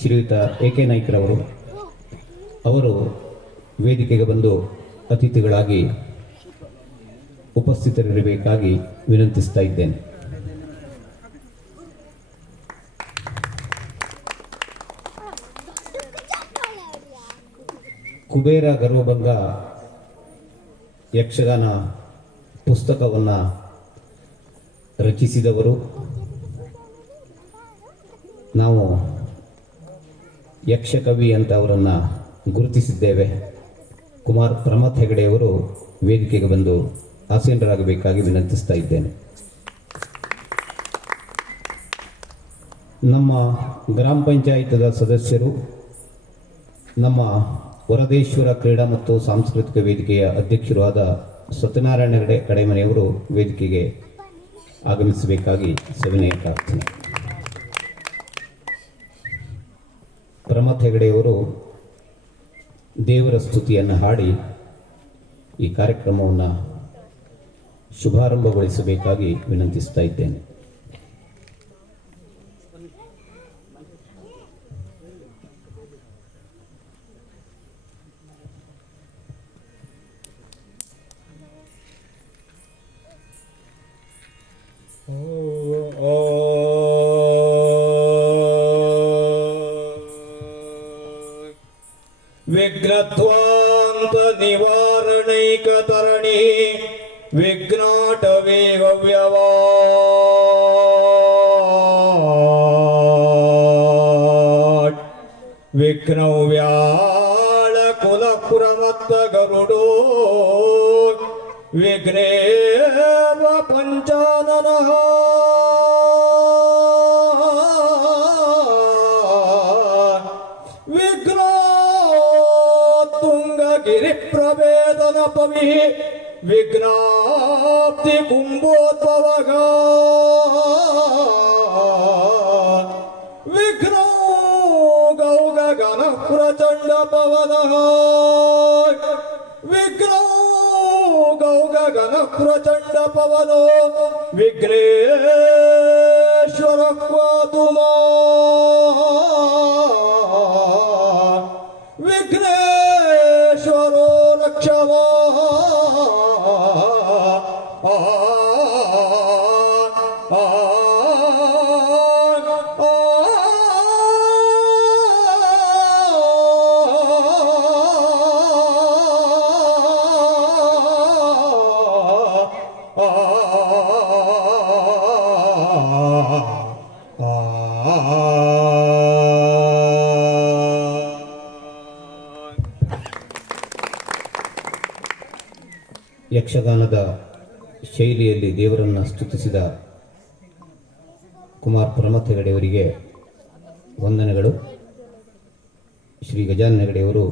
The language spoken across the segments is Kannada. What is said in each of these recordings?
ಶ್ರೀಯುತ AK ನಾಯ್ಕರವರು ಅವರು ವೇದಿಕೆಗೆ ಬಂದು ಅತಿಥಿಗಳಾಗಿ ಉಪಸ್ಥಿತರಿರಬೇಕಾಗಿ ವಿನಂತಿಸ್ತಾ ಇದ್ದೇನೆ. ಕುಬೇರ ಗರ್ವಭಂಗ ಯಕ್ಷಗಾನ ಪುಸ್ತಕವನ್ನು ರಚಿಸಿದವರು, ನಾವು ಯಕ್ಷಕವಿ ಅಂತ ಅವರನ್ನು ಗುರುತಿಸಿದ್ದೇವೆ. ಕುಮಾರ್ ಪ್ರಮಥ್ ಹೆಗಡೆಯವರು ವೇದಿಕೆಗೆ ಬಂದು ಆಸೀನರಾಗಬೇಕಾಗಿ ವಿನಂತಿಸ್ತಾ ಇದ್ದೇನೆ. ನಮ್ಮ ಗ್ರಾಮ ಪಂಚಾಯತದ ಸದಸ್ಯರು, ನಮ್ಮ ವರದೇಶ್ವರ ಕ್ರೀಡಾ ಮತ್ತು ಸಾಂಸ್ಕೃತಿಕ ವೇದಿಕೆಯ ಅಧ್ಯಕ್ಷರು ಆದ ಸತ್ಯನಾರಾಯಣ ಹೆಗಡೆ ಕಡೆಮನೆಯವರು ವೇದಿಕೆಗೆ ಆಗಮಿಸಬೇಕಾಗಿ ಸವಿನಯ ಪ್ರಾರ್ಥನೆ. ಪ್ರಮಥ್ ಹೆಗಡೆಯವರು ದೇವರ ಸ್ತುತಿಯನ್ನು ಹಾಡಿ ಈ ಕಾರ್ಯಕ್ರಮವನ್ನು ಶುಭಾರಂಭಗೊಳಿಸಬೇಕಾಗಿ ವಿನಂತಿಸ್ತಾ ಇದ್ದೇನೆ. ವಿಘ್ನತ್ವಾಂತ ನಿವಾರಣೈಕ ತರಣಿ ವಿಘ್ನಾಟ ವೇಗವ್ಯವಾಟ್ ವಿಘ್ನವ್ಯಾಳ ಕುಲಪುರಮತ್ತ ಗರುಡೋ ವಿಘ್ನೇವ ಪಂಚಾನನಃ ಗಿರಿಪ್ರಭೇದನ ಪವಿ ವಿಘ್ನಾಪ್ತಿ ಕುಂಭೋದ್ಭವಗ ವಿಘ್ನೋ ಗೌಗ ಗಣ ಪ್ರಚಂಡ ಪವನ ವಿಘ್ನೋ ಗೌಗ ಗಣ ಪ್ರಚಂಡ ಪವನೋ ವಿಘ್ನೇಶ್ವರ ಕ್ವಾತುಮಾ ವಿಘ್ನೇಶ್ವರೋ ರಕ್ಷವಾ ಯಕ್ಷಗಾನದ ಶೈಲಿಯಲ್ಲಿ ದೇವರನ್ನು ಸ್ತುತಿಸಿದ ಕುಮಾರ್ ಪ್ರಮಥ್ ಹೆಗಡೆಯವರಿಗೆ ವಂದನೆಗಳು. ಶ್ರೀ ಗಜಾನನ ಹೆಗಡೆಯವರು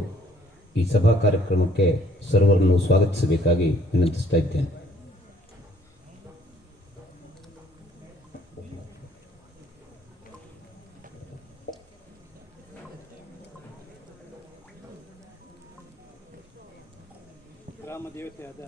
ಈ ಸಭಾ ಕಾರ್ಯಕ್ರಮಕ್ಕೆ ಸರ್ವರನ್ನು ಸ್ವಾಗತಿಸಬೇಕಾಗಿ ವಿನಂತಿಸ್ತಾ ಇದ್ದೇನೆ. ಗ್ರಾಮ ದೇವತೆಯಾದ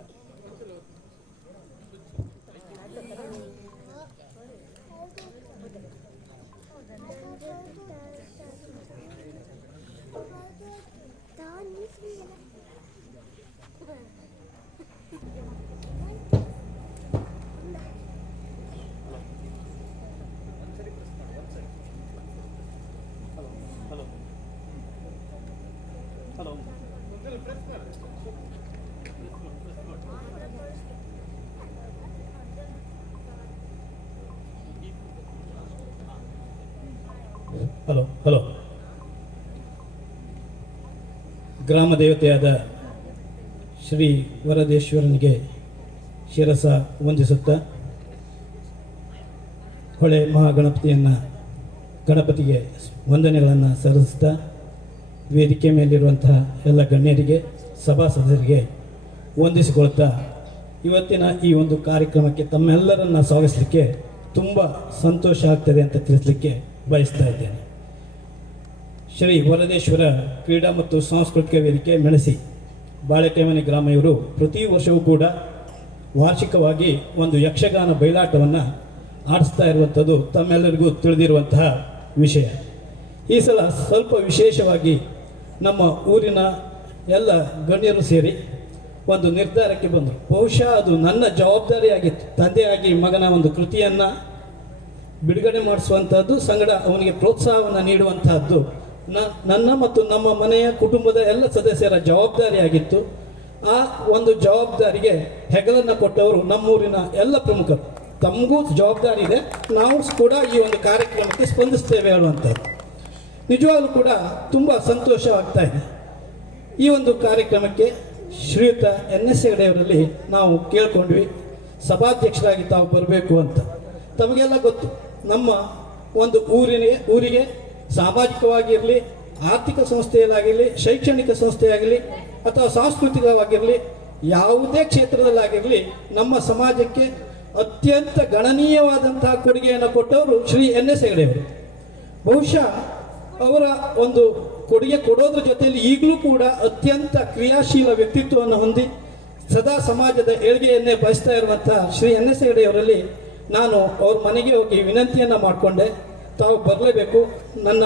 ಹಲೋ ಗ್ರಾಮ ದೇವತೆಯಾದ ಶ್ರೀ ವರದೇಶ್ವರನಿಗೆ ಶಿರಸ ವಂದಿಸುತ್ತಾ ಹೊಳೆ ಮಹಾಗಣಪತಿಯನ್ನು ಗಣಪತಿಗೆ ವಂದನೆಗಳನ್ನು ಸಲ್ಲಿಸುತ್ತಾ ವೇದಿಕೆ ಮೇಲಿರುವಂತಹ ಎಲ್ಲ ಗಣ್ಯರಿಗೆ ಸಭಾಸದರಿಗೆ ವಂದಿಸಿಕೊಳ್ತಾ ಇವತ್ತಿನ ಈ ಒಂದು ಕಾರ್ಯಕ್ರಮಕ್ಕೆ ತಮ್ಮೆಲ್ಲರನ್ನು ಸ್ವಾಗತಿಸಲಿಕ್ಕೆ ತುಂಬ ಸಂತೋಷ ಆಗ್ತದೆ ಅಂತ ತಿಳಿಸಲಿಕ್ಕೆ ಬಯಸ್ತಾ ಇದ್ದೇನೆ. ಶ್ರೀ ವರದೇಶ್ವರ ಕ್ರೀಡಾ ಮತ್ತು ಸಾಂಸ್ಕೃತಿಕ ವೇದಿಕೆ ಮೆಣಸಿ ಬಾಳೆಕೆಮನೆ ಗ್ರಾಮ ಇವರು ಪ್ರತಿ ವರ್ಷವೂ ಕೂಡ ವಾರ್ಷಿಕವಾಗಿ ಒಂದು ಯಕ್ಷಗಾನ ಬಯಲಾಟವನ್ನು ಆಡಿಸ್ತಾ ಇರುವಂಥದ್ದು ತಮ್ಮೆಲ್ಲರಿಗೂ ತಿಳಿದಿರುವಂತಹ ವಿಷಯ. ಈ ಸಲ ಸ್ವಲ್ಪ ವಿಶೇಷವಾಗಿ ನಮ್ಮ ಊರಿನ ಎಲ್ಲ ಗಣ್ಯರು ಸೇರಿ ಒಂದು ನಿರ್ಧಾರಕ್ಕೆ ಬಂದರು. ಬಹುಶಃ ಅದು ನನ್ನ ಜವಾಬ್ದಾರಿಯಾಗಿತ್ತು. ತಂದೆಯಾಗಿ ಮಗನ ಒಂದು ಕೃತಿಯನ್ನು ಬಿಡುಗಡೆ ಮಾಡಿಸುವಂಥದ್ದು, ಸಂಗಡ ಅವನಿಗೆ ಪ್ರೋತ್ಸಾಹವನ್ನು ನೀಡುವಂತಹದ್ದು ನನ್ನ ಮತ್ತು ನಮ್ಮ ಮನೆಯ ಕುಟುಂಬದ ಎಲ್ಲ ಸದಸ್ಯರ ಜವಾಬ್ದಾರಿಯಾಗಿತ್ತು. ಆ ಒಂದು ಜವಾಬ್ದಾರಿಗೆ ಹೆಗಲನ್ನು ಕೊಟ್ಟವರು ನಮ್ಮೂರಿನ ಎಲ್ಲ ಪ್ರಮುಖರು. ತಮಗೂ ಜವಾಬ್ದಾರಿ ಇದೆ, ನಾವು ಕೂಡ ಈ ಒಂದು ಕಾರ್ಯಕ್ರಮಕ್ಕೆ ಸ್ಪಂದಿಸ್ತೇವೆ ಹೇಳುವಂಥದ್ದು. ನಿಜವಾಗ್ಲೂ ಕೂಡ ತುಂಬ ಸಂತೋಷವಾಗ್ತಾ ಇದೆ. ಈ ಒಂದು ಕಾರ್ಯಕ್ರಮಕ್ಕೆ ಶ್ರೀಯುತ NS ಹೆಗಡೆಯವರಲ್ಲಿ ನಾವು ಕೇಳ್ಕೊಂಡ್ವಿ, ಸಭಾಧ್ಯಕ್ಷರಾಗಿ ತಾವು ಬರಬೇಕು ಅಂತ. ತಮಗೆಲ್ಲ ಗೊತ್ತು, ನಮ್ಮ ಒಂದು ಊರಿಗೆ ಸಾಮಾಜಿಕವಾಗಿರಲಿ, ಆರ್ಥಿಕ ಸಂಸ್ಥೆಯಲ್ಲಾಗಿರಲಿ, ಶೈಕ್ಷಣಿಕ ಸಂಸ್ಥೆಯಾಗಿರಲಿ ಅಥವಾ ಸಾಂಸ್ಕೃತಿಕವಾಗಿರಲಿ, ಯಾವುದೇ ಕ್ಷೇತ್ರದಲ್ಲಾಗಿರಲಿ ನಮ್ಮ ಸಮಾಜಕ್ಕೆ ಅತ್ಯಂತ ಗಣನೀಯವಾದಂತಹ ಕೊಡುಗೆಯನ್ನು ಕೊಟ್ಟವರು ಶ್ರೀ NS ಹೆಗಡೆಯವರು. ಬಹುಶಃ ಅವರ ಒಂದು ಕೊಡುಗೆ ಕೊಡೋದ್ರ ಜೊತೆಯಲ್ಲಿ ಈಗಲೂ ಕೂಡ ಅತ್ಯಂತ ಕ್ರಿಯಾಶೀಲ ವ್ಯಕ್ತಿತ್ವವನ್ನು ಹೊಂದಿ ಸದಾ ಸಮಾಜದ ಏಳ್ಗೆಯನ್ನೇ ಬಯಸ್ತಾ ಇರುವಂತಹ ಶ್ರೀ NS ಹೆಗಡೆಯವರಲ್ಲಿ ನಾನು ಅವ್ರ ಮನೆಗೆ ಹೋಗಿ ವಿನಂತಿಯನ್ನು ಮಾಡಿಕೊಂಡೆ, ತಾವು ಬರಲೇಬೇಕು, ನನ್ನ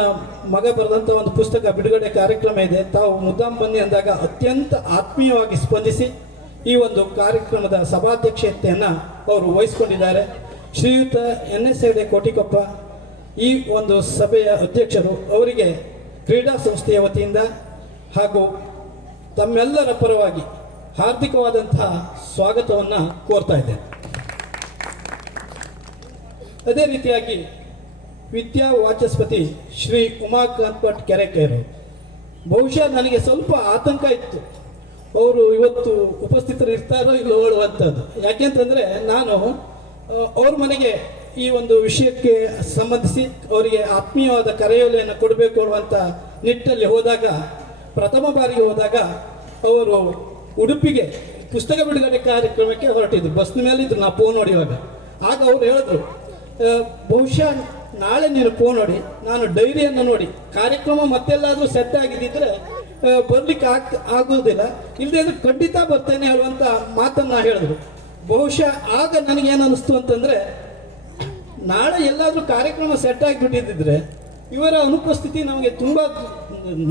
ಮಗ ಬರೆದಂಥ ಒಂದು ಪುಸ್ತಕ ಬಿಡುಗಡೆ ಕಾರ್ಯಕ್ರಮ ಇದೆ, ತಾವು ಮುದ್ದಾಂ ಬನ್ನಿ ಅಂದಾಗ ಅತ್ಯಂತ ಆತ್ಮೀಯವಾಗಿ ಸ್ಪಂದಿಸಿ ಈ ಒಂದು ಕಾರ್ಯಕ್ರಮದ ಸಭಾಧ್ಯಕ್ಷತೆಯನ್ನು ಅವರು ವಹಿಸಿಕೊಂಡಿದ್ದಾರೆ. ಶ್ರೀಯುತ NS ಹೆಗಡೆ ಕೋಟಿಕೊಪ್ಪ ಈ ಒಂದು ಸಭೆಯ ಅಧ್ಯಕ್ಷರು. ಅವರಿಗೆ ಕ್ರೀಡಾ ಸಂಸ್ಥೆಯ ವತಿಯಿಂದ ಹಾಗೂ ತಮ್ಮೆಲ್ಲರ ಪರವಾಗಿ ಹಾರ್ದಿಕವಾದಂತಹ ಸ್ವಾಗತವನ್ನು ಕೋರ್ತಾ ಇದ್ದೇನೆ. ಅದೇ ರೀತಿಯಾಗಿ ವಿದ್ಯಾ ವಾಚಸ್ಪತಿ ಶ್ರೀ ಉಮಾಕಾಂತ್ ಭಟ್ ಕೆರೆಕೇರು. ಬಹುಶಃ ನನಗೆ ಸ್ವಲ್ಪ ಆತಂಕ ಇತ್ತು, ಅವರು ಇವತ್ತು ಉಪಸ್ಥಿತರು ಇರ್ತಾರೋ ಇಲ್ಲೋ ಹೇಳುವಂಥದ್ದು. ಯಾಕೆಂತಂದರೆ ನಾನು ಅವ್ರ ಮನೆಗೆ ಈ ಒಂದು ವಿಷಯಕ್ಕೆ ಸಂಬಂಧಿಸಿ ಅವರಿಗೆ ಆತ್ಮೀಯವಾದ ಕರೆಯೋಲೆಯನ್ನು ಕೊಡಬೇಕು ಅನ್ನುವಂಥ ನಿಟ್ಟಲ್ಲಿ ಹೋದಾಗ, ಪ್ರಥಮ ಬಾರಿಗೆ ಹೋದಾಗ ಅವರು ಉಡುಪಿಗೆ ಪುಸ್ತಕ ಬಿಡುಗಡೆ ಕಾರ್ಯಕ್ರಮಕ್ಕೆ ಹೊರಟಿದ್ರು. ಬಸ್ನ ಮೇಲೆ ಇದ್ರು, ನಾ ಫೋನ್ ಹೊಡೆಯುವಾಗ. ಆಗ ಅವ್ರು ಹೇಳಿದ್ರು, ಬಹುಶಃ ನಾಳೆ ನೀನು ಫೋನ್ ನೋಡಿ, ನಾನು ಡೈರಿಯನ್ನು ನೋಡಿ ಕಾರ್ಯಕ್ರಮ ಮತ್ತೆಲ್ಲಾದರೂ ಸೆಟ್ ಆಗಿದ್ದಿದ್ರೆ ಬರ್ಲಿಕ್ಕೆ ಆಗುವುದಿಲ್ಲ, ಇಲ್ಲದೆ ಅಂದ್ರೆ ಖಂಡಿತ ಬರ್ತೇನೆ ಹೇಳುವಂಥ ಮಾತನ್ನು ಹೇಳಿದ್ರು. ಬಹುಶಃ ಆಗ ನನಗೇನು ಅನ್ನಿಸ್ತು ಅಂತಂದರೆ, ನಾಳೆ ಎಲ್ಲಾದರೂ ಕಾರ್ಯಕ್ರಮ ಸೆಟ್ ಆಗಿಬಿಟ್ಟಿದ್ದಿದ್ರೆ ಇವರ ಅನುಪಸ್ಥಿತಿ ನಮಗೆ ತುಂಬ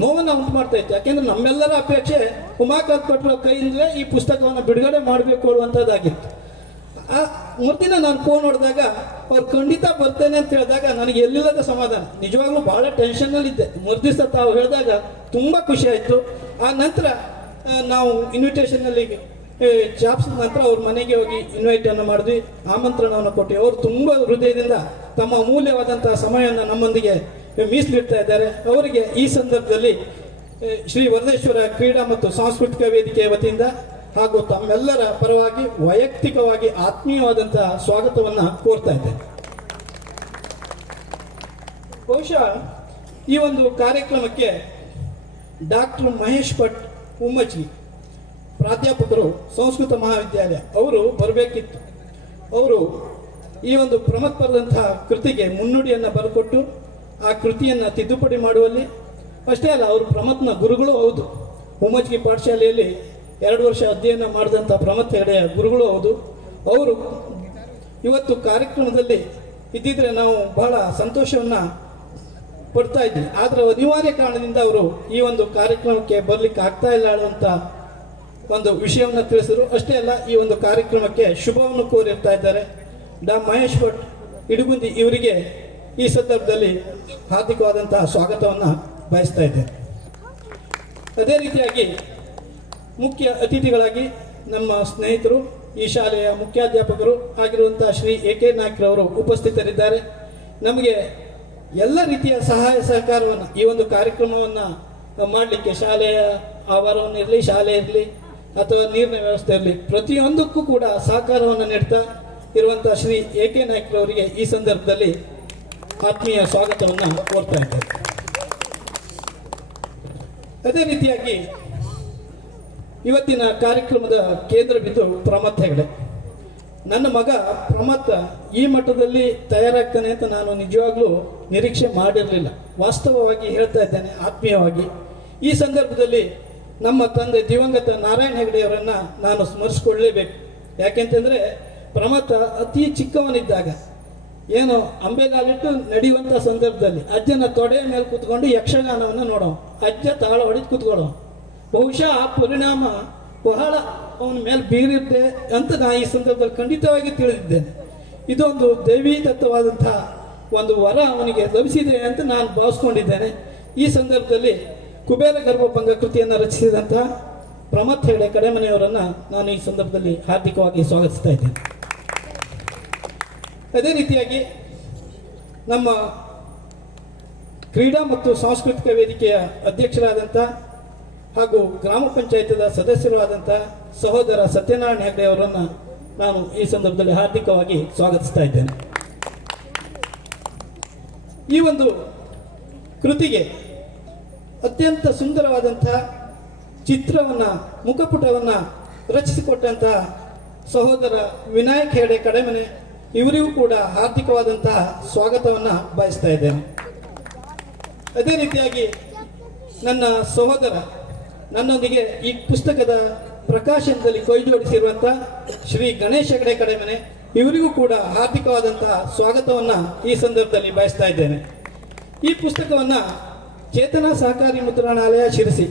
ನೋವನ್ನು ಉಂಟು ಮಾಡ್ತಾ ಇತ್ತು. ಯಾಕೆಂದರೆ ನಮ್ಮೆಲ್ಲರ ಅಪೇಕ್ಷೆ ಉಮಾಕಾಂತ್ ಭಟ್ರ ಕೈಯಿಂದಲೇ ಈ ಪುಸ್ತಕವನ್ನು ಬಿಡುಗಡೆ ಮಾಡಬೇಕು ಅನ್ನುವಂಥದ್ದಾಗಿತ್ತು. ಆ ಮರುದಿನ ನಾನು ಫೋನ್ ಹೊಡೆದಾಗ ಅವ್ರು ಖಂಡಿತ ಬರ್ತೇನೆ ಅಂತ ಹೇಳಿದಾಗ ನನಗೆ ಎಲ್ಲಿಲ್ಲದ ಸಮಾಧಾನ, ನಿಜವಾಗ್ಲೂ ಭಾಳ ಟೆನ್ಷನ್ನಲ್ಲಿದ್ದೆ. ಮರುದಿವಸ ತಾವು ಹೇಳಿದಾಗ ತುಂಬ ಖುಷಿ ಆಯಿತು. ಆ ನಂತರ ನಾವು ಇನ್ವಿಟೇಷನಲ್ಲಿ ಚಾಪ್ಸಿದ ನಂತರ ಅವ್ರ ಮನೆಗೆ ಹೋಗಿ ಇನ್ವೈಟನ್ನು ಮಾಡಿದ್ವಿ, ಆಮಂತ್ರಣವನ್ನು ಕೊಟ್ಟು ಅವರು ತುಂಬ ಹೃದಯದಿಂದ ತಮ್ಮ ಅಮೂಲ್ಯವಾದಂತಹ ಸಮಯವನ್ನು ನಮ್ಮೊಂದಿಗೆ ಮೀಸಲಿಡ್ತಾ ಇದ್ದಾರೆ. ಅವರಿಗೆ ಈ ಸಂದರ್ಭದಲ್ಲಿ ಶ್ರೀ ವರದೇಶ್ವರ ಕ್ರೀಡಾ ಮತ್ತು ಸಾಂಸ್ಕೃತಿಕ ವೇದಿಕೆಯ ವತಿಯಿಂದ ಹಾಗೂ ತಮ್ಮೆಲ್ಲರ ಪರವಾಗಿ ವೈಯಕ್ತಿಕವಾಗಿ ಆತ್ಮೀಯವಾದಂತಹ ಸ್ವಾಗತವನ್ನು ಕೋರ್ತಾ ಇದ್ದೇನೆ. ಬಹುಶಃ ಈ ಒಂದು ಕಾರ್ಯಕ್ರಮಕ್ಕೆ ಡಾಕ್ಟರ್ ಮಹೇಶ್ ಭಟ್ ಉಮ್ಮಚ್ಗಿ, ಪ್ರಾಧ್ಯಾಪಕರು, ಸಂಸ್ಕೃತ ಮಹಾವಿದ್ಯಾಲಯ, ಅವರು ಬರಬೇಕಿತ್ತು. ಅವರು ಈ ಒಂದು ಪ್ರಮತ್ ಬರೆದಂತಹ ಕೃತಿಗೆ ಮುನ್ನುಡಿಯನ್ನು ಬರೆಕೊಟ್ಟು ಆ ಕೃತಿಯನ್ನು ತಿದ್ದುಪಡಿ ಮಾಡುವಲ್ಲಿ ಅಷ್ಟೇ ಅಲ್ಲ, ಅವರು ಪ್ರಮತ್ನ ಗುರುಗಳು ಹೌದು. ಉಮ್ಮಚ್ಗಿ ಪಾಠಶಾಲೆಯಲ್ಲಿ 2 ವರ್ಷ ಅಧ್ಯಯನ ಮಾಡಿದಂಥ ಪ್ರಮತ್ ಹೆಗಡೆಯ ಗುರುಗಳು ಹೌದು. ಅವರು ಇವತ್ತು ಕಾರ್ಯಕ್ರಮದಲ್ಲಿ ಇದ್ದಿದ್ರೆ ನಾವು ಬಹಳ ಸಂತೋಷವನ್ನು ಪಡ್ತಾ ಇದ್ವಿ. ಆದರೆ ಅನಿವಾರ್ಯ ಕಾರಣದಿಂದ ಅವರು ಈ ಒಂದು ಕಾರ್ಯಕ್ರಮಕ್ಕೆ ಬರಲಿಕ್ಕೆ ಆಗ್ತಾ ಇಲ್ಲ ಅನ್ನುವಂಥ ಒಂದು ವಿಷಯವನ್ನು ತಿಳಿಸಿದರು. ಅಷ್ಟೇ ಅಲ್ಲ, ಈ ಒಂದು ಕಾರ್ಯಕ್ರಮಕ್ಕೆ ಶುಭವನ್ನು ಕೋರಿರ್ತಾ ಇದ್ದಾರೆ. ಡಾ ಮಹೇಶ್ ಭಟ್ ಇಡುಗುಂದಿ ಇವರಿಗೆ ಈ ಸಂದರ್ಭದಲ್ಲಿ ಹಾರ್ದಿಕವಾದಂತಹ ಸ್ವಾಗತವನ್ನು ಬಯಸ್ತಾ ಇದ್ದೇನೆ. ಅದೇ ರೀತಿಯಾಗಿ ಮುಖ್ಯ ಅತಿಥಿಗಳಾಗಿ ನಮ್ಮ ಸ್ನೇಹಿತರು, ಈ ಶಾಲೆಯ ಮುಖ್ಯಾಧ್ಯಾಪಕರು ಆಗಿರುವಂತಹ ಶ್ರೀ AK ನಾಯ್ಕರವರು ಉಪಸ್ಥಿತರಿದ್ದಾರೆ. ನಮಗೆ ಎಲ್ಲ ರೀತಿಯ ಸಹಾಯ ಸಹಕಾರವನ್ನು ಈ ಒಂದು ಕಾರ್ಯಕ್ರಮವನ್ನು ಮಾಡಲಿಕ್ಕೆ, ಶಾಲೆಯ ಆವರಣವಿರಲಿ, ಶಾಲೆ ಇರಲಿ ಅಥವಾ ನೀರಿನ ವ್ಯವಸ್ಥೆ ಇರಲಿ, ಪ್ರತಿಯೊಂದಕ್ಕೂ ಕೂಡ ಸಹಕಾರವನ್ನು ನೀಡ್ತಾ ಇರುವಂಥ ಶ್ರೀ AK ನಾಯ್ಕರವರಿಗೆ ಈ ಸಂದರ್ಭದಲ್ಲಿ ಆತ್ಮೀಯ ಸ್ವಾಗತವನ್ನು ಕೋರ್ತಾ ಇದ್ದಾರೆ. ಅದೇ ರೀತಿಯಾಗಿ ಇವತ್ತಿನ ಕಾರ್ಯಕ್ರಮದ ಕೇಂದ್ರ ಬಿಂದು ಪ್ರಮತ್ ಹೆಗಡೆ. ನನ್ನ ಮಗ ಪ್ರಮತ್ ಈ ಮಟ್ಟದಲ್ಲಿ ತಯಾರಾಗ್ತಾನೆ ಅಂತ ನಾನು ನಿಜವಾಗ್ಲೂ ನಿರೀಕ್ಷೆ ಮಾಡಿರಲಿಲ್ಲ. ವಾಸ್ತವವಾಗಿ ಹೇಳ್ತಾ ಇದ್ದೇನೆ, ಆತ್ಮೀಯವಾಗಿ. ಈ ಸಂದರ್ಭದಲ್ಲಿ ನಮ್ಮ ತಂದೆ ದಿವಂಗತ ನಾರಾಯಣ ಹೆಗಡೆಯವರನ್ನು ನಾನು ಸ್ಮರಿಸಿಕೊಳ್ಳಲೇಬೇಕು. ಯಾಕೆಂತಂದರೆ ಪ್ರಮತ್ ಅತಿ ಚಿಕ್ಕವನಿದ್ದಾಗ ಏನು ಅಂಬೆಗಾಲಿಟ್ಟು ನಡೆಯುವಂಥ ಸಂದರ್ಭದಲ್ಲಿ ಅಜ್ಜನ ತೊಡೆಯ ಮೇಲೆ ಕೂತ್ಕೊಂಡು ಯಕ್ಷಗಾನವನ್ನು ನೋಡೋ, ಅಜ್ಜ ತಾಳ ಹೊಡೆದು ಕೂತ್ಕೊಳ್ಳೋ. ಬಹುಶಃ ಆ ಪರಿಣಾಮ ಬಹಳ ಅವನ ಮೇಲೆ ಬೀರಿದ್ದೆ ಅಂತ ನಾನು ಈ ಸಂದರ್ಭದಲ್ಲಿ ಖಂಡಿತವಾಗಿ ತಿಳಿದಿದ್ದೇನೆ. ಇದೊಂದು ದೈವೀದತ್ತವಾದಂಥ ಒಂದು ವರ ಅವನಿಗೆ ಲಭಿಸಿದೆ ಅಂತ ನಾನು ಭಾವಿಸ್ಕೊಂಡಿದ್ದೇನೆ. ಈ ಸಂದರ್ಭದಲ್ಲಿ ಕುಬೇರ ಗರ್ಭಭಂಗ ಕೃತಿಯನ್ನು ರಚಿಸಿದಂತಹ ಪ್ರಮಥ್ ಹೆಗಡೆ ಕಡೆಮನೆಯವರನ್ನು ನಾನು ಈ ಸಂದರ್ಭದಲ್ಲಿ ಹಾರ್ದಿಕವಾಗಿ ಸ್ವಾಗತಿಸ್ತಾ ಇದ್ದೇನೆ. ಅದೇ ರೀತಿಯಾಗಿ ನಮ್ಮ ಕ್ರೀಡಾ ಮತ್ತು ಸಾಂಸ್ಕೃತಿಕ ವೇದಿಕೆಯ ಅಧ್ಯಕ್ಷರಾದಂಥ ಹಾಗೂ ಗ್ರಾಮ ಪಂಚಾಯತದ ಸದಸ್ಯರು ಆದಂಥ ಸಹೋದರ ಸತ್ಯನಾರಾಯಣ ಹೆಗಡೆ ಅವರನ್ನು ನಾನು ಈ ಸಂದರ್ಭದಲ್ಲಿ ಹಾರ್ದಿಕವಾಗಿ ಸ್ವಾಗತಿಸ್ತಾ ಇದ್ದೇನೆ. ಈ ಒಂದು ಕೃತಿಗೆ ಅತ್ಯಂತ ಸುಂದರವಾದಂಥ ಚಿತ್ರವನ್ನು, ಮುಖಪುಟವನ್ನು ರಚಿಸಿಕೊಟ್ಟಂತಹ ಸಹೋದರ ವಿನಾಯಕ್ ಹೆಗಡೆ ಕಡೆಮನೆ ಇವರಿಗೂ ಕೂಡ ಹಾರ್ದಿಕವಾದಂತಹ ಸ್ವಾಗತವನ್ನು ಬಯಸ್ತಾ ಇದ್ದೇನೆ. ಅದೇ ರೀತಿಯಾಗಿ ನನ್ನ ಸಹೋದರ ನನ್ನೊಂದಿಗೆ ಈ ಪುಸ್ತಕದ ಪ್ರಕಾಶನದಲ್ಲಿ ಕೈಜೋಡಿಸಿರುವಂಥ ಶ್ರೀ ಗಣೇಶ್ ಹೆಗಡೆ ಕಡೆಮನೆ ಇವರಿಗೂ ಕೂಡ ಹಾರ್ದಿಕವಾದಂತಹ ಸ್ವಾಗತವನ್ನು ಈ ಸಂದರ್ಭದಲ್ಲಿ ಬಯಸ್ತಾ ಇದ್ದೇನೆ. ಈ ಪುಸ್ತಕವನ್ನು ಚೇತನ ಸಹಕಾರಿ ಮುದ್ರಣಾಲಯ ಶಿರಸಿ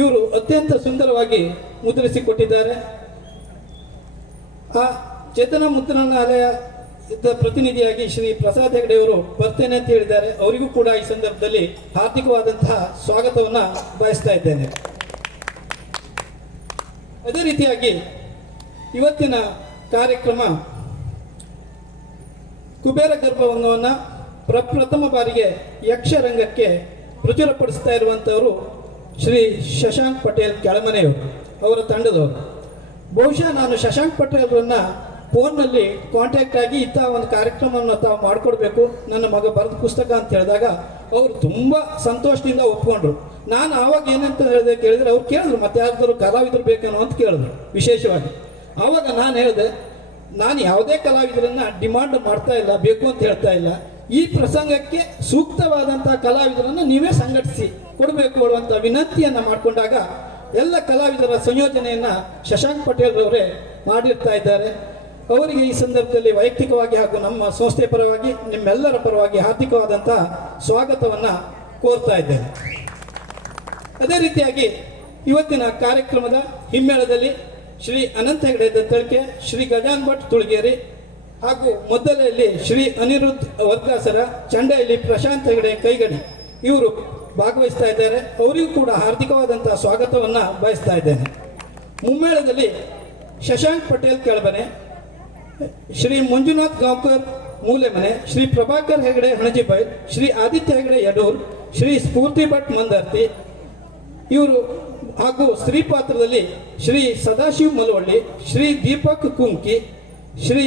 ಇವರು ಅತ್ಯಂತ ಸುಂದರವಾಗಿ ಮುದ್ರಿಸಿಕೊಟ್ಟಿದ್ದಾರೆ. ಆ ಚೇತನ ಮುದ್ರಣಾಲಯದ ಪ್ರತಿನಿಧಿಯಾಗಿ ಶ್ರೀ ಪ್ರಸಾದ್ ಹೆಗಡೆ ಅವರು ಬರ್ತೇನೆ ಅಂತ ಹೇಳಿದ್ದಾರೆ. ಅವರಿಗೂ ಕೂಡ ಈ ಸಂದರ್ಭದಲ್ಲಿ ಹಾರ್ದಿಕವಾದಂತಹ ಸ್ವಾಗತವನ್ನು ಬಯಸ್ತಾ ಇದ್ದೇನೆ. ಅದೇ ರೀತಿಯಾಗಿ ಇವತ್ತಿನ ಕಾರ್ಯಕ್ರಮ ಕುಬೇರ ಗರ್ಭಭಂಗವನ್ನು ಪ್ರಪ್ರಥಮ ಬಾರಿಗೆ ಯಕ್ಷರಂಗಕ್ಕೆ ಪ್ರಚುರಪಡಿಸ್ತಾ ಇರುವಂಥವರು ಶ್ರೀ ಶಶಾಂಕ್ ಪಟೇಲ್ ಕೆಳಮನೆಯವರು, ಅವರ ತಂಡದವರು. ಬಹುಶಃ ನಾನು ಶಶಾಂಕ್ ಪಟೇಲ್ರನ್ನ ಫೋನ್ನಲ್ಲಿ ಕಾಂಟ್ಯಾಕ್ಟ್ ಆಗಿ ಇಂಥ ಒಂದು ಕಾರ್ಯಕ್ರಮವನ್ನು ತಾವು ಮಾಡಿಕೊಡ್ಬೇಕು, ನನ್ನ ಮಗ ಬರೆದ ಪುಸ್ತಕ ಅಂತ ಹೇಳಿದಾಗ ಅವರು ತುಂಬ ಸಂತೋಷದಿಂದ ಒಪ್ಕೊಂಡ್ರು. ನಾನು ಆವಾಗ ಏನಂತ ಹೇಳಿದೆ ಕೇಳಿದ್ರೆ ಅವ್ರು ಕೇಳಿದ್ರು ಮತ್ತೆ ಯಾರಾದರೂ ಕಲಾವಿದರು ಬೇಕೇನೋ ಅಂತ ಕೇಳಿದ್ರು ವಿಶೇಷವಾಗಿ. ಆವಾಗ ನಾನು ಹೇಳಿದೆ, ನಾನು ಯಾವುದೇ ಕಲಾವಿದರನ್ನ ಡಿಮಾಂಡ್ ಮಾಡ್ತಾ ಇಲ್ಲ, ಬೇಕು ಅಂತ ಹೇಳ್ತಾ ಇಲ್ಲ. ಈ ಪ್ರಸಂಗಕ್ಕೆ ಸೂಕ್ತವಾದಂಥ ಕಲಾವಿದರನ್ನು ನೀವೇ ಸಂಘಟಿಸಿ ಕೊಡಬೇಕು ಅನ್ನುವಂಥ ವಿನಂತಿಯನ್ನು ಮಾಡಿಕೊಂಡಾಗ ಎಲ್ಲ ಕಲಾವಿದರ ಸಂಯೋಜನೆಯನ್ನು ಶಶಾಂಕ್ ಪಟೇಲ್ ಅವರೇ ಮಾಡಿರ್ತಾ ಇದ್ದಾರೆ. ಅವರಿಗೆ ಈ ಸಂದರ್ಭದಲ್ಲಿ ವೈಯಕ್ತಿಕವಾಗಿ ಹಾಗೂ ನಮ್ಮ ಸಂಸ್ಥೆ ಪರವಾಗಿ ನಿಮ್ಮೆಲ್ಲರ ಪರವಾಗಿ ಹಾರ್ದಿಕವಾದಂಥ ಸ್ವಾಗತವನ್ನು ಕೋರ್ತಾ ಇದ್ದೇನೆ. ಅದೇ ರೀತಿಯಾಗಿ ಇವತ್ತಿನ ಕಾರ್ಯಕ್ರಮದ ಹಿಮ್ಮೇಳದಲ್ಲಿ ಶ್ರೀ ಅನಂತ ಹೆಗಡೆ ದತ್ತಳಿಕೆ, ಶ್ರೀ ಗಜಾನ್ ಭಟ್ ತುಳಗೇರಿ ಹಾಗೂ ಮೊದಲಲ್ಲಿ ಶ್ರೀ ಅನಿರುದ್ಧ್ ವರ್ಗಾಸರ, ಚಂಡೆಯಲ್ಲಿ ಪ್ರಶಾಂತ್ ಹೆಗಡೆ ಕೈಗಡಿ ಇವರು ಭಾಗವಹಿಸ್ತಾ ಇದ್ದಾರೆ. ಅವರಿಗೂ ಕೂಡ ಹಾರ್ದಿಕವಾದಂಥ ಸ್ವಾಗತವನ್ನು ಬಯಸ್ತಾ ಇದ್ದೇನೆ. ಮುಮ್ಮೇಳದಲ್ಲಿ ಶಶಾಂಕ್ ಪಟೇಲ್ ಕೆಳಮನೆ, ಶ್ರೀ ಮಂಜುನಾಥ್ ಗಾಂವ್ಕರ್ ಮೂಲೆಮನೆ, ಶ್ರೀ ಪ್ರಭಾಕರ್ ಹೆಗಡೆ ಹಣಜಿಬೈಲ್, ಶ್ರೀ ಆದಿತ್ಯ ಹೆಗಡೆ ಯಡೂರ್, ಶ್ರೀ ಸ್ಫೂರ್ತಿ ಭಟ್ ಮಂದರ್ತಿ ಇವರು ಹಾಗೂ ಸ್ತ್ರೀ ಪಾತ್ರದಲ್ಲಿ ಶ್ರೀ ಸದಾಶಿವ್ ಮಲವಳ್ಳಿ, ಶ್ರೀ ದೀಪಕ್ ಕುಂಕಿ, ಶ್ರೀ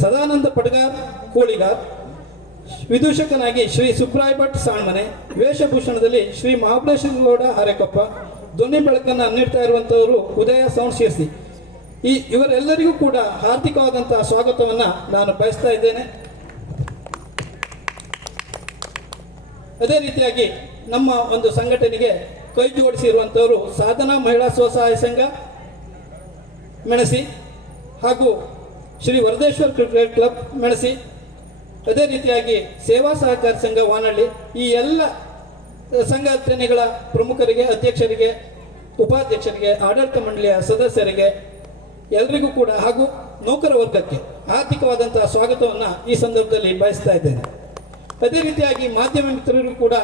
ಸದಾನಂದ ಪಟಗಾರ್ ಕೋಳಿಗಾರ್, ವಿದೂಷಕನಾಗಿ ಶ್ರೀ ಸುಬ್ರಾಯ್ ಭಟ್ ಸಾಣ್ಮನೆ, ವೇಷಭೂಷಣದಲ್ಲಿ ಶ್ರೀ ಮಹಾಬಲೇಶ್ವರ ಗೌಡ ಹರೇಕೊಪ್ಪ, ಧ್ವನಿ ಬೆಳಕನ್ನು ನೀಡ್ತಾ ಇರುವಂಥವರು ಉದಯ ಸೌಂಡ್ ಶಿರ್ಸಿ. ಇವರೆಲ್ಲರಿಗೂ ಕೂಡ ಹಾರ್ದಿಕವಾದಂತಹ ಸ್ವಾಗತವನ್ನು ನಾನು ಬಯಸ್ತಾ ಇದ್ದೇನೆ. ಅದೇ ರೀತಿಯಾಗಿ ನಮ್ಮ ಒಂದು ಸಂಘಟನೆಗೆ ಕೈ ಜೋಡಿಸಿರುವಂಥವರು ಸಾಧನಾ ಮಹಿಳಾ ಸ್ವಸಹಾಯ ಸಂಘ ಮೆಣಸಿ ಹಾಗೂ ಶ್ರೀ ವರದೇಶ್ವರ್ ಕ್ರಿಕೆಟ್ ಕ್ಲಬ್ ಮೆಣಸಿ, ಅದೇ ರೀತಿಯಾಗಿ ಸೇವಾ ಸಹಕಾರಿ ಸಂಘ ವಾನಳ್ಳಿ. ಈ ಎಲ್ಲ ಸಂಘಟನೆಗಳ ಪ್ರಮುಖರಿಗೆ, ಅಧ್ಯಕ್ಷರಿಗೆ, ಉಪಾಧ್ಯಕ್ಷರಿಗೆ, ಆಡಳಿತ ಮಂಡಳಿಯ ಸದಸ್ಯರಿಗೆ ಎಲ್ಲರಿಗೂ ಕೂಡ ಹಾಗೂ ನೌಕರ ವರ್ಗಕ್ಕೆ ಆರ್ಥಿಕವಾದಂತಹ ಸ್ವಾಗತವನ್ನು ಈ ಸಂದರ್ಭದಲ್ಲಿ ಬಯಸ್ತಾ ಇದ್ದೇನೆ. ಅದೇ ರೀತಿಯಾಗಿ ಮಾಧ್ಯಮ ಮಿತ್ರರಿಗೂ ಕೂಡ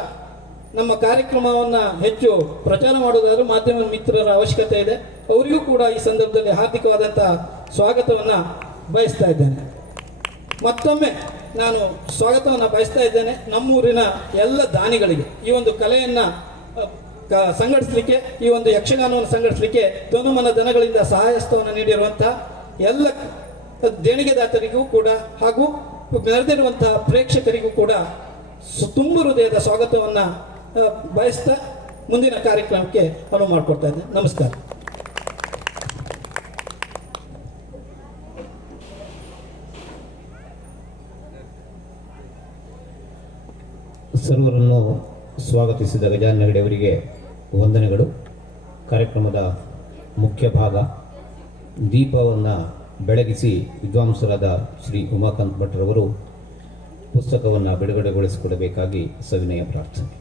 ನಮ್ಮ ಕಾರ್ಯಕ್ರಮವನ್ನು ಹೆಚ್ಚು ಪ್ರಚಾರ ಮಾಡೋದಾದರೂ ಮಾಧ್ಯಮ ಮಿತ್ರರ ಅವಶ್ಯಕತೆ ಇದೆ. ಅವರಿಗೂ ಕೂಡ ಈ ಸಂದರ್ಭದಲ್ಲಿ ಹಾರ್ದಿಕವಾದಂತಹ ಸ್ವಾಗತವನ್ನು ಬಯಸ್ತಾ ಇದ್ದೇನೆ. ಮತ್ತೊಮ್ಮೆ ನಾನು ಸ್ವಾಗತವನ್ನು ಬಯಸ್ತಾ ಇದ್ದೇನೆ ನಮ್ಮೂರಿನ ಎಲ್ಲ ದಾನಿಗಳಿಗೆ. ಈ ಒಂದು ಕಲೆಯನ್ನು ಸಂಘಟಿಸಲಿಕ್ಕೆ, ಈ ಒಂದು ಯಕ್ಷಗಾನವನ್ನು ಸಂಘಟಿಸಲಿಕ್ಕೆ ತನುಮನ ದನಗಳಿಂದ ಸಹಾಯಸ್ತವನ್ನು ನೀಡಿರುವಂತಹ ಎಲ್ಲ ದೇಣಿಗೆದಾತರಿಗೂ ಕೂಡ ಹಾಗೂ ನೆರೆದಿರುವಂತಹ ಪ್ರೇಕ್ಷಕರಿಗೂ ಕೂಡ ತುಂಬು ಹೃದಯದ ಸ್ವಾಗತವನ್ನು ಬಯಸ್ತಾ ಮುಂದಿನ ಕಾರ್ಯಕ್ರಮಕ್ಕೆ ಅನುವು ಮಾಡಿಕೊಡ್ತಾ ಇದ್ದೇನೆ. ನಮಸ್ಕಾರ. ಸರ್ವರನ್ನು ಸ್ವಾಗತಿಸಿದ ಗಜಾನನ ಹೆಗಡೆ ಅವರಿಗೆ ವಂದನೆಗಳು. ಕಾರ್ಯಕ್ರಮದ ಮುಖ್ಯ ಭಾಗ ದೀಪವನ್ನು ಬೆಳಗಿಸಿ ವಿದ್ವಾಂಸರಾದ ಶ್ರೀ ಉಮಾಕಾಂತ್ ಭಟ್ರವರು ಪುಸ್ತಕವನ್ನು ಬಿಡುಗಡೆಗೊಳಿಸಿಕೊಡಬೇಕಾಗಿ ಸವಿನಯ ಪ್ರಾರ್ಥನೆ.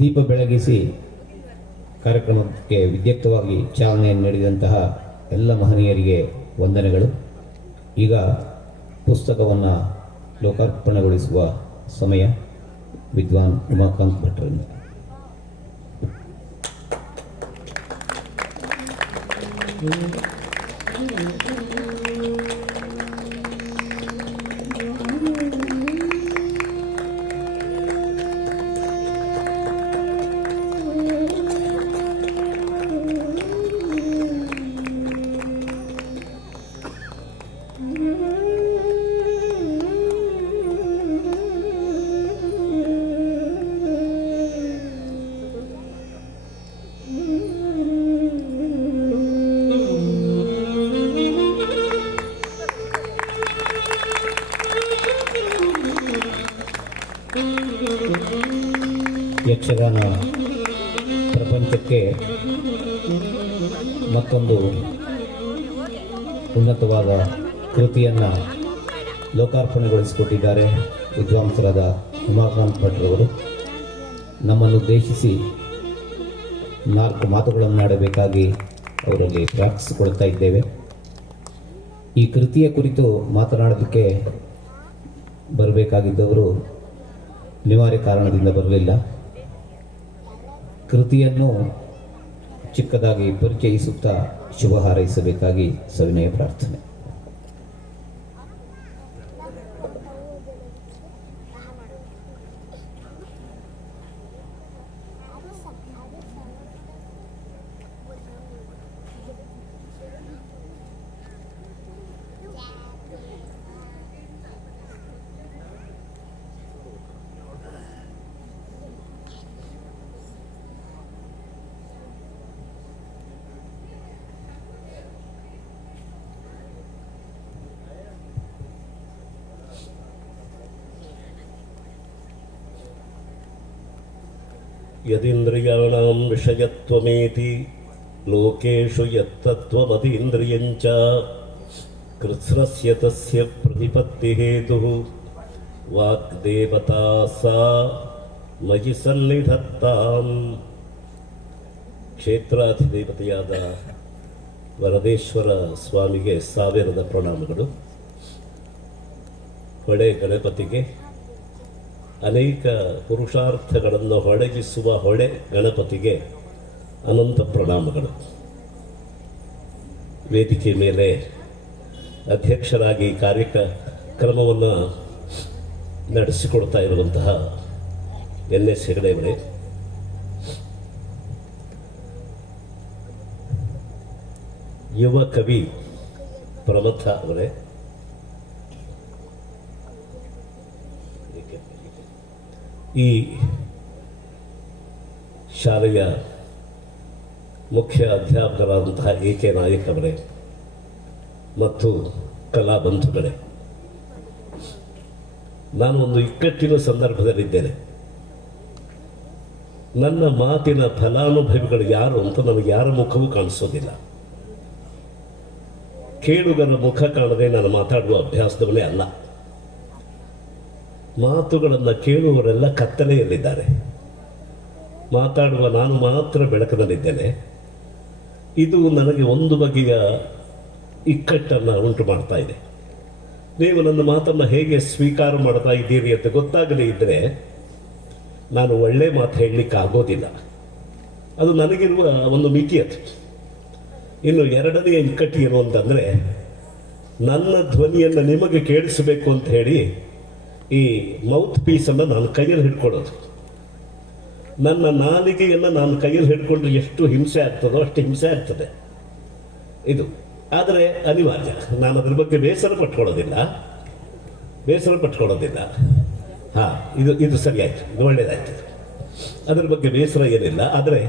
ದೀಪ ಬೆಳಗಿಸಿ ಕಾರ್ಯಕ್ರಮಕ್ಕೆ ವಿದ್ಯುಕ್ತವಾಗಿ ಚಾಲನೆಯನ್ನು ನೀಡಿದಂತಹ ಎಲ್ಲ ಮಹನೀಯರಿಗೆ ವಂದನೆಗಳು. ಈಗ ಪುಸ್ತಕವನ್ನು ಲೋಕಾರ್ಪಣೆಗೊಳಿಸುವ ಸಮಯ. ವಿದ್ವಾನ್ ಉಮಾಕಾಂತ್ ಭಟ್ರಿಂದ. ಯಕ್ಷಗಾನ ಪ್ರಪಂಚಕ್ಕೆ ಮತ್ತೊಂದು ಉನ್ನತವಾದ ಕೃತಿಯನ್ನು ಲೋಕಾರ್ಪಣೆಗೊಳಿಸಿಕೊಟ್ಟಿದ್ದಾರೆ ವಿದ್ವಾಂಸರಾದ ಉಮಾಕಾಂತ್ ಭಟ್ರವರು. ನಮ್ಮನ್ನು ಉದ್ದೇಶಿಸಿ 4 ಮಾತುಗಳನ್ನಾಡಬೇಕಾಗಿ ಅವರಲ್ಲಿ ಪ್ರಾರ್ಥಿಸಿಕೊಳ್ತಾ ಇದ್ದೇವೆ. ಈ ಕೃತಿಯ ಕುರಿತು ಮಾತನಾಡೋದಕ್ಕೆ ಬರಬೇಕಾಗಿದ್ದವರು ಅನಿವಾರ್ಯ ಕಾರಣದಿಂದ ಬರಲಿಲ್ಲ. ಕೃತಿಯನ್ನು ಚಿಕ್ಕದಾಗಿ ಪರಿಚಯಿಸುತ್ತಾ ಶುಭ ಹಾರೈಸಬೇಕಾಗಿ ಸವಿನಯ ಪ್ರಾರ್ಥನೆ. ಯದೀಂದ್ರಿಯಾಣಾಂ ವಿಷಯತ್ವಮೇತಿ ಲೋಕೇಶು ಯತ್ತತ್ವಮತೀಂದ್ರಿಯಂಚ ಕೃತ್ಸ್ನಸ್ಯ ತಸ್ಯ ಪ್ರತಿಪತ್ತಿಹೇತುಃ ವಾಗ್ದೇವತಾ ಸಾ ಮಯಿ ಸನ್ನಿಧತ್ತಾಂ. ಕ್ಷೇತ್ರಾಧಿದೇವತೆಯಾದ ವರದೇಶ್ವರ ಸ್ವಾಮಿಗೆ 1000 ಪ್ರಣಾಮಗಳು. ಹೊಳೆ ಗಣಪತಿಗೆ ಅನೇಕ ಪುರುಷಾರ್ಥಗಳನ್ನು ಹೊಳೆಗಿಸುವ ಹೊಳೆ ಗಣಪತಿಗೆ ಅನಂತ ಪ್ರಣಾಮಗಳು. ವೇದಿಕೆ ಮೇಲೆ ಅಧ್ಯಕ್ಷರಾಗಿ ಕಾರ್ಯಕ್ರಮವನ್ನು ನಡೆಸಿಕೊಡ್ತಾ ಇರುವಂತಹ NS ಹೆಗಡೆಯವರೇ, ಯುವ ಕವಿ ಪ್ರಮಥ ಅವರೇ, ಈ ಶಾಲೆಯ ಮುಖ್ಯ ಅಧ್ಯಾಪಕರಾದಂತಹ AK ನಾಯಕ್ ಅವರೇ ಮತ್ತು ಕಲಾ ಬಂಧುಗಳೇ, ನಾನು ಒಂದು ಇಕ್ಕಟ್ಟಿನ ಸಂದರ್ಭದಲ್ಲಿದ್ದೇನೆ. ನನ್ನ ಮಾತಿನ ಫಲಾನುಭವಿಗಳು ಯಾರು ಅಂತ ನನಗೆ ಯಾರ ಮುಖವೂ ಕಾಣಿಸೋದಿಲ್ಲ. ಕೇಳುಗರ ಮುಖ ಕಾಣದೆ ನಾನು ಮಾತಾಡುವ ಅಭ್ಯಾಸದವನೇ ಅಲ್ಲ. ಮಾತುಗಳನ್ನು ಕೇಳುವವರೆಲ್ಲ ಕತ್ತಲೆಯಲ್ಲಿದ್ದಾರೆ. ಮಾತಾಡುವ ನಾನು ಮಾತ್ರ ಬೆಳಕದಲ್ಲಿದ್ದೇನೆ. ಇದು ನನಗೆ ಒಂದು ಬಗೆಯ ಇಕ್ಕಟ್ಟನ್ನು ಉಂಟು ಮಾಡ್ತಾ ಇದೆ. ನೀವು ನನ್ನ ಮಾತನ್ನು ಹೇಗೆ ಸ್ವೀಕಾರ ಮಾಡ್ತಾ ಇದ್ದೀರಿ ಅಂತ ಗೊತ್ತಾಗದೇ ಇದ್ದರೆ ನಾನು ಒಳ್ಳೆ ಮಾತು ಹೇಳಲಿಕ್ಕೆ ಆಗೋದಿಲ್ಲ. ಅದು ನನಗಿರುವ ಒಂದು ಮಿತಿ ಅದು. ಇನ್ನು ಎರಡನೆಯ ಇಕ್ಕಟ್ಟು ಏನು ಅಂತಂದರೆ, ನನ್ನ ಧ್ವನಿಯನ್ನು ನಿಮಗೆ ಕೇಳಿಸಬೇಕು ಅಂತ ಹೇಳಿ ಈ ಮೌತ್ ಪೀಸನ್ನು ನಾನು ಕೈಯಲ್ಲಿ ಹಿಡ್ಕೊಳ್ಳೋದು. ನನ್ನ ನಾಲಿಗೆಯನ್ನು ನಾನು ಕೈಯಲ್ಲಿ ಹಿಡ್ಕೊಂಡ್ರೆ ಎಷ್ಟು ಹಿಂಸೆ ಆಗ್ತದೋ ಅಷ್ಟು ಹಿಂಸೆ ಆಗ್ತದೆ ಇದು. ಆದರೆ ಅನಿವಾರ್ಯ, ನಾನು ಅದ್ರ ಬಗ್ಗೆ ಬೇಸರ ಪಟ್ಕೊಳ್ಳೋದಿಲ್ಲ. ಹಾಂ, ಇದು ಸರಿಯಾಯಿತು, ಇದು ಒಳ್ಳೆಯದಾಯ್ತು, ಅದರ ಬಗ್ಗೆ ಬೇಸರ ಏನಿಲ್ಲ. ಆದರೆ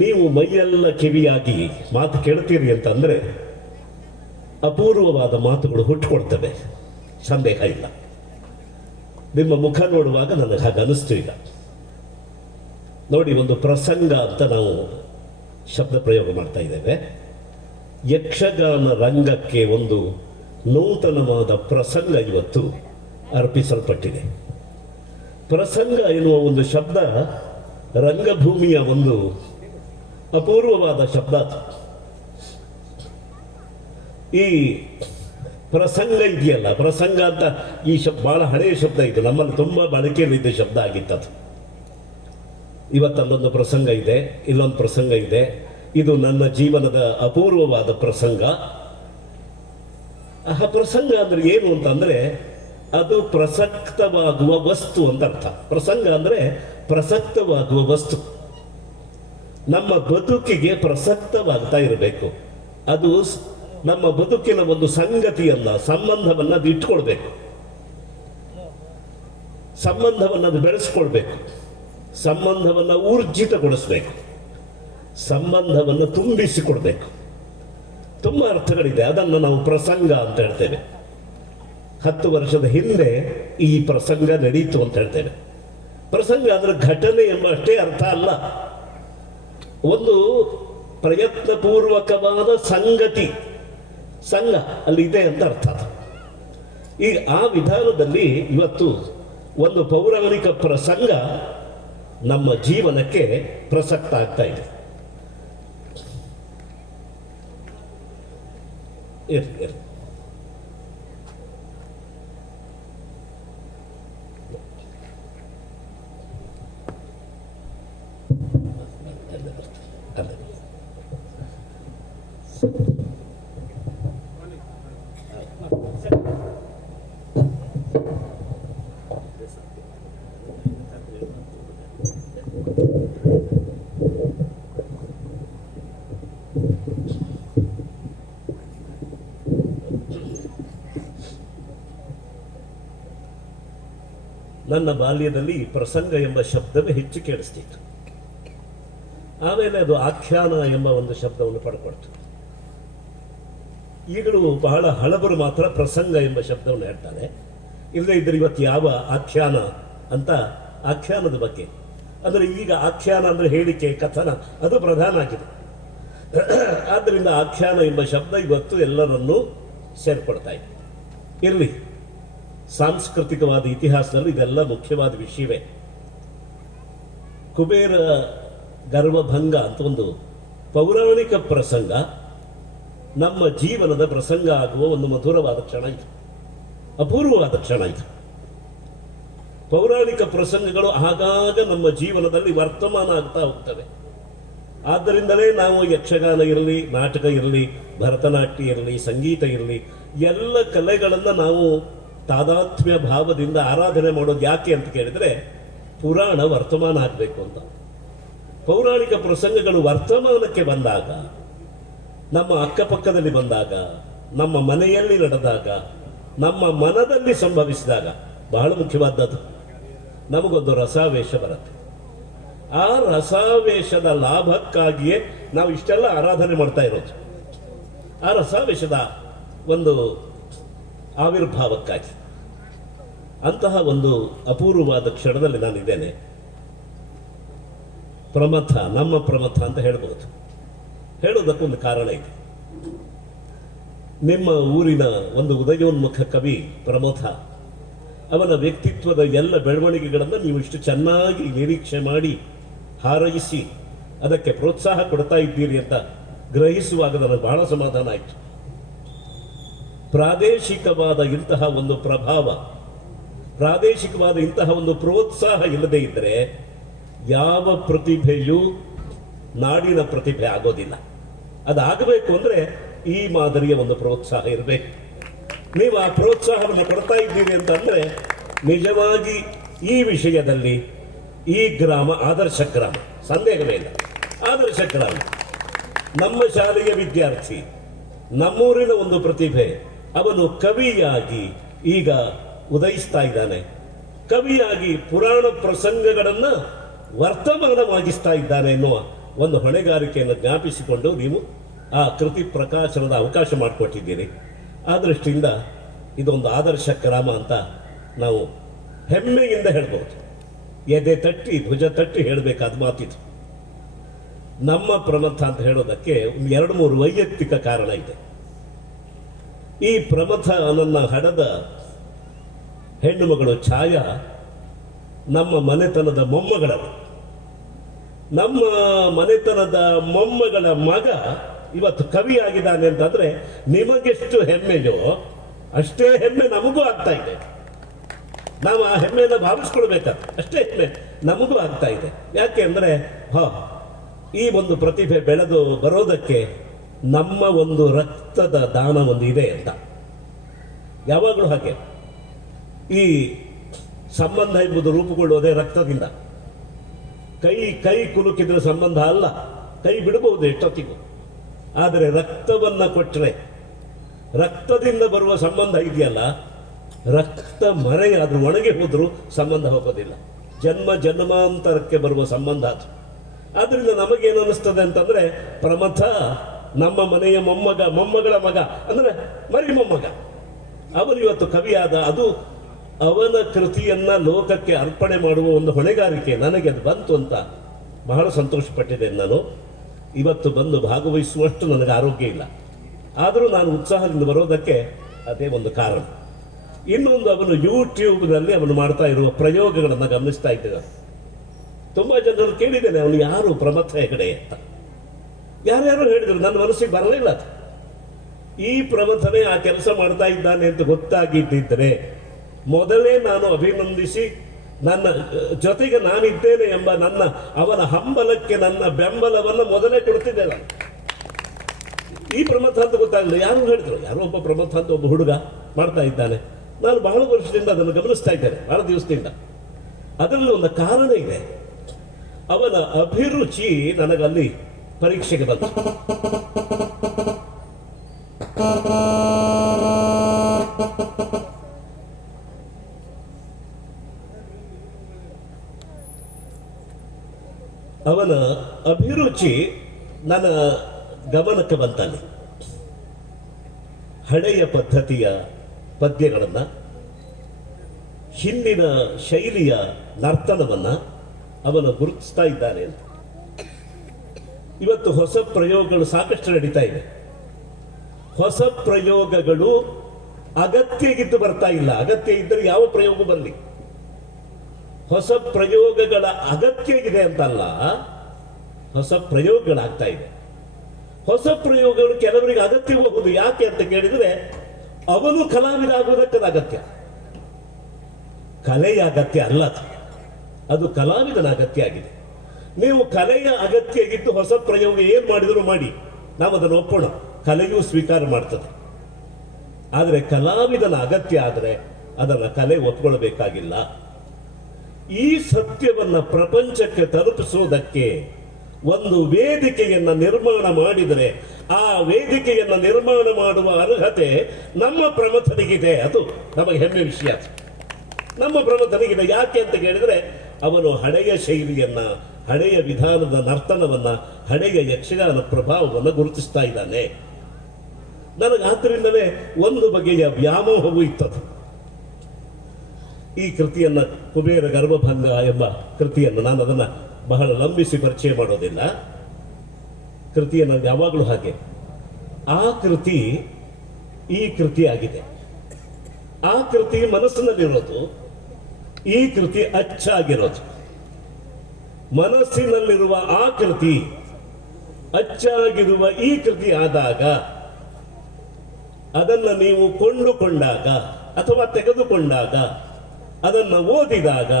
ನೀವು ಮೈಯೆಲ್ಲ ಕಿವಿಯಾಗಿ ಮಾತು ಕೇಳ್ತೀರಿ ಅಂತಂದರೆ ಅಪೂರ್ವವಾದ ಮಾತುಗಳು ಹುಟ್ಟುಕೊಡ್ತವೆ, ಸಂದೇಹ ಇಲ್ಲ. ನಿಮ್ಮ ಮುಖ ನೋಡುವಾಗ ನನಗೆ ಹಾಗೆ ಅನಿಸ್ತು. ಈಗ ನೋಡಿ, ಒಂದು ಪ್ರಸಂಗ ಅಂತ ನಾವು ಶಬ್ದ ಪ್ರಯೋಗ ಮಾಡ್ತಾ ಇದ್ದೇವೆ. ಯಕ್ಷಗಾನ ರಂಗಕ್ಕೆ ಒಂದು ನೂತನವಾದ ಪ್ರಸಂಗ ಇವತ್ತು ಅರ್ಪಿಸಲ್ಪಟ್ಟಿದೆ. ಪ್ರಸಂಗ ಎನ್ನುವ ಒಂದು ಶಬ್ದ ರಂಗಭೂಮಿಯ ಒಂದು ಅಪೂರ್ವವಾದ ಶಬ್ದ. ಈ ಪ್ರಸಂಗ ಇದೆಯಲ್ಲ, ಪ್ರಸಂಗ ಅಂತ ಈ ಬಹಳ ಹಳೆಯ ಶಬ್ದ ಇದು, ನಮ್ಮಲ್ಲಿ ತುಂಬ ಬಳಕೆಯಲ್ಲಿದ್ದ ಶಬ್ದ ಆಗಿತ್ತದು. ಇವತ್ತಲ್ಲೊಂದು ಪ್ರಸಂಗ ಇದೆ, ಇಲ್ಲೊಂದು ಪ್ರಸಂಗ ಇದೆ. ಇದು ನನ್ನ ಜೀವನದ ಅಪೂರ್ವವಾದ ಪ್ರಸಂಗ. ಆ ಪ್ರಸಂಗ ಅಂದ್ರೆ ಏನು ಅಂತಂದ್ರೆ, ಅದು ಪ್ರಸಕ್ತವಾಗುವ ವಸ್ತು ಅಂತ ಅರ್ಥ. ಪ್ರಸಂಗ ಅಂದ್ರೆ ಪ್ರಸಕ್ತವಾಗುವ ವಸ್ತು, ನಮ್ಮ ಬದುಕಿಗೆ ಪ್ರಸಕ್ತವಾಗ್ತಾ ಇರಬೇಕು. ಅದು ನಮ್ಮ ಬದುಕಿನ ಒಂದು ಸಂಗತಿಯನ್ನ, ಸಂಬಂಧವನ್ನ ಅದು ಇಟ್ಕೊಳ್ಬೇಕು, ಸಂಬಂಧವನ್ನು ಅದು ಬೆಳೆಸ್ಕೊಳ್ಬೇಕು, ಸಂಬಂಧವನ್ನು ಊರ್ಜಿತಗೊಳಿಸ್ಬೇಕು, ಸಂಬಂಧವನ್ನು ತುಂಬಿಸಿಕೊಡ್ಬೇಕು. ತುಂಬ ಅರ್ಥಗಳಿದೆ. ಅದನ್ನು ನಾವು ಪ್ರಸಂಗ ಅಂತ ಹೇಳ್ತೇವೆ. 10 ವರ್ಷದ ಹಿಂದೆ ಈ ಪ್ರಸಂಗ ನಡೀತು ಅಂತ ಹೇಳ್ತೇವೆ. ಪ್ರಸಂಗ ಅದರ ಘಟನೆ ಎಂಬ ಅಷ್ಟೇ ಅರ್ಥ ಅಲ್ಲ, ಒಂದು ಪ್ರಯತ್ನಪೂರ್ವಕವಾದ ಸಂಗತಿ, ಸಂಘ ಅಲ್ಲಿ ಇದೆ ಅಂತ ಅರ್ಥ. ಈಗ ಆ ವಿಧಾನದಲ್ಲಿ ಇವತ್ತು ಒಂದು ಪೌರಾಣಿಕ ಪ್ರಸಂಗ ನಮ್ಮ ಜೀವನಕ್ಕೆ ಪ್ರಸಕ್ತ ಆಗ್ತಾ ಇದೆ. ನನ್ನ ಬಾಲ್ಯದಲ್ಲಿ ಈ ಪ್ರಸಂಗ ಎಂಬ ಶಬ್ದವೇ ಹೆಚ್ಚು ಕೇಳಿಸ್ತಿತ್ತು. ಆಮೇಲೆ ಅದು ಆಖ್ಯಾನ ಎಂಬ ಒಂದು ಶಬ್ದವನ್ನು ಪಡ್ಕೊಳ್ತು. ಈಗಲೂ ಬಹಳ ಹಳಬರು ಮಾತ್ರ ಪ್ರಸಂಗ ಎಂಬ ಶಬ್ದವನ್ನು ಹೇಳ್ತಾರೆ. ಇಲ್ಲದೇ ಇದ್ರೆ ಇವತ್ತು ಯಾವ ಆಖ್ಯಾನ ಅಂತ, ಆಖ್ಯಾನದ ಬಗ್ಗೆ ಅಂದರೆ ಈಗ ಆಖ್ಯಾನ ಅಂದರೆ ಹೇಳಿಕೆ, ಕಥನ, ಅದು ಪ್ರಧಾನ ಆಗಿದೆ. ಆದ್ದರಿಂದ ಆಖ್ಯಾನ ಎಂಬ ಶಬ್ದ ಇವತ್ತು ಎಲ್ಲರನ್ನೂ ಸೇರ್ಪಡ್ತಾ ಇದೆ. ಇರಲಿ, ಸಾಂಸ್ಕೃತಿಕವಾದ ಇತಿಹಾಸದಲ್ಲಿ ಇದೆಲ್ಲ ಮುಖ್ಯವಾದ ವಿಷಯವೇ. ಕುಬೇರ ಗರ್ವಭಂಗ ಅಂತ ಒಂದು ಪೌರಾಣಿಕ ಪ್ರಸಂಗ ನಮ್ಮ ಜೀವನದ ಪ್ರಸಂಗ ಆಗುವ ಒಂದು ಮಧುರವಾದ ಕ್ಷಣ ಇದು, ಅಪೂರ್ವವಾದ ಕ್ಷಣ ಇದು. ಪೌರಾಣಿಕ ಪ್ರಸಂಗಗಳು ಆಗಾಗ ನಮ್ಮ ಜೀವನದಲ್ಲಿ ವರ್ತಮಾನ ಆಗ್ತಾ ಹೋಗ್ತವೆ. ಆದ್ದರಿಂದಲೇ ನಾವು ಯಕ್ಷಗಾನ ಇರಲಿ, ನಾಟಕ ಇರಲಿ, ಭರತನಾಟ್ಯ ಇರಲಿ, ಸಂಗೀತ ಇರಲಿ, ಎಲ್ಲ ಕಲೆಗಳನ್ನು ನಾವು ತಾದಾತ್ಮ್ಯ ಭಾವದಿಂದ ಆರಾಧನೆ ಮಾಡೋದು ಯಾಕೆ ಅಂತ ಕೇಳಿದ್ರೆ, ಪುರಾಣ ವರ್ತಮಾನ ಆಗಬೇಕು ಅಂತ. ಪೌರಾಣಿಕ ಪ್ರಸಂಗಗಳು ವರ್ತಮಾನಕ್ಕೆ ಬಂದಾಗ, ನಮ್ಮ ಅಕ್ಕಪಕ್ಕದಲ್ಲಿ ಬಂದಾಗ, ನಮ್ಮ ಮನೆಯಲ್ಲಿ ನಡೆದಾಗ, ನಮ್ಮ ಮನದಲ್ಲಿ ಸಂಭವಿಸಿದಾಗ ಬಹಳ ಮುಖ್ಯವಾದದ್ದು, ನಮಗೊಂದು ರಸಾವೇಶ ಬರುತ್ತೆ. ಆ ರಸಾವೇಶದ ಲಾಭಕ್ಕಾಗಿಯೇ ನಾವು ಇಷ್ಟೆಲ್ಲ ಆರಾಧನೆ ಮಾಡ್ತಾ ಇರೋದು. ಆ ರಸಾವೇಶದ ಒಂದು ಆವಿರ್ಭಾವಕ್ಕಾಗಿ. ಅಂತಹ ಒಂದು ಅಪೂರ್ವವಾದ ಕ್ಷಣದಲ್ಲಿ ನಾನಿದ್ದೇನೆ. ಪ್ರಮಥ, ನಮ್ಮ ಪ್ರಮಥ ಅಂತ ಹೇಳ್ಬೋದು. ಹೇಳೋದಕ್ಕೊಂದು ಕಾರಣ ಇದೆ. ನಿಮ್ಮ ಊರಿನ ಒಂದು ಉದಯೋನ್ಮುಖ ಕವಿ ಪ್ರಮಥ, ಅವನ ವ್ಯಕ್ತಿತ್ವದ ಎಲ್ಲ ಬೆಳವಣಿಗೆಗಳನ್ನು ನೀವು ಇಷ್ಟು ಚೆನ್ನಾಗಿ ನಿರೀಕ್ಷೆ ಮಾಡಿ ಹಾರೈಸಿ ಅದಕ್ಕೆ ಪ್ರೋತ್ಸಾಹ ಕೊಡ್ತಾ ಇದ್ದೀರಿ ಅಂತ ಗ್ರಹಿಸುವಾಗ ನನಗೆ ಬಹಳ ಸಮಾಧಾನ ಆಯಿತು. ಪ್ರಾದೇಶಿಕವಾದ ಇಂತಹ ಒಂದು ಪ್ರಭಾವ, ಪ್ರಾದೇಶಿಕವಾದ ಇಂತಹ ಒಂದು ಪ್ರೋತ್ಸಾಹ ಇಲ್ಲದೆ ಇದ್ದರೆ ಯಾವ ಪ್ರತಿಭೆಯೂ ನಾಡಿನ ಪ್ರತಿಭೆ ಆಗೋದಿಲ್ಲ. ಅದಾಗಬೇಕು ಅಂದರೆ ಈ ಮಾದರಿಯ ಒಂದು ಪ್ರೋತ್ಸಾಹ ಇರಬೇಕು. ನೀವು ಆ ಪ್ರೋತ್ಸಾಹವನ್ನು ಕೊಡ್ತಾ ಇದ್ದೀರಿ ಅಂತಂದ್ರೆ ನಿಜವಾಗಿ ಈ ವಿಷಯದಲ್ಲಿ ಈ ಗ್ರಾಮ ಆದರ್ಶ ಗ್ರಾಮ, ಸಂದೇಹವೇ ಇಲ್ಲ, ಆದರ್ಶ ಗ್ರಾಮ. ನಮ್ಮ ಶಾಲೆಯ ವಿದ್ಯಾರ್ಥಿ, ನಮ್ಮೂರಿನ ಒಂದು ಪ್ರತಿಭೆ, ಅವನು ಕವಿಯಾಗಿ ಈಗ ಉದಯಿಸ್ತಾ ಇದ್ದಾನೆ. ಕವಿಯಾಗಿ ಪುರಾಣ ಪ್ರಸಂಗಗಳನ್ನ ವರ್ತಮಾನವಾಗಿಸ್ತಾ ಇದ್ದಾನೆ ಎನ್ನುವ ಒಂದು ಹೊಣೆಗಾರಿಕೆಯನ್ನು ಜ್ಞಾಪಿಸಿಕೊಂಡು ನೀವು ಆ ಕೃತಿ ಪ್ರಕಾಶನದ ಅವಕಾಶ ಮಾಡಿಕೊಟ್ಟಿದ್ದೀರಿ. ಆ ದೃಷ್ಟಿಯಿಂದ ಇದೊಂದು ಆದರ್ಶ ಗ್ರಾಮ ಅಂತ ನಾವು ಹೆಮ್ಮೆಯಿಂದ ಹೇಳ್ಬೋದು. ಎದೆ ತಟ್ಟಿ ಧ್ವಜ ತಟ್ಟಿ ಹೇಳಬೇಕಾದ ಮಾತಿದು. ನಮ್ಮ ಪ್ರಮಥ ಅಂತ ಹೇಳೋದಕ್ಕೆ 2-3 ವೈಯಕ್ತಿಕ ಕಾರಣ ಇದೆ. ಈ ಪ್ರಮಥ ನನ್ನ ಹಡದ ಹೆಣ್ಣು ಮಗಳು ಛಾಯಾ ನಮ್ಮ ಮನೆತನದ ಮೊಮ್ಮಗಳರು. ನಮ್ಮ ಮನೆತನದ ಮೊಮ್ಮಗಳ ಮಗ ಇವತ್ತು ಕವಿಯಾಗಿದ್ದಾನೆ ಅಂತಂದ್ರೆ ನಿಮಗೆಷ್ಟು ಹೆಮ್ಮೆಯೋ ಅಷ್ಟೇ ಹೆಮ್ಮೆ ನಮಗೂ ಆಗ್ತಾ ಇದೆ. ನಾವು ಆ ಹೆಮ್ಮೆಯನ್ನು ಭಾವಿಸ್ಕೊಳ್ಬೇಕಾದ್ರೆ ಅಷ್ಟೇ ಹೆಮ್ಮೆ ನಮಗೂ ಆಗ್ತಾ ಇದೆ. ಯಾಕೆ ಅಂದರೆ ಈ ಒಂದು ಪ್ರತಿಭೆ ಬೆಳೆದು ಬರೋದಕ್ಕೆ ನಮ್ಮ ಒಂದು ರಕ್ತದ ದಾನ ಒಂದು ಇದೆ ಅಂತ. ಯಾವಾಗಲೂ ಹಾಗೆ ಈ ಸಂಬಂಧ ಎಂಬುದು ರೂಪುಗೊಳ್ಳುವುದೇ ರಕ್ತದಿಂದ. ಕೈ ಕುಲುಕಿದ್ರೆ ಸಂಬಂಧ ಅಲ್ಲ, ಕೈ ಬಿಡಬಹುದು ಎಷ್ಟೊತ್ತಿಗೂ. ಆದರೆ ರಕ್ತವನ್ನ ಕೊಟ್ಟರೆ, ರಕ್ತದಿಂದ ಬರುವ ಸಂಬಂಧ ಇದೆಯಲ್ಲ, ರಕ್ತ ಮರೆಯಾದ್ರೂ ಒಣಗಿ ಹೋದ್ರೂ ಸಂಬಂಧ ಹೋಗೋದಿಲ್ಲ. ಜನ್ಮ ಜನ್ಮಾಂತರಕ್ಕೆ ಬರುವ ಸಂಬಂಧ ಅದು. ಆದ್ರಿಂದ ನಮಗೇನು ಅನಿಸ್ತದೆ ಅಂತಂದ್ರೆ ಪ್ರಮಥ ನಮ್ಮ ಮನೆಯ ಮೊಮ್ಮಗಳ ಮಗ ಅಂದ್ರೆ ಮರಿ ಮೊಮ್ಮಗ, ಅವನು ಇವತ್ತು ಕವಿಯಾದ. ಅದು ಅವನ ಕೃತಿಯನ್ನ ಲೋಕಕ್ಕೆ ಅರ್ಪಣೆ ಮಾಡುವ ಒಂದು ಹೊಣೆಗಾರಿಕೆ ನನಗೆ ಅದು ಬಂತು ಅಂತ ಬಹಳ ಸಂತೋಷಪಟ್ಟಿದ್ದೇನೆ. ನಾನು ಇವತ್ತು ಬಂದು ಭಾಗವಹಿಸುವಷ್ಟು ನನಗೆ ಆರೋಗ್ಯ ಇಲ್ಲ, ಆದರೂ ನಾನು ಉತ್ಸಾಹದಿಂದ ಬರೋದಕ್ಕೆ ಅದೇ ಒಂದು ಕಾರಣ. ಇನ್ನೊಂದು, ಅವನು ಯೂಟ್ಯೂಬ್ನಲ್ಲಿ ಅವನು ಮಾಡ್ತಾ ಇರುವ ಪ್ರಯೋಗಗಳನ್ನು ಗಮನಿಸ್ತಾ ಇದ್ದೇನೆ. ತುಂಬಾ ಜನರು ಕೇಳಿದ್ದೇನೆ, ಅವನು ಯಾರು ಪ್ರಮಥ ಹೆಗಡೆ ಅಂತ. ಯಾರ್ಯಾರು ಹೇಳಿದ್ರು, ನನ್ನ ಮನಸ್ಸಿಗೆ ಬರಲಿಲ್ಲ ಅದು. ಈ ಪ್ರಮಥನೇ ಆ ಕೆಲಸ ಮಾಡ್ತಾ ಇದ್ದಾನೆ ಅಂತ ಗೊತ್ತಾಗಿದ್ದಿದ್ದರೆ ಮೊದಲೇ ನಾನು ಅಭಿನಂದಿಸಿ ನನ್ನ ಜೊತೆಗೆ ನಾನಿದ್ದೇನೆ ಎಂಬ ಅವನ ಹಂಬಲಕ್ಕೆ ನನ್ನ ಬೆಂಬಲವನ್ನು ಮೊದಲೇ ಕೊಡ್ತಿದ್ದೆ ನಾನು. ಈ ಪ್ರಮಥ ಅಂತ ಗೊತ್ತಾಗಲಿಲ್ಲ. ಯಾರು ಹೇಳಿದ್ರು, ಯಾರೋ ಒಬ್ಬ ಪ್ರಮಥ ಅಂತ ಒಬ್ಬ ಹುಡುಗ ಮಾಡ್ತಾ ಇದ್ದಾನೆ. ನಾನು ಬಹಳ ವರ್ಷದಿಂದ ಅದನ್ನು ಗಮನಿಸ್ತಾ ಇದ್ದೇನೆ, ಬಹಳ ದಿವಸದಿಂದ. ಅದರಲ್ಲಿ ಒಂದು ಕಾರಣ ಇದೆ. ಅವನ ಅಭಿರುಚಿ ನನಗಲ್ಲಿ ಪರೀಕ್ಷೆಗೆ ಬಂತು. ಅವನ ಅಭಿರುಚಿ ನನ್ನ ಗಮನಕ್ಕೆ ಬಂತಾನೆ. ಹಳೆಯ ಪದ್ಧತಿಯ ಪದ್ಯಗಳನ್ನ, ಹಿಂದಿನ ಶೈಲಿಯ ನರ್ತನವನ್ನ ಅವನು ಗುರುತಿಸ್ತಾ ಇದ್ದಾನೆ ಅಂತ. ಇವತ್ತು ಹೊಸ ಪ್ರಯೋಗಗಳು ಸಾಕಷ್ಟು ನಡೀತಾ ಇವೆ. ಹೊಸ ಪ್ರಯೋಗಗಳು ಅಗತ್ಯ ಇದ್ದು ಬರ್ತಾ ಇಲ್ಲ. ಅಗತ್ಯ ಇದ್ದರೆ ಯಾವ ಪ್ರಯೋಗ ಬರಲಿ. ಹೊಸ ಪ್ರಯೋಗಗಳ ಅಗತ್ಯ ಇದೆ ಅಂತಲ್ಲ, ಹೊಸ ಪ್ರಯೋಗಗಳಾಗ್ತಾ ಇದೆ. ಹೊಸ ಪ್ರಯೋಗಗಳು ಕೆಲವರಿಗೆ ಅಗತ್ಯವಾಗುವುದು. ಯಾಕೆ ಅಂತ ಕೇಳಿದ್ರೆ, ಅವನು ಕಲಾವಿದ ಆಗುವುದಕ್ಕೆ ಅಗತ್ಯ, ಕಲೆಯ ಅಗತ್ಯ ಅಲ್ಲ ಅದು ಕಲಾವಿದನ ಅಗತ್ಯ ಆಗಿದೆ. ನೀವು ಕಲೆಯ ಅಗತ್ಯ ಇದ್ದು ಹೊಸ ಪ್ರಯೋಗ ಏನ್ ಮಾಡಿದ್ರು ಮಾಡಿ, ನಾವು ಅದನ್ನು ಒಪ್ಪೋಣ, ಕಲೆಯೂ ಸ್ವೀಕಾರ ಮಾಡ್ತದೆ. ಆದರೆ ಕಲಾವಿದನ ಅಗತ್ಯ ಆದರೆ ಅದನ್ನು ಕಲೆ ಒಪ್ಕೊಳ್ಬೇಕಾಗಿಲ್ಲ. ಈ ಸತ್ಯವನ್ನ ಪ್ರಪಂಚಕ್ಕೆ ತಲುಪಿಸುವುದಕ್ಕೆ ಒಂದು ವೇದಿಕೆಯನ್ನ ನಿರ್ಮಾಣ ಮಾಡಿದರೆ, ಆ ವೇದಿಕೆಯನ್ನ ನಿರ್ಮಾಣ ಮಾಡುವ ಅರ್ಹತೆ ನಮ್ಮ ಪ್ರಮಥನಿಗಿದೆ. ಅದು ನಮಗೆ ಹೆಮ್ಮೆ ವಿಷಯ. ನಮ್ಮ ಪ್ರಮಥನಿಗಿದೆ. ಯಾಕೆ ಅಂತ ಕೇಳಿದ್ರೆ, ಅವನು ಹಳೆಯ ಶೈಲಿಯನ್ನ, ಹಳೆಯ ವಿಧಾನದ ನರ್ತನವನ್ನ, ಹಳೆಯ ಯಕ್ಷಗಾನ ಪ್ರಭಾವವನ್ನು ಗುರುತಿಸ್ತಾ ಇದ್ದಾನೆ. ನನಗೆ ಆದ್ದರಿಂದಲೇ ಒಂದು ಬಗೆಯ ವ್ಯಾಮೋಹವೂ ಇತ್ತದು. ಈ ಕೃತಿಯನ್ನ, ಕುಬೇರ ಗರ್ಭಭಂಗ ಎಂಬ ಕೃತಿಯನ್ನು, ನಾನು ಅದನ್ನು ಬಹಳ ಲಂಬಿಸಿ ಪರಿಚಯ ಮಾಡೋದಿಲ್ಲ. ಕೃತಿಯನ್ನು ಯಾವಾಗಲೂ ಹಾಗೆ, ಆ ಕೃತಿ ಈ ಕೃತಿ ಆಗಿದೆ. ಆ ಕೃತಿ ಮನಸ್ಸಿನಲ್ಲಿರೋದು, ಈ ಕೃತಿ ಅಚ್ಚಾಗಿರೋದು. ಮನಸ್ಸಿನಲ್ಲಿರುವ ಆ ಕೃತಿ ಅಚ್ಚಾಗಿರುವ ಈ ಕೃತಿ ಆದಾಗ ಅದನ್ನ ನೀವು ಕೊಂಡುಕೊಂಡಾಗ ಅಥವಾ ತೆಗೆದುಕೊಂಡಾಗ ಅದನ್ನು ಓದಿದಾಗ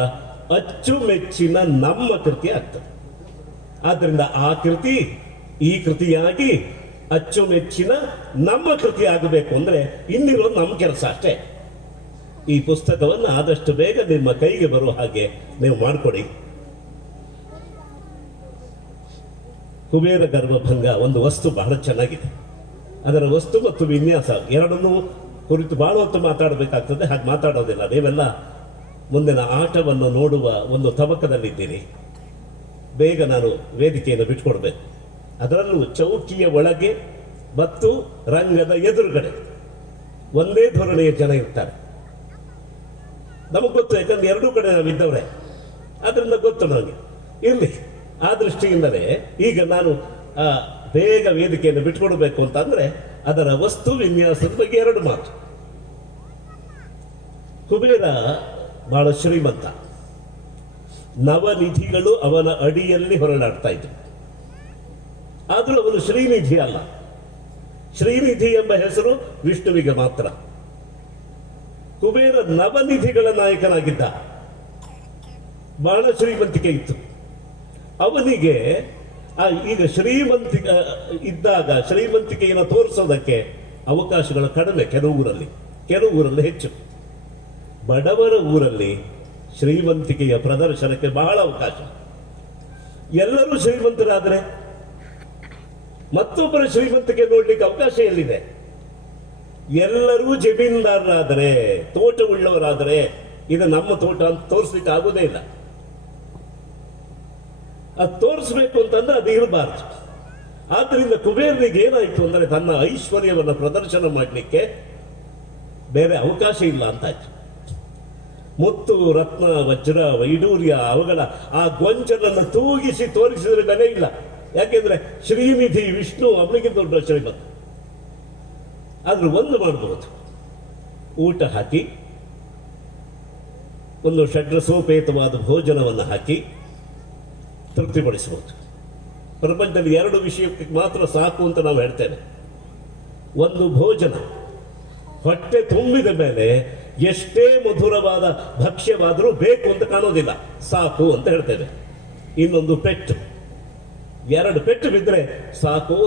ಅಚ್ಚುಮೆಚ್ಚಿನ ನಮ್ಮ ಕೃತಿ ಆಗ್ತದೆ. ಆದ್ದರಿಂದ ಆ ಕೃತಿ ಈ ಕೃತಿಯಾಗಿ ಅಚ್ಚುಮೆಚ್ಚಿನ ನಮ್ಮ ಕೃತಿ ಆಗಬೇಕು ಅಂದ್ರೆ ಇನ್ನಿರೋದು ನಮ್ಮ ಕೆಲಸ ಅಷ್ಟೇ. ಈ ಪುಸ್ತಕವನ್ನು ಆದಷ್ಟು ಬೇಗ ನಿಮ್ಮ ಕೈಗೆ ಬರುವ ಹಾಗೆ ನೀವು ಮಾಡಿಕೊಡಿ. ಕುಬೇರ ಗರ್ಭಭಂಗ ಒಂದು ವಸ್ತು ಬಹಳ ಚೆನ್ನಾಗಿದೆ. ಅದರ ವಸ್ತು ಮತ್ತು ವಿನ್ಯಾಸ ಎರಡನ್ನೂ ಕುರಿತು ಬಹಳ ಹೊತ್ತು ಮಾತಾಡಬೇಕಾಗ್ತದೆ. ಹಾಗೆ ಮಾತಾಡೋದಿಲ್ಲ. ನೀವೆಲ್ಲ ಮುಂದಿನ ಆಟವನ್ನು ನೋಡುವ ಒಂದು ತವಕದಲ್ಲಿದ್ದೀರಿ. ಬೇಗ ನಾನು ವೇದಿಕೆಯನ್ನು ಬಿಟ್ಕೊಡ್ಬೇಕು. ಅದರಲ್ಲೂ ಚೌಕಿಯ ಒಳಗೆ ಮತ್ತು ರಂಗದ ಎದುರುಗಡೆ ಒಂದೇ ಧೋರಣೆಯ ಜನ ಇರ್ತಾರೆ. ನಮಗೆ ಗೊತ್ತು, ಯಾಕಂದ್ರೆ ಎರಡೂ ಕಡೆ ನಾವಿದ್ದವ್ರೆ, ಅದರಿಂದ ಗೊತ್ತು ನನಗೆ. ಇರಲಿ, ಆ ದೃಷ್ಟಿಯಿಂದಲೇ ಈಗ ನಾನು ಬೇಗ ವೇದಿಕೆಯನ್ನು ಬಿಟ್ಕೊಡ್ಬೇಕು ಅಂತಂದ್ರೆ ಅದರ ವಸ್ತು ವಿನ್ಯಾಸದ ಬಗ್ಗೆ ಎರಡು ಮಾತು. ಕುಬೇರ ಬಹಳ ಶ್ರೀಮಂತ. ನವನಿಧಿಗಳು ಅವನ ಅಡಿಯಲ್ಲಿ ಹೊರಳಾಡ್ತಾ ಇದ್ರು. ಆದರೂ ಅವನು ಶ್ರೀನಿಧಿ ಅಲ್ಲ. ಶ್ರೀನಿಧಿ ಎಂಬ ಹೆಸರು ವಿಷ್ಣುವಿಗೆ ಮಾತ್ರ. ಕುಬೇರ ನವನಿಧಿಗಳ ನಾಯಕನಾಗಿದ್ದ. ಬಹಳ ಶ್ರೀಮಂತಿಕೆ ಇತ್ತು ಅವನಿಗೆ. ಈಗ ಇದ್ದಾಗ ಶ್ರೀಮಂತಿಕೆಯನ್ನು ತೋರಿಸೋದಕ್ಕೆ ಅವಕಾಶಗಳು ಕಡಿಮೆ. ಕೆಲವು ಊರಲ್ಲಿ ಹೆಚ್ಚು. ಬಡವರ ಊರಲ್ಲಿ ಶ್ರೀಮಂತಿಕೆಯ ಪ್ರದರ್ಶನಕ್ಕೆ ಬಹಳ ಅವಕಾಶ. ಎಲ್ಲರೂ ಶ್ರೀಮಂತರಾದರೆ ಮತ್ತೊಬ್ಬರ ಶ್ರೀಮಂತಿಕೆ ನೋಡ್ಲಿಕ್ಕೆ ಅವಕಾಶ ಎಲ್ಲಿದೆ? ಎಲ್ಲರೂ ಜಮೀನ್ದಾರರಾದರೆ, ತೋಟವುಳ್ಳವರಾದರೆ ಇದು ನಮ್ಮ ತೋಟ ಅಂತ ತೋರಿಸ್ಲಿಕ್ಕೆ ಆಗೋದೇ ಇಲ್ಲ. ಅದು ತೋರಿಸ್ಬೇಕು ಅಂತಂದ್ರೆ ಅದು ಇರಬಾರ್ದು. ಆದ್ರಿಂದ ಕುಬೇರನಿಗೆ ಏನಾಯ್ತು ಅಂದ್ರೆ ತನ್ನ ಐಶ್ವರ್ಯವನ್ನು ಪ್ರದರ್ಶನ ಮಾಡಲಿಕ್ಕೆ ಬೇರೆ ಅವಕಾಶ ಇಲ್ಲ ಅಂತಾಯ್ತು. ಮುತ್ತು, ರತ್ನ, ವಜ್ರ, ವೈಡೂರ್ಯ ಅವುಗಳ ಆ ಗೊಂಚಲನ್ನು ತೂಗಿಸಿ ತೋರಿಸಿದ್ರೆ ಬೆಲೆ ಇಲ್ಲ. ಯಾಕೆಂದ್ರೆ ಶ್ರೀನಿಧಿ ವಿಷ್ಣು ಅವನಿಗೆ ದೊಡ್ಡ ಶ್ರೀಮಂತ. ಆದ್ರೂ ಒಂದು ಮಾಡಬಹುದು, ಊಟ ಹಾಕಿ ಒಂದು ಷಡ್ರಸೋಪೇತವಾದ ಭೋಜನವನ್ನು ಹಾಕಿ ತೃಪ್ತಿಪಡಿಸಬಹುದು. ಪ್ರಪಂಚದಲ್ಲಿ ಎರಡು ವಿಷಯಕ್ಕೆ ಮಾತ್ರ ಸಾಕು ಅಂತ ನಾವು ಹೇಳ್ತೇವೆ. ಒಂದು ಭೋಜನ, ಹೊಟ್ಟೆ ತುಂಬಿದ ಮೇಲೆ ಎಷ್ಟೇ ಮಧುರವಾದ ಭಕ್ಷ್ಯವಾದರೂ ಬೇಕು ಅಂತ ಕಾಣೋದಿಲ್ಲ, ಸಾಕು ಅಂತ ಹೇಳ್ತೇವೆ. ಇನ್ನೊಂದು ಪೆಟ್ಟು, ಎರಡು ಪೆಟ್ಟು ಬಿದ್ದರೆ ಸಾಕು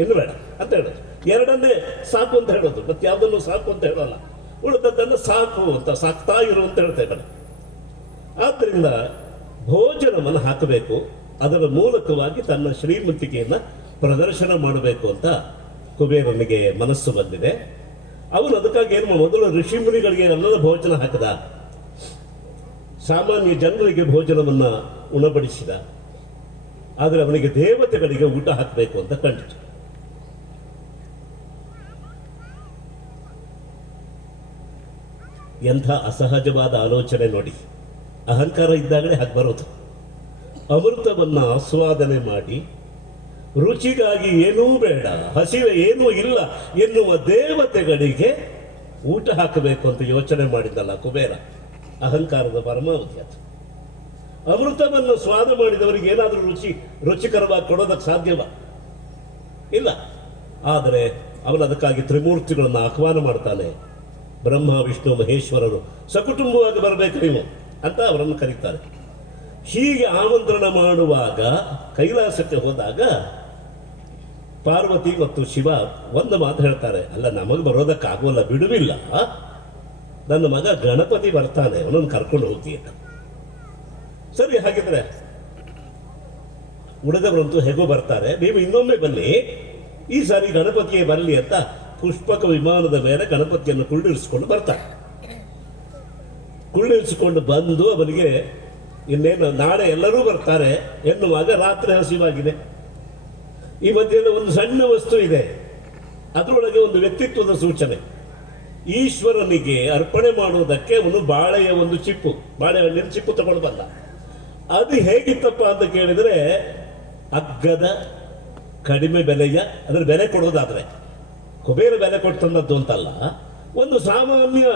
ಇನ್ನು ಬೇಡ ಅಂತ ಹೇಳೋದು. ಎರಡನ್ನೇ ಸಾಕು ಅಂತ ಹೇಳೋದು, ಮತ್ತೆ ಯಾವುದನ್ನು ಸಾಕು ಅಂತ ಹೇಳೋಲ್ಲ. ಉಳಿದದ್ದನ್ನು ಸಾಕು ಅಂತ, ಸಾಕ್ತಾ ಇರು ಅಂತ ಹೇಳ್ತೇವೆ. ಆದ್ದರಿಂದ ಭೋಜನವನ್ನು ಹಾಕಬೇಕು. ಅದರ ಮೂಲಕವಾಗಿ ತನ್ನ ಶ್ರೀಮಂತಿಕೆಯನ್ನು ಪ್ರದರ್ಶನ ಮಾಡಬೇಕು ಅಂತ ಕುಬೇರನಿಗೆ ಮನಸ್ಸು ಬಂದಿದೆ. ಅವನು ಅದಕ್ಕಾಗಿ ಏನು ಮೊದಲು ಋಷಿಮುನಿಗಳಿಗೆ ಎಲ್ಲ ಭೋಜನ ಹಾಕದ, ಸಾಮಾನ್ಯ ಜನರಿಗೆ ಭೋಜನವನ್ನ ಉಣಬಡಿಸಿದ. ಆದರೆ ಅವನಿಗೆ ದೇವತೆಗಳಿಗೆ ಊಟ ಹಾಕಬೇಕು ಅಂತ ಕಂಡಿತು. ಎಂಥ ಅಸಹಜವಾದ ಆಲೋಚನೆ ನೋಡಿ. ಅಹಂಕಾರ ಇದ್ದಾಗಲೇ ಹಾಗೆ ಬರೋದು. ಅಮೃತವನ್ನ ಆಸ್ವಾದನೆ ಮಾಡಿ ರುಚಿಗಾಗಿ ಏನೂ ಬೇಡ, ಹಸಿವೆ ಏನೂ ಇಲ್ಲ ಎನ್ನುವ ದೇವತೆಗಳಿಗೆ ಊಟ ಹಾಕಬೇಕು ಅಂತ ಯೋಚನೆ ಮಾಡಿದ್ದಲ್ಲ ಕುಬೇರ. ಅಹಂಕಾರದ ಪರಮಾವಧಿ ಅದು. ಅಮೃತವನ್ನು ಸ್ವಾದ ಮಾಡಿದವರಿಗೆ ಏನಾದರೂ ರುಚಿಕರವಾಗಿ ಕೊಡೋದಕ್ಕೆ ಸಾಧ್ಯವ ಇಲ್ಲ. ಆದರೆ ಅವನು ಅದಕ್ಕಾಗಿ ತ್ರಿಮೂರ್ತಿಗಳನ್ನು ಆಹ್ವಾನ ಮಾಡ್ತಾನೆ. ಬ್ರಹ್ಮ, ವಿಷ್ಣು, ಮಹೇಶ್ವರರು ಸಕುಟುಂಬವಾಗಿ ಬರಬೇಕು ನೀವು ಅಂತ ಅವರನ್ನು ಕರೀತಾರೆ. ಹೀಗೆ ಆಮಂತ್ರಣ ಮಾಡುವಾಗ ಕೈಲಾಸಕ್ಕೆ ಹೋದಾಗ ಪಾರ್ವತಿ ಮತ್ತು ಶಿವ ಒಂದು ಮಾತು ಹೇಳ್ತಾರೆ, ಅಲ್ಲ ನಮಗೆ ಬರೋದಕ್ಕಾಗೋಲ್ಲ, ಬಿಡುವಿಲ್ಲ, ನನ್ನ ಮಗ ಗಣಪತಿ ಬರ್ತಾನೆ, ಅವನನ್ನು ಕರ್ಕೊಂಡು ಹೋಗ್ತೀಯ. ಸರಿ, ಹಾಗಿದ್ರೆ ಹುಡುಗರಂತೂ ಹೇಗೋ ಬರ್ತಾರೆ, ನೀವು ಇನ್ನೊಮ್ಮೆ ಬನ್ನಿ, ಈ ಸಾರಿ ಗಣಪತಿಯೇ ಬರಲಿ ಅಂತ ಪುಷ್ಪಕ ವಿಮಾನದ ಮೇಲೆ ಗಣಪತಿಯನ್ನು ಕುಳ್ಳಿರಿಸಿಕೊಂಡು ಬರ್ತಾರೆ. ಕುಳ್ಳಿರಿಸಿಕೊಂಡು ಬಂದು ಅವನಿಗೆ ಇನ್ನೇನು ನಾಳೆ ಎಲ್ಲರೂ ಬರ್ತಾರೆ ಎನ್ನುವಾಗ ರಾತ್ರಿ ಹಸಿವಾಗಿದೆ. ಈ ಮಧ್ಯೆ ಒಂದು ಸಣ್ಣ ವಸ್ತು ಇದೆ, ಅದರೊಳಗೆ ಒಂದು ವ್ಯಕ್ತಿತ್ವದ ಸೂಚನೆ. ಈಶ್ವರನಿಗೆ ಅರ್ಪಣೆ ಮಾಡುವುದಕ್ಕೆ ಅವನು ಬಾಳೆಯ ಒಂದು ಚಿಪ್ಪು, ಬಾಳೆಹಣ್ಣಿನ ಚಿಪ್ಪು ತಗೊಂಡು ಬಂದ. ಅದು ಹೇಗಿತ್ತಪ್ಪ ಅಂತ ಕೇಳಿದ್ರೆ, ಅಗ್ಗದ ಕಡಿಮೆ ಬೆಲೆಯ, ಅದರ ಬೆಲೆ ಕೊಡೋದಾದ್ರೆ ಕುಬೇರ ಬೆಲೆ ಕೊಟ್ಟು ತಂದದ್ದು ಅಂತಲ್ಲ, ಒಂದು ಸಾಮಾನ್ಯ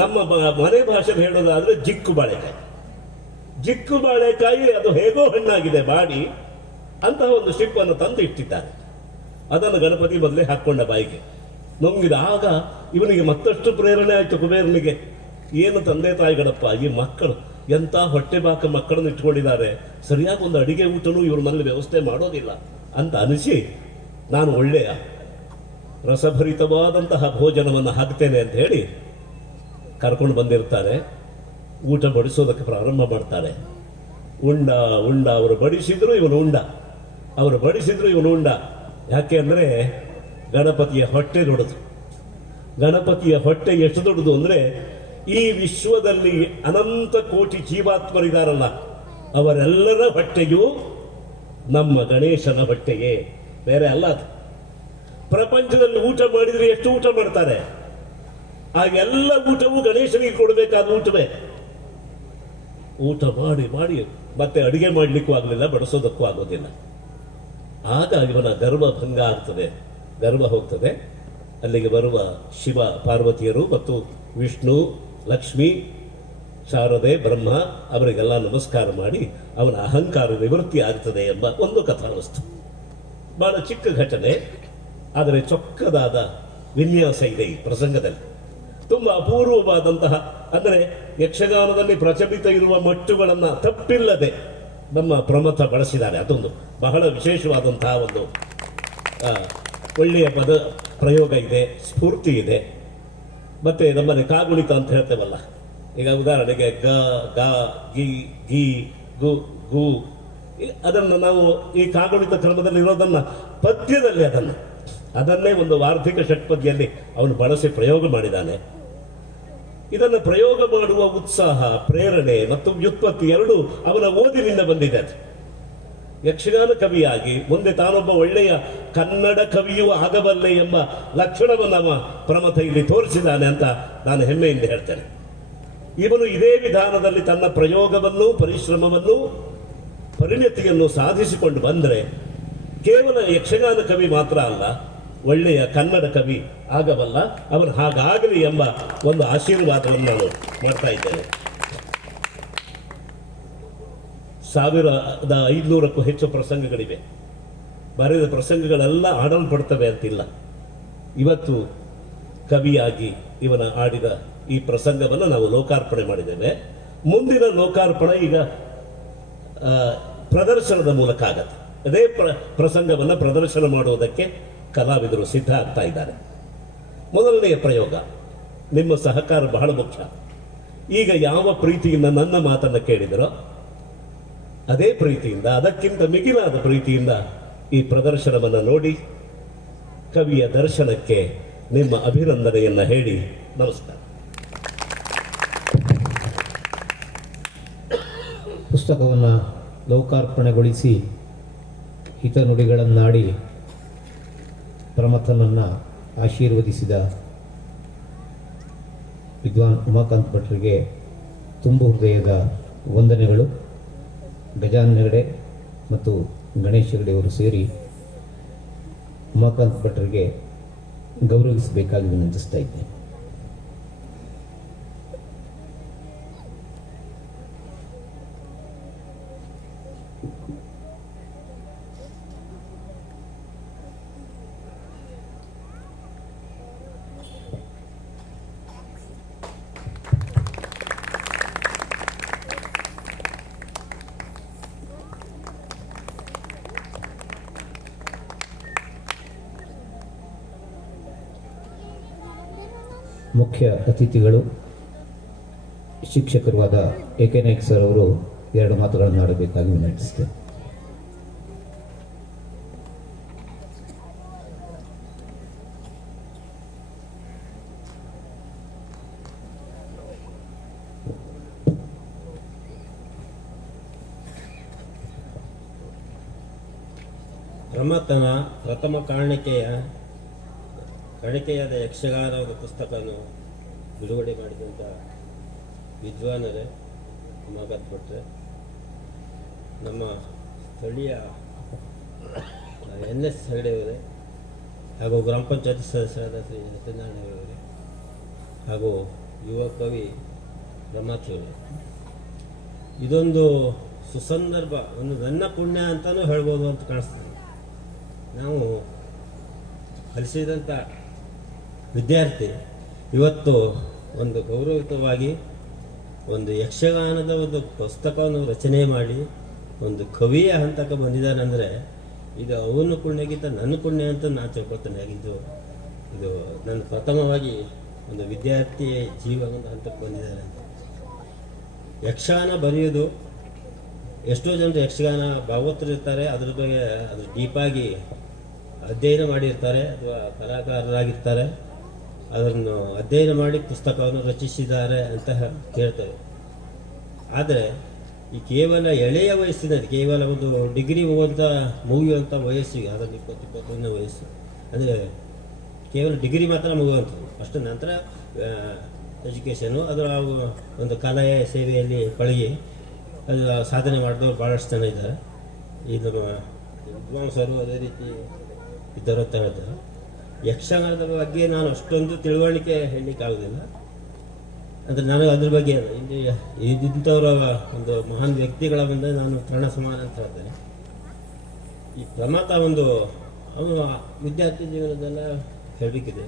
ನಮ್ಮ ಮನೆ ಭಾಷೆಯಲ್ಲಿ ಹೇಳೋದಾದ್ರೆ ಜಿಕ್ಕು ಬಾಳೆಕಾಯಿ. ಜಿಕ್ಕು ಬಾಳೆಕಾಯಿ ಅದು ಹೇಗೋ ಹಣ್ಣಾಗಿದೆ ಬಾಡಿ, ಅಂತಹ ಒಂದು ಶಿಪ್ಪನ್ನು ತಂದು ಇಟ್ಟಿದ್ದಾರೆ. ಅದನ್ನು ಗಣಪತಿ ಮೊದಲೇ ಹಾಕ್ಕೊಂಡ ಬಾಯಿಗೆ ನುಂಗಿದ. ಆಗ ಇವನಿಗೆ ಮತ್ತಷ್ಟು ಪ್ರೇರಣೆ ಆಯಿತು ಕುಬೇರನಿಗೆ. ಏನು ತಂದೆ ತಾಯಿಗಳಪ್ಪ, ಈ ಮಕ್ಕಳು ಎಂಥ ಹೊಟ್ಟೆ ಬಾಕ ಮಕ್ಕಳನ್ನು ಇಟ್ಕೊಂಡಿದ್ದಾರೆ, ಸರಿಯಾಗಿ ಒಂದು ಅಡಿಗೆ ಊಟನೂ ಇವ್ರ ಮನೇಲಿ ವ್ಯವಸ್ಥೆ ಮಾಡೋದಿಲ್ಲ ಅಂತ ಅನಿಸಿ, ನಾನು ಒಳ್ಳೆಯ ರಸಭರಿತವಾದಂತಹ ಭೋಜನವನ್ನು ಹಾಕ್ತೇನೆ ಅಂತ ಹೇಳಿ ಕರ್ಕೊಂಡು ಬಂದಿರ್ತಾರೆ. ಊಟ ಬಡಿಸೋದಕ್ಕೆ ಪ್ರಾರಂಭ ಮಾಡ್ತಾರೆ. ಉಂಡ ಉಂಡ ಅವರು ಬಡಿಸಿದ್ರು ಇವನು ಉಂಡ, ಅವರು ಬಡಿಸಿದ್ರು ಇವನು ಉಂಡ. ಯಾಕೆ ಅಂದರೆ ಗಣಪತಿಯ ಹೊಟ್ಟೆ ದೊಡ್ಡದು. ಗಣಪತಿಯ ಹೊಟ್ಟೆ ಎಷ್ಟು ದೊಡ್ಡದು ಅಂದರೆ, ಈ ವಿಶ್ವದಲ್ಲಿ ಅನಂತ ಕೋಟಿ ಜೀವಾತ್ಮರಿದಾರಲ್ಲ, ಅವರೆಲ್ಲರ ಹೊಟ್ಟೆಯೂ ನಮ್ಮ ಗಣೇಶನ ಹೊಟ್ಟೆಯೇ, ಬೇರೆ ಅಲ್ಲ ಅದು. ಪ್ರಪಂಚದಲ್ಲಿ ಊಟ ಮಾಡಿದ್ರೆ ಎಷ್ಟು ಊಟ ಮಾಡ್ತಾರೆ, ಆ ಎಲ್ಲ ಊಟವೂ ಗಣೇಶನಿಗೆ ಕೊಡಬೇಕಾದ ಊಟವೇ. ಊಟ ಮಾಡಿ ಮಾಡಿ ಮತ್ತೆ ಅಡಿಗೆ ಮಾಡಲಿಕ್ಕೂ ಆಗಲಿಲ್ಲ, ಬಡಿಸೋದಕ್ಕೂ ಆಗೋದಿಲ್ಲ. ಆಗ ಇವನ ಗರ್ವ ಭಂಗ ಆಗ್ತದೆ, ಗರ್ವ ಹೋಗ್ತದೆ. ಅಲ್ಲಿಗೆ ಬರುವ ಶಿವ ಪಾರ್ವತಿಯರು ಮತ್ತು ವಿಷ್ಣು, ಲಕ್ಷ್ಮಿ, ಶಾರದೆ, ಬ್ರಹ್ಮ ಅವರಿಗೆಲ್ಲ ನಮಸ್ಕಾರ ಮಾಡಿ ಅವನ ಅಹಂಕಾರ ನಿವೃತ್ತಿ ಆಗ್ತದೆ ಎಂಬ ಒಂದು ಕಥಾವಸ್ತು. ಬಹಳ ಚಿಕ್ಕ ಘಟನೆ, ಆದರೆ ಚೊಕ್ಕದಾದ ವಿನ್ಯಾಸ ಇದೆ ಈ ಪ್ರಸಂಗದಲ್ಲಿ. ತುಂಬ ಅಪೂರ್ವವಾದಂತಹ, ಅಂದರೆ ಯಕ್ಷಗಾನದಲ್ಲಿ ಪ್ರಚಲಿತ ಇರುವ ಮಟ್ಟುಗಳನ್ನು ತಪ್ಪಿಲ್ಲದೆ ನಮ್ಮ ಪ್ರಮಥ ಬಳಸಿದ್ದಾರೆ. ಅದೊಂದು ಬಹಳ ವಿಶೇಷವಾದಂತಹ ಒಂದು ಒಳ್ಳೆಯ ಪ್ರಯೋಗ ಇದೆ, ಸ್ಫೂರ್ತಿ ಇದೆ. ಮತ್ತೆ ನಮ್ಮಲ್ಲಿ ಕಾಗುಣಿತ ಅಂತ ಹೇಳ್ತೇವಲ್ಲ, ಈಗ ಉದಾಹರಣೆಗೆ ಗ ಗ ಗಿ ಗಿ ಗು ಗು, ಅದನ್ನು ನಾವು ಈ ಕಾಗುಣಿತ ಕ್ರಮದಲ್ಲಿ ಇರೋದನ್ನ ಪದ್ಯದಲ್ಲಿ ಅದನ್ನೇ ಒಂದು ವಾರ್ಧಿಕ ಷಟ್ಪದಿಯಲ್ಲಿ ಅವನು ಬಳಸಿ ಪ್ರಯೋಗ ಮಾಡಿದ್ದಾನೆ. ಇದನ್ನು ಪ್ರಯೋಗ ಮಾಡುವ ಉತ್ಸಾಹ, ಪ್ರೇರಣೆ ಮತ್ತು ವ್ಯುತ್ಪತ್ತಿ ಎರಡೂ ಅವನ ಓದಿನಿಂದ ಬಂದಿದೆ. ಅದು ಯಕ್ಷಗಾನ ಕವಿಯಾಗಿ ಮುಂದೆ ತಾನೊಬ್ಬ ಒಳ್ಳೆಯ ಕನ್ನಡ ಕವಿಯೂ ಆಗಬಲ್ಲೆ ಎಂಬ ಲಕ್ಷಣವನ್ನು ಅವ ಪ್ರಮಥ ಇಲ್ಲಿ ತೋರಿಸಿದ್ದಾನೆ ಅಂತ ನಾನು ಹೆಮ್ಮೆಯಿಂದ ಹೇಳ್ತೇನೆ. ಇವನು ಇದೇ ವಿಧಾನದಲ್ಲಿ ತನ್ನ ಪ್ರಯೋಗವನ್ನು, ಪರಿಶ್ರಮವನ್ನು, ಪರಿಣತಿಯನ್ನು ಸಾಧಿಸಿಕೊಂಡು ಬಂದರೆ ಕೇವಲ ಯಕ್ಷಗಾನ ಕವಿ ಮಾತ್ರ ಅಲ್ಲ, ಒಳ್ಳೆಯ ಕನ್ನಡ ಕವಿ ಆಗಬಲ್ಲ. ಅವನು ಹಾಗಾಗಲಿ ಎಂಬ ಒಂದು ಆಶೀರ್ವಾದವನ್ನು ನಾನು ಮಾಡ್ತಾ ಇದ್ದೇನೆ. 1500ಕ್ಕೂ ಹೆಚ್ಚು ಪ್ರಸಂಗಗಳಿವೆ. ಬರೆದ ಪ್ರಸಂಗಗಳೆಲ್ಲ ಆಡಲ್ಪಡ್ತವೆ ಅಂತಿಲ್ಲ. ಇವತ್ತು ಕವಿಯಾಗಿ ಇವನ ಆಡಿದ ಈ ಪ್ರಸಂಗವನ್ನು ನಾವು ಲೋಕಾರ್ಪಣೆ ಮಾಡಿದ್ದೇವೆ. ಮುಂದಿನ ಲೋಕಾರ್ಪಣೆ ಈಗ ಪ್ರದರ್ಶನದ ಮೂಲಕ ಆಗತ್ತೆ. ಅದೇ ಪ್ರಸಂಗವನ್ನು ಪ್ರದರ್ಶನ ಮಾಡುವುದಕ್ಕೆ ಕಲಾವಿದರು ಸಿದ್ಧ ಆಗ್ತಾ ಇದ್ದಾರೆ. ಮೊದಲನೆಯ ಪ್ರಯೋಗ, ನಿಮ್ಮ ಸಹಕಾರ ಬಹಳ ಮುಖ್ಯ. ಈಗ ಯಾವ ಪ್ರೀತಿಯಿಂದ ನನ್ನ ಮಾತನ್ನು ಕೇಳಿದರೋ ಅದೇ ಪ್ರೀತಿಯಿಂದ, ಅದಕ್ಕಿಂತ ಮಿಗಿಲಾದ ಪ್ರೀತಿಯಿಂದ ಈ ಪ್ರದರ್ಶನವನ್ನು ನೋಡಿ ಕವಿಯ ದರ್ಶನಕ್ಕೆ ನಿಮ್ಮ ಅಭಿನಂದನೆಯನ್ನು ಹೇಳಿ ನಮಸ್ಕಾರ. ಪುಸ್ತಕವನ್ನು ಲೋಕಾರ್ಪಣೆಗೊಳಿಸಿ ಹಿತನುಡಿಗಳನ್ನಾಡಿ ಪ್ರಮಥನನ್ನು ಆಶೀರ್ವದಿಸಿದ ವಿದ್ವಾನ್ ಉಮಾಕಾಂತ್ ಭಟ್ರಿಗೆ ತುಂಬು ಹೃದಯದ ವಂದನೆಗಳು. ಗಜಾನನ ಹೆಗಡೆ ಮತ್ತು ಗಣೇಶ್ ಹೆಗಡೆ ಅವರು ಸೇರಿ ಉಮಾಕಾಂತ್ ಭಟ್ರಿಗೆ ಗೌರವಿಸಬೇಕಾಗಿ ವಿನಂತಿಸ್ತಾ ಇದ್ದೇನೆ. ಮುಖ್ಯ ಅತಿಥಿಗಳು ಶಿಕ್ಷಕರು ಆದ ಎ.ಕೆ. ನಾಯ್ಕ್ ಸರ್ ಅವರು 2 ಮಾತುಗಳನ್ನು ಆಡಬೇಕಾಗಿ ವಿನಂತಿಸ್ತೇನೆ. ಪ್ರಮಥನ ಪ್ರಥಮ ಕಾಣಿಕೆಯಾದ ಯಕ್ಷಗಾನದ ಪುಸ್ತಕವನ್ನು ಬಿಡುಗಡೆ ಮಾಡಿದಂಥ ವಿದ್ವಾನರೇ, ಉಮಾಕಾಂತ್ ಭಟ್ರೆ, ನಮ್ಮ ಸ್ಥಳೀಯ NS ಹೆಗಡೆಯವರೇ ಹಾಗೂ ಗ್ರಾಮ ಪಂಚಾಯತ್ ಸದಸ್ಯರಾದ ಶ್ರೀ ಸತ್ಯನಾರಾಯಣವರೇ, ಹಾಗೂ ಯುವ ಕವಿ ರಮಾಥಿಯವರು. ಇದೊಂದು ಸುಸಂದರ್ಭ, ಒಂದು ನನ್ನ ಪುಣ್ಯ ಅಂತಲೂ ಹೇಳ್ಬೋದು ಅಂತ ಕಾಣಿಸ್ತದೆ. ನಾವು ಕಲಿಸಿದಂಥ ವಿದ್ಯಾರ್ಥಿ ಇವತ್ತು ಒಂದು ಗೌರವಯುತವಾಗಿ ಒಂದು ಯಕ್ಷಗಾನದ ಒಂದು ಪುಸ್ತಕವನ್ನು ರಚನೆ ಮಾಡಿ ಒಂದು ಕವಿಯ ಹಂತಕ್ಕೆ ಬಂದಿದ್ದಾನೆಂದರೆ ಇದು ಅವನ ಪುಣ್ಯಕ್ಕಿಂತ ನನ್ನ ಪುಣ್ಯ ಅಂತ ನಾನು ತಿಳ್ಕೊಳ್ತೇನೆ. ಇದು ನನ್ನ ಪ್ರಥಮವಾಗಿ ಒಂದು ವಿದ್ಯಾರ್ಥಿ ಜೀವ ಒಂದು ಹಂತಕ್ಕೆ ಬಂದಿದ್ದಾರೆ ಅಂತ. ಯಕ್ಷಗಾನ ಬರೆಯೋದು, ಎಷ್ಟೋ ಜನರು ಯಕ್ಷಗಾನ ಭಾಗವತರಿರ್ತಾರೆ, ಅದ್ರ ಬಗ್ಗೆ ಅದು ಡೀಪಾಗಿ ಅಧ್ಯಯನ ಮಾಡಿರ್ತಾರೆ ಅಥವಾ ಕಲಾಕಾರರಾಗಿರ್ತಾರೆ, ಅದನ್ನು ಅಧ್ಯಯನ ಮಾಡಿ ಪುಸ್ತಕವನ್ನು ರಚಿಸಿದ್ದಾರೆ ಅಂತ ಕೇಳ್ತಾರೆ. ಆದರೆ ಈ ಕೇವಲ ಎಳೆಯ ವಯಸ್ಸಿನಲ್ಲಿ, ಕೇವಲ ಒಂದು ಡಿಗ್ರಿ ಮುಗಿಯುವಂಥ ವಯಸ್ಸಿಗೆ, ಅದನ್ನು 20-21ನೇ ವಯಸ್ಸು ಅಂದರೆ ಕೇವಲ ಡಿಗ್ರಿ ಮಾತ್ರ ಮುಗಿಯುವಂಥದ್ದು. ಅಷ್ಟು ನಂತರ ಎಜುಕೇಷನು ಅದರ ಒಂದು ಕಲೆಯ ಸೇವೆಯಲ್ಲಿ ಪಳಗಿ ಅದು ಸಾಧನೆ ಮಾಡಿದವರು ಭಾಳಷ್ಟು ಜನ ಇದ್ದಾರೆ. ಈ ನಮ್ಮ ವಿದ್ವಾಂಸರು ಅದೇ ರೀತಿ ಇದ್ದರು ಅಂತ ಹೇಳ್ತಾರೆ. ಯಕ್ಷಗಾನದ ಬಗ್ಗೆ ನಾನು ಅಷ್ಟೊಂದು ತಿಳುವಳಿಕೆ ಹೇಳಲಿಕ್ಕಾಗೋದಿಲ್ಲ. ಅಂದರೆ ನಾನು ಅದ್ರ ಬಗ್ಗೆ ಇಲ್ಲಿ ಇಂಥವರ ಒಂದು ಮಹಾನ್ ವ್ಯಕ್ತಿಗಳ ಮುಂದೆ ನಾನು ತೃಣ ಸಮಾನ ಅಂತ ಹೇಳ್ತೇನೆ. ಈ ಪ್ರಮಾತ ಒಂದು ಅವನು ವಿದ್ಯಾರ್ಥಿ ಜೀವನದೆಲ್ಲ ಹೇಳಬೇಕಿದೆ.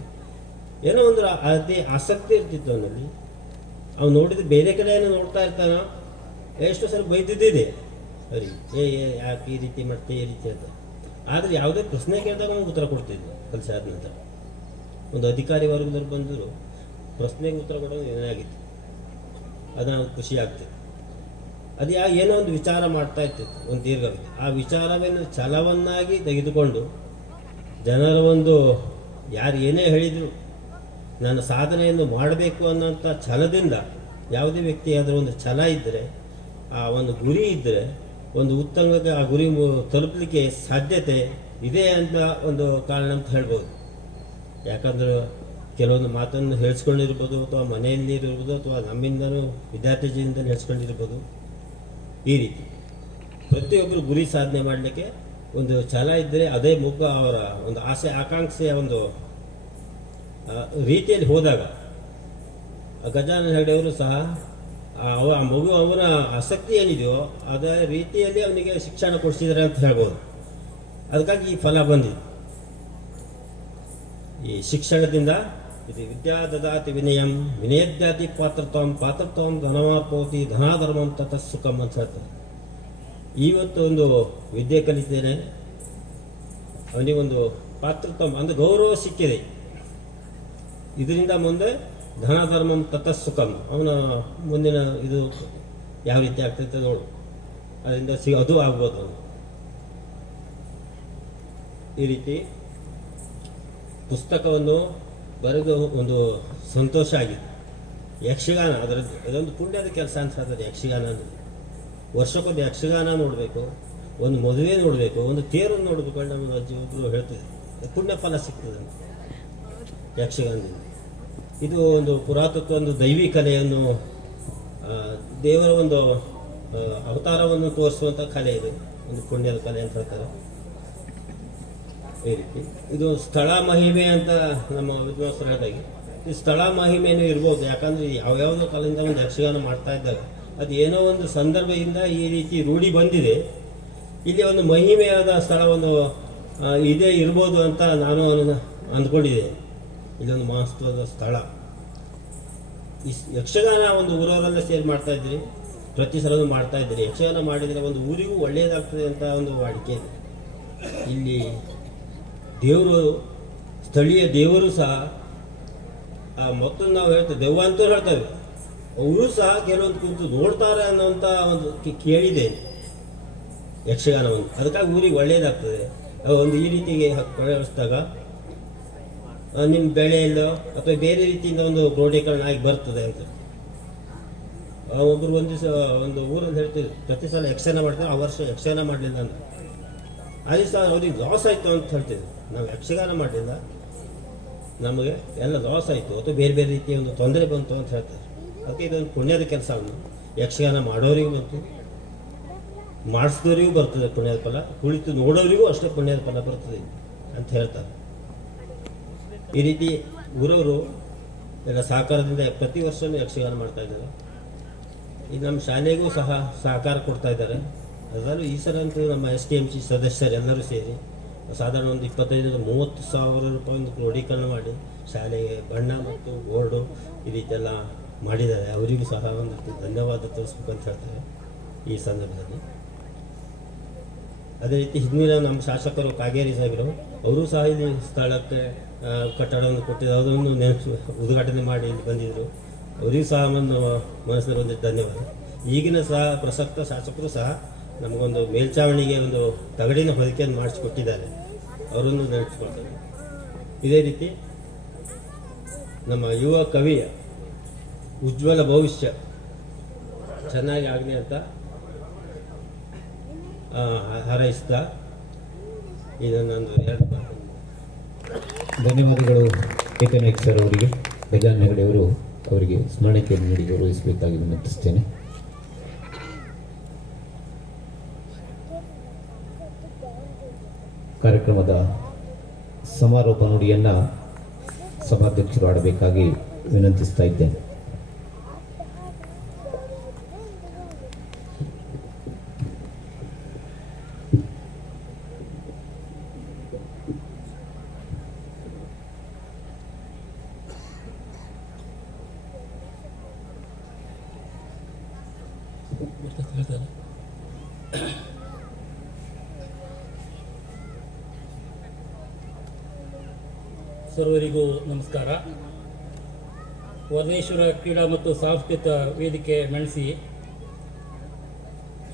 ಏನೋ ಒಂದು ಅದೇ ಆಸಕ್ತಿ ಇರ್ತಿತ್ತು ಅವನಲ್ಲಿ. ಅವ್ನು ನೋಡಿದ ಬೇರೆ ಕಡೆ ಏನೋ ನೋಡ್ತಾ ಇರ್ತಾನೋ, ಎಷ್ಟು ಸಲ ಬೈದಿದ್ದಿದೆ ಸರಿ, ಯಾಕೆ ಈ ರೀತಿ ಮಾಡ್ತೀವಿ ಈ ರೀತಿ ಅಂತ. ಆದರೆ ಯಾವುದೇ ಪ್ರಶ್ನೆ ಕೇಳಿದಾಗ ಅವ್ನು ಉತ್ತರ ಕೊಡ್ತಿದ್ದ. ಕೆಲಸ ಆದ ನಂತರ ಒಂದು ಅಧಿಕಾರಿ ವರ್ಗದವ್ರು ಬಂದರು, ಪ್ರಶ್ನೆಗೆ ಉತ್ತರ ಕೊಡೋದು ಏನಾಗಿತ್ತು, ಅದು ನಾವು ಖುಷಿ ಆಗ್ತಿತ್ತು. ಅದು ಏನೋ ಒಂದು ವಿಚಾರ ಮಾಡ್ತಾ ಇರ್ತಿತ್ತು ಒಂದು ದೀರ್ಘಾವಧಿ. ಆ ವಿಚಾರವನ್ನು ಛಲವನ್ನಾಗಿ ತೆಗೆದುಕೊಂಡು ಜನರ ಒಂದು ಯಾರು ಏನೇ ಹೇಳಿದರು ನಾನು ಸಾಧನೆಯನ್ನು ಮಾಡಬೇಕು ಅನ್ನೋಂಥ ಛಲದಿಂದ, ಯಾವುದೇ ವ್ಯಕ್ತಿ ಅದರ ಒಂದು ಛಲ ಇದ್ದರೆ, ಆ ಒಂದು ಗುರಿ ಇದ್ದರೆ, ಒಂದು ಉತ್ತಂಗಕ್ಕೆ ಆ ಗುರಿ ತಲುಪಲಿಕ್ಕೆ ಸಾಧ್ಯತೆ ಇದೆ ಅಂತ ಒಂದು ಕಾರಣ ಅಂತ ಹೇಳ್ಬೋದು. ಯಾಕಂದ್ರೆ ಕೆಲವೊಂದು ಮಾತನ್ನು ಹೇಳಿಸ್ಕೊಂಡಿರ್ಬೋದು, ಅಥವಾ ಮನೆಯಲ್ಲಿ ಇರ್ಬೋದು, ಅಥವಾ ನಮ್ಮಿಂದನೂ ವಿದ್ಯಾರ್ಥಿ ಜೀವನದಲ್ಲಿ ಹೇಳಿಸ್ಕೊಂಡಿರ್ಬೋದು. ಈ ರೀತಿ ಪ್ರತಿಯೊಬ್ಬರು ಗುರಿ ಸಾಧನೆ ಮಾಡಲಿಕ್ಕೆ ಒಂದು ಛಲ ಇದ್ದರೆ, ಅದೇ ಮುಖ ಅವರ ಒಂದು ಆಸೆ ಆಕಾಂಕ್ಷೆಯ ಒಂದು ರೀತಿಯಲ್ಲಿ ಹೋದಾಗ, ಗಜಾನನ ಹೆಗಡೆಯವರು ಸಹ ಆ ಮಗು ಅವನ ಆಸಕ್ತಿ ಏನಿದೆಯೋ ಅದೇ ರೀತಿಯಲ್ಲಿ ಅವನಿಗೆ ಶಿಕ್ಷಣ ಕೊಡಿಸಿದ್ದಾರೆ ಅಂತ ಹೇಳ್ಬೋದು. ಅದಕ್ಕಾಗಿ ಈ ಫಲ ಬಂದಿದೆ. ಈ ಶಿಕ್ಷಣದಿಂದ ಇದು ವಿದ್ಯಾ ದದಾತಿ ವಿನಯಂ ವಿನಯದ್ಯಾತಿ ಪಾತ್ರತ್ವಂ ಧನಮಾಪೋತಿ ಧನಾಧರ್ಮಂ ತತ ಸುಖಂ ಅಂತ ಹೇಳ್ತಾರೆ. ಇವತ್ತು ಒಂದು ವಿದ್ಯೆ ಕಲಿತೇನೆ, ಅವನಿಗೊಂದು ಪಾತ್ರತ್ವ ಅಂದರೆ ಗೌರವ ಸಿಕ್ಕಿದೆ. ಇದರಿಂದ ಮುಂದೆ ಧನಧರ್ಮಂ ತತ ಸುಖಂ, ಅವನ ಮುಂದಿನ ಇದು ಯಾವ ರೀತಿ ಆಗ್ತೈತೆ ನೋಡು, ಅದರಿಂದ ಅದು ಆಗ್ಬೋದು ಅವನು. ಈ ರೀತಿ ಪುಸ್ತಕವನ್ನು ಬರೆದು ಒಂದು ಸಂತೋಷ ಆಗಿದೆ. ಯಕ್ಷಗಾನ ಅದೊಂದು ಪುಣ್ಯದ ಕೆಲಸ ಅಂತ ಹೇಳ್ತಾರೆ. ಯಕ್ಷಗಾನ ಅಂದರೆ ವರ್ಷಕ್ಕೊಂದು ಯಕ್ಷಗಾನ ನೋಡಬೇಕು, ಒಂದು ಮದುವೆ ನೋಡಬೇಕು, ಒಂದು ತೇರನ್ನು ನೋಡಬೇಕು ಅಂತ ನಮ್ಮ ಅಜ್ಜಿ ಒಬ್ಬರು ಹೇಳ್ತಿದ್ರು. ಪುಣ್ಯ ಫಲ ಸಿಗ್ತದೆ ಯಕ್ಷಗಾನದಿಂದ. ಇದು ಒಂದು ಪುರಾತತ್ವ, ಒಂದು ದೈವಿ ಕಲೆಯನ್ನು, ದೇವರ ಒಂದು ಅವತಾರವನ್ನು ತೋರಿಸುವಂಥ ಕಲೆ ಇದೆ, ಒಂದು ಪುಣ್ಯದ ಕಲೆ ಅಂತ ಹೇಳ್ತಾರೆ. ಈ ರೀತಿ ಇದು ಸ್ಥಳ ಮಹಿಮೆ ಅಂತ ನಮ್ಮ ವಿದ್ವಾಂಸರು ಹೇಳಿದಾಗೆ, ಈ ಸ್ಥಳ ಮಹಿಮೆನೂ ಇರ್ಬೋದು. ಯಾಕಂದ್ರೆ ಯಾವ್ಯಾವುದೋ ಕಾಲದಿಂದ ಒಂದು ಯಕ್ಷಗಾನ ಮಾಡ್ತಾ ಇದ್ದಾಗ ಅದು ಏನೋ ಒಂದು ಸಂದರ್ಭದಿಂದ ಈ ರೀತಿ ರೂಢಿ ಬಂದಿದೆ. ಇಲ್ಲಿ ಒಂದು ಮಹಿಮೆಯಾದ ಸ್ಥಳ ಒಂದು ಇದೇ ಇರ್ಬೋದು ಅಂತ ನಾನು ಅಂದ್ಕೊಂಡಿದ್ದೆ. ಇಲ್ಲೊಂದು ಮಹತ್ವದ ಸ್ಥಳ. ಈ ಯಕ್ಷಗಾನ ಒಂದು ಊರವರೆಲ್ಲ ಸೇರಿ ಮಾಡ್ತಾ ಇದ್ರಿ, ಪ್ರತಿ ಸಲನೂ ಮಾಡ್ತಾ ಇದ್ರಿ. ಯಕ್ಷಗಾನ ಮಾಡಿದರೆ ಒಂದು ಊರಿಗೂ ಒಳ್ಳೆಯದಾಗ್ತದೆ ಅಂತ ಒಂದು ವಾಡಿಕೆ ಇದೆ. ಇಲ್ಲಿ ದೇವರು, ಸ್ಥಳೀಯ ದೇವರು ಸಹ ಮೊತ್ತ ನಾವು ಹೇಳ್ತೇವೆ, ದೆವ್ವ ಅಂತ ಹೇಳ್ತೇವೆ, ಅವರು ಸಹ ಕೆಲವೊಂದು ಕುರಿತು ನೋಡ್ತಾರೆ ಅನ್ನೋಂಥ ಒಂದು ಕೇಳಿದೆ ಯಕ್ಷಗಾನವನ್ನು. ಅದಕ್ಕಾಗಿ ಊರಿಗೆ ಒಳ್ಳೆಯದಾಗ್ತದೆ. ಒಂದು ಈ ರೀತಿಗೆ ಪರಿಹರಿಸಿದಾಗ ನಿಮ್ಮ ಬೆಳೆಯಲ್ಲೋ ಅಥವಾ ಬೇರೆ ರೀತಿಯಿಂದ ಒಂದು ಕ್ರೋಢೀಕರಣ ಆಗಿ ಬರ್ತದೆ ಅಂತ. ಒಬ್ಬರು ಒಂದು ದಿವಸ ಒಂದು ಊರಲ್ಲಿ ಹೇಳ್ತಿದ್ರು, ಪ್ರತಿ ಸಲ ಯಕ್ಷಗಾನ ಮಾಡ್ತಾರೆ, ಆ ವರ್ಷ ಯಕ್ಷಗಾನ ಮಾಡಲಿಲ್ಲ ಅಂತ. ಆ ದಿವಸ ಅವ್ರಿಗೆ ಲಾಸ್ ಆಯಿತು ಅಂತ ಹೇಳ್ತಿದ್ರು. ನಾವು ಯಕ್ಷಗಾನ ಮಾಡಲಿಲ್ಲ, ನಮಗೆ ಎಲ್ಲ ಲಾಸ್ ಆಯಿತು ಅಥವಾ ಬೇರೆ ಬೇರೆ ರೀತಿಯ ಒಂದು ತೊಂದರೆ ಬಂತು ಅಂತ ಹೇಳ್ತಾರೆ. ಅದಕ್ಕೆ ಇದೊಂದು ಪುಣ್ಯದ ಕೆಲಸವನ್ನು ಯಕ್ಷಗಾನ ಮಾಡೋರಿಗೂ ಬಂತು, ಮಾಡಿಸಿದವರಿಗೂ ಬರ್ತದೆ ಪುಣ್ಯದ ಫಲ, ಕುಳಿತು ನೋಡೋರಿಗೂ ಅಷ್ಟೇ ಪುಣ್ಯದ ಫಲ ಬರ್ತದೆ ಅಂತ ಹೇಳ್ತಾರೆ. ಈ ರೀತಿ ಊರವರು ಎಲ್ಲ ಸಹಕಾರದಿಂದ ಪ್ರತಿ ವರ್ಷವೂ ಯಕ್ಷಗಾನ ಮಾಡ್ತಾ ಇದ್ದಾರೆ. ಈ ನಮ್ಮ ಶಾಲೆಗೂ ಸಹ ಸಹಕಾರ ಕೊಡ್ತಾ ಇದ್ದಾರೆ. ಅದರಲ್ಲೂ ಈ ಸಲ ಅಂತೂ ನಮ್ಮ STMC ಸದಸ್ಯರೆಲ್ಲರೂ ಸೇರಿ ಸಾಧಾರಣ ಒಂದು 25-30 ಸಾವಿರ ರೂಪಾಯಿ ಒಂದು ಕ್ರೋಢೀಕರಣ ಮಾಡಿ ಶಾಲೆಗೆ ಬಣ್ಣ ಮತ್ತು ಬೋರ್ಡು ಈ ರೀತಿಯೆಲ್ಲ ಮಾಡಿದ್ದಾರೆ. ಅವರಿಗೂ ಸಹ ಒಂದು ಧನ್ಯವಾದ ತೋರಿಸ್ಬೇಕಂತ ಹೇಳ್ತಾರೆ ಈ ಸಂದರ್ಭದಲ್ಲಿ. ಅದೇ ರೀತಿ ಹಿಂದಿನ ನಮ್ಮ ಶಾಸಕರು ಕಾಗೇರಿ ಸಾಹೇಬರು ಅವರು ಸಹ ಇಲ್ಲಿ ಸ್ಥಳಕ್ಕೆ ಕಟ್ಟಡವನ್ನು ಕೊಟ್ಟಿದ್ದು ಅದನ್ನು ಉದ್ಘಾಟನೆ ಮಾಡಿ ಇಲ್ಲಿ ಬಂದಿದ್ದರು. ಅವರಿಗೂ ಸಹ ಒಂದು ಮನಸ್ಸಿನಲ್ಲಿ ಒಂದು ಧನ್ಯವಾದ. ಈಗಿನ ಸಹ ಪ್ರಸಕ್ತ ಶಾಸಕರು ಸಹ ನಮಗೊಂದು ಮೇಲ್ಚಾವಣಿಗೆ ಒಂದು ತಗಡಿನ ಹೊದಿಕೆಯನ್ನು ಮಾಡಿಸಿಕೊಟ್ಟಿದ್ದಾರೆ, ಅವರನ್ನು ನೆನೆಸ್ಕೊಳ್ತಾರೆ. ಇದೇ ರೀತಿ ನಮ್ಮ ಯುವ ಕವಿಯ ಉಜ್ವಲ ಭವಿಷ್ಯ ಚೆನ್ನಾಗಿ ಆಗಲಿ ಅಂತ ಹಾರೈಸ್ತಾ ಇದನ್ನು ನಾನು ಎರಡು ಧನ್ಯವಾದಗಳು ಏಕನಾಯಕ್ ಸರ್ ಅವರಿಗೆ. ಗಜಾನ್ ಹೆಗಡೆ ಅವರು ಅವರಿಗೆ ಸ್ಮರಣಿಕೆಯನ್ನು ನೀಡಿ ಗೌರವಿಸಬೇಕಾಗಿ ವಿನಂತಿಸ್ತೇನೆ. ಕಾರ್ಯಕ್ರಮದ ಸಮಾರೋಪ ನುಡಿಯನ್ನು ಸಭಾಧ್ಯಕ್ಷರು ಆಡಬೇಕಾಗಿ ವಿನಂತಿಸ್ತಾ ಇದ್ದೇನೆ. ಸರ್ವರಿಗೂ ನಮಸ್ಕಾರ. ವರ್ಣೇಶ್ವರ ಕ್ರೀಡಾ ಮತ್ತು ಸಾಂಸ್ಕೃತಿಕ ವೇದಿಕೆ ಮೆಣಸಿ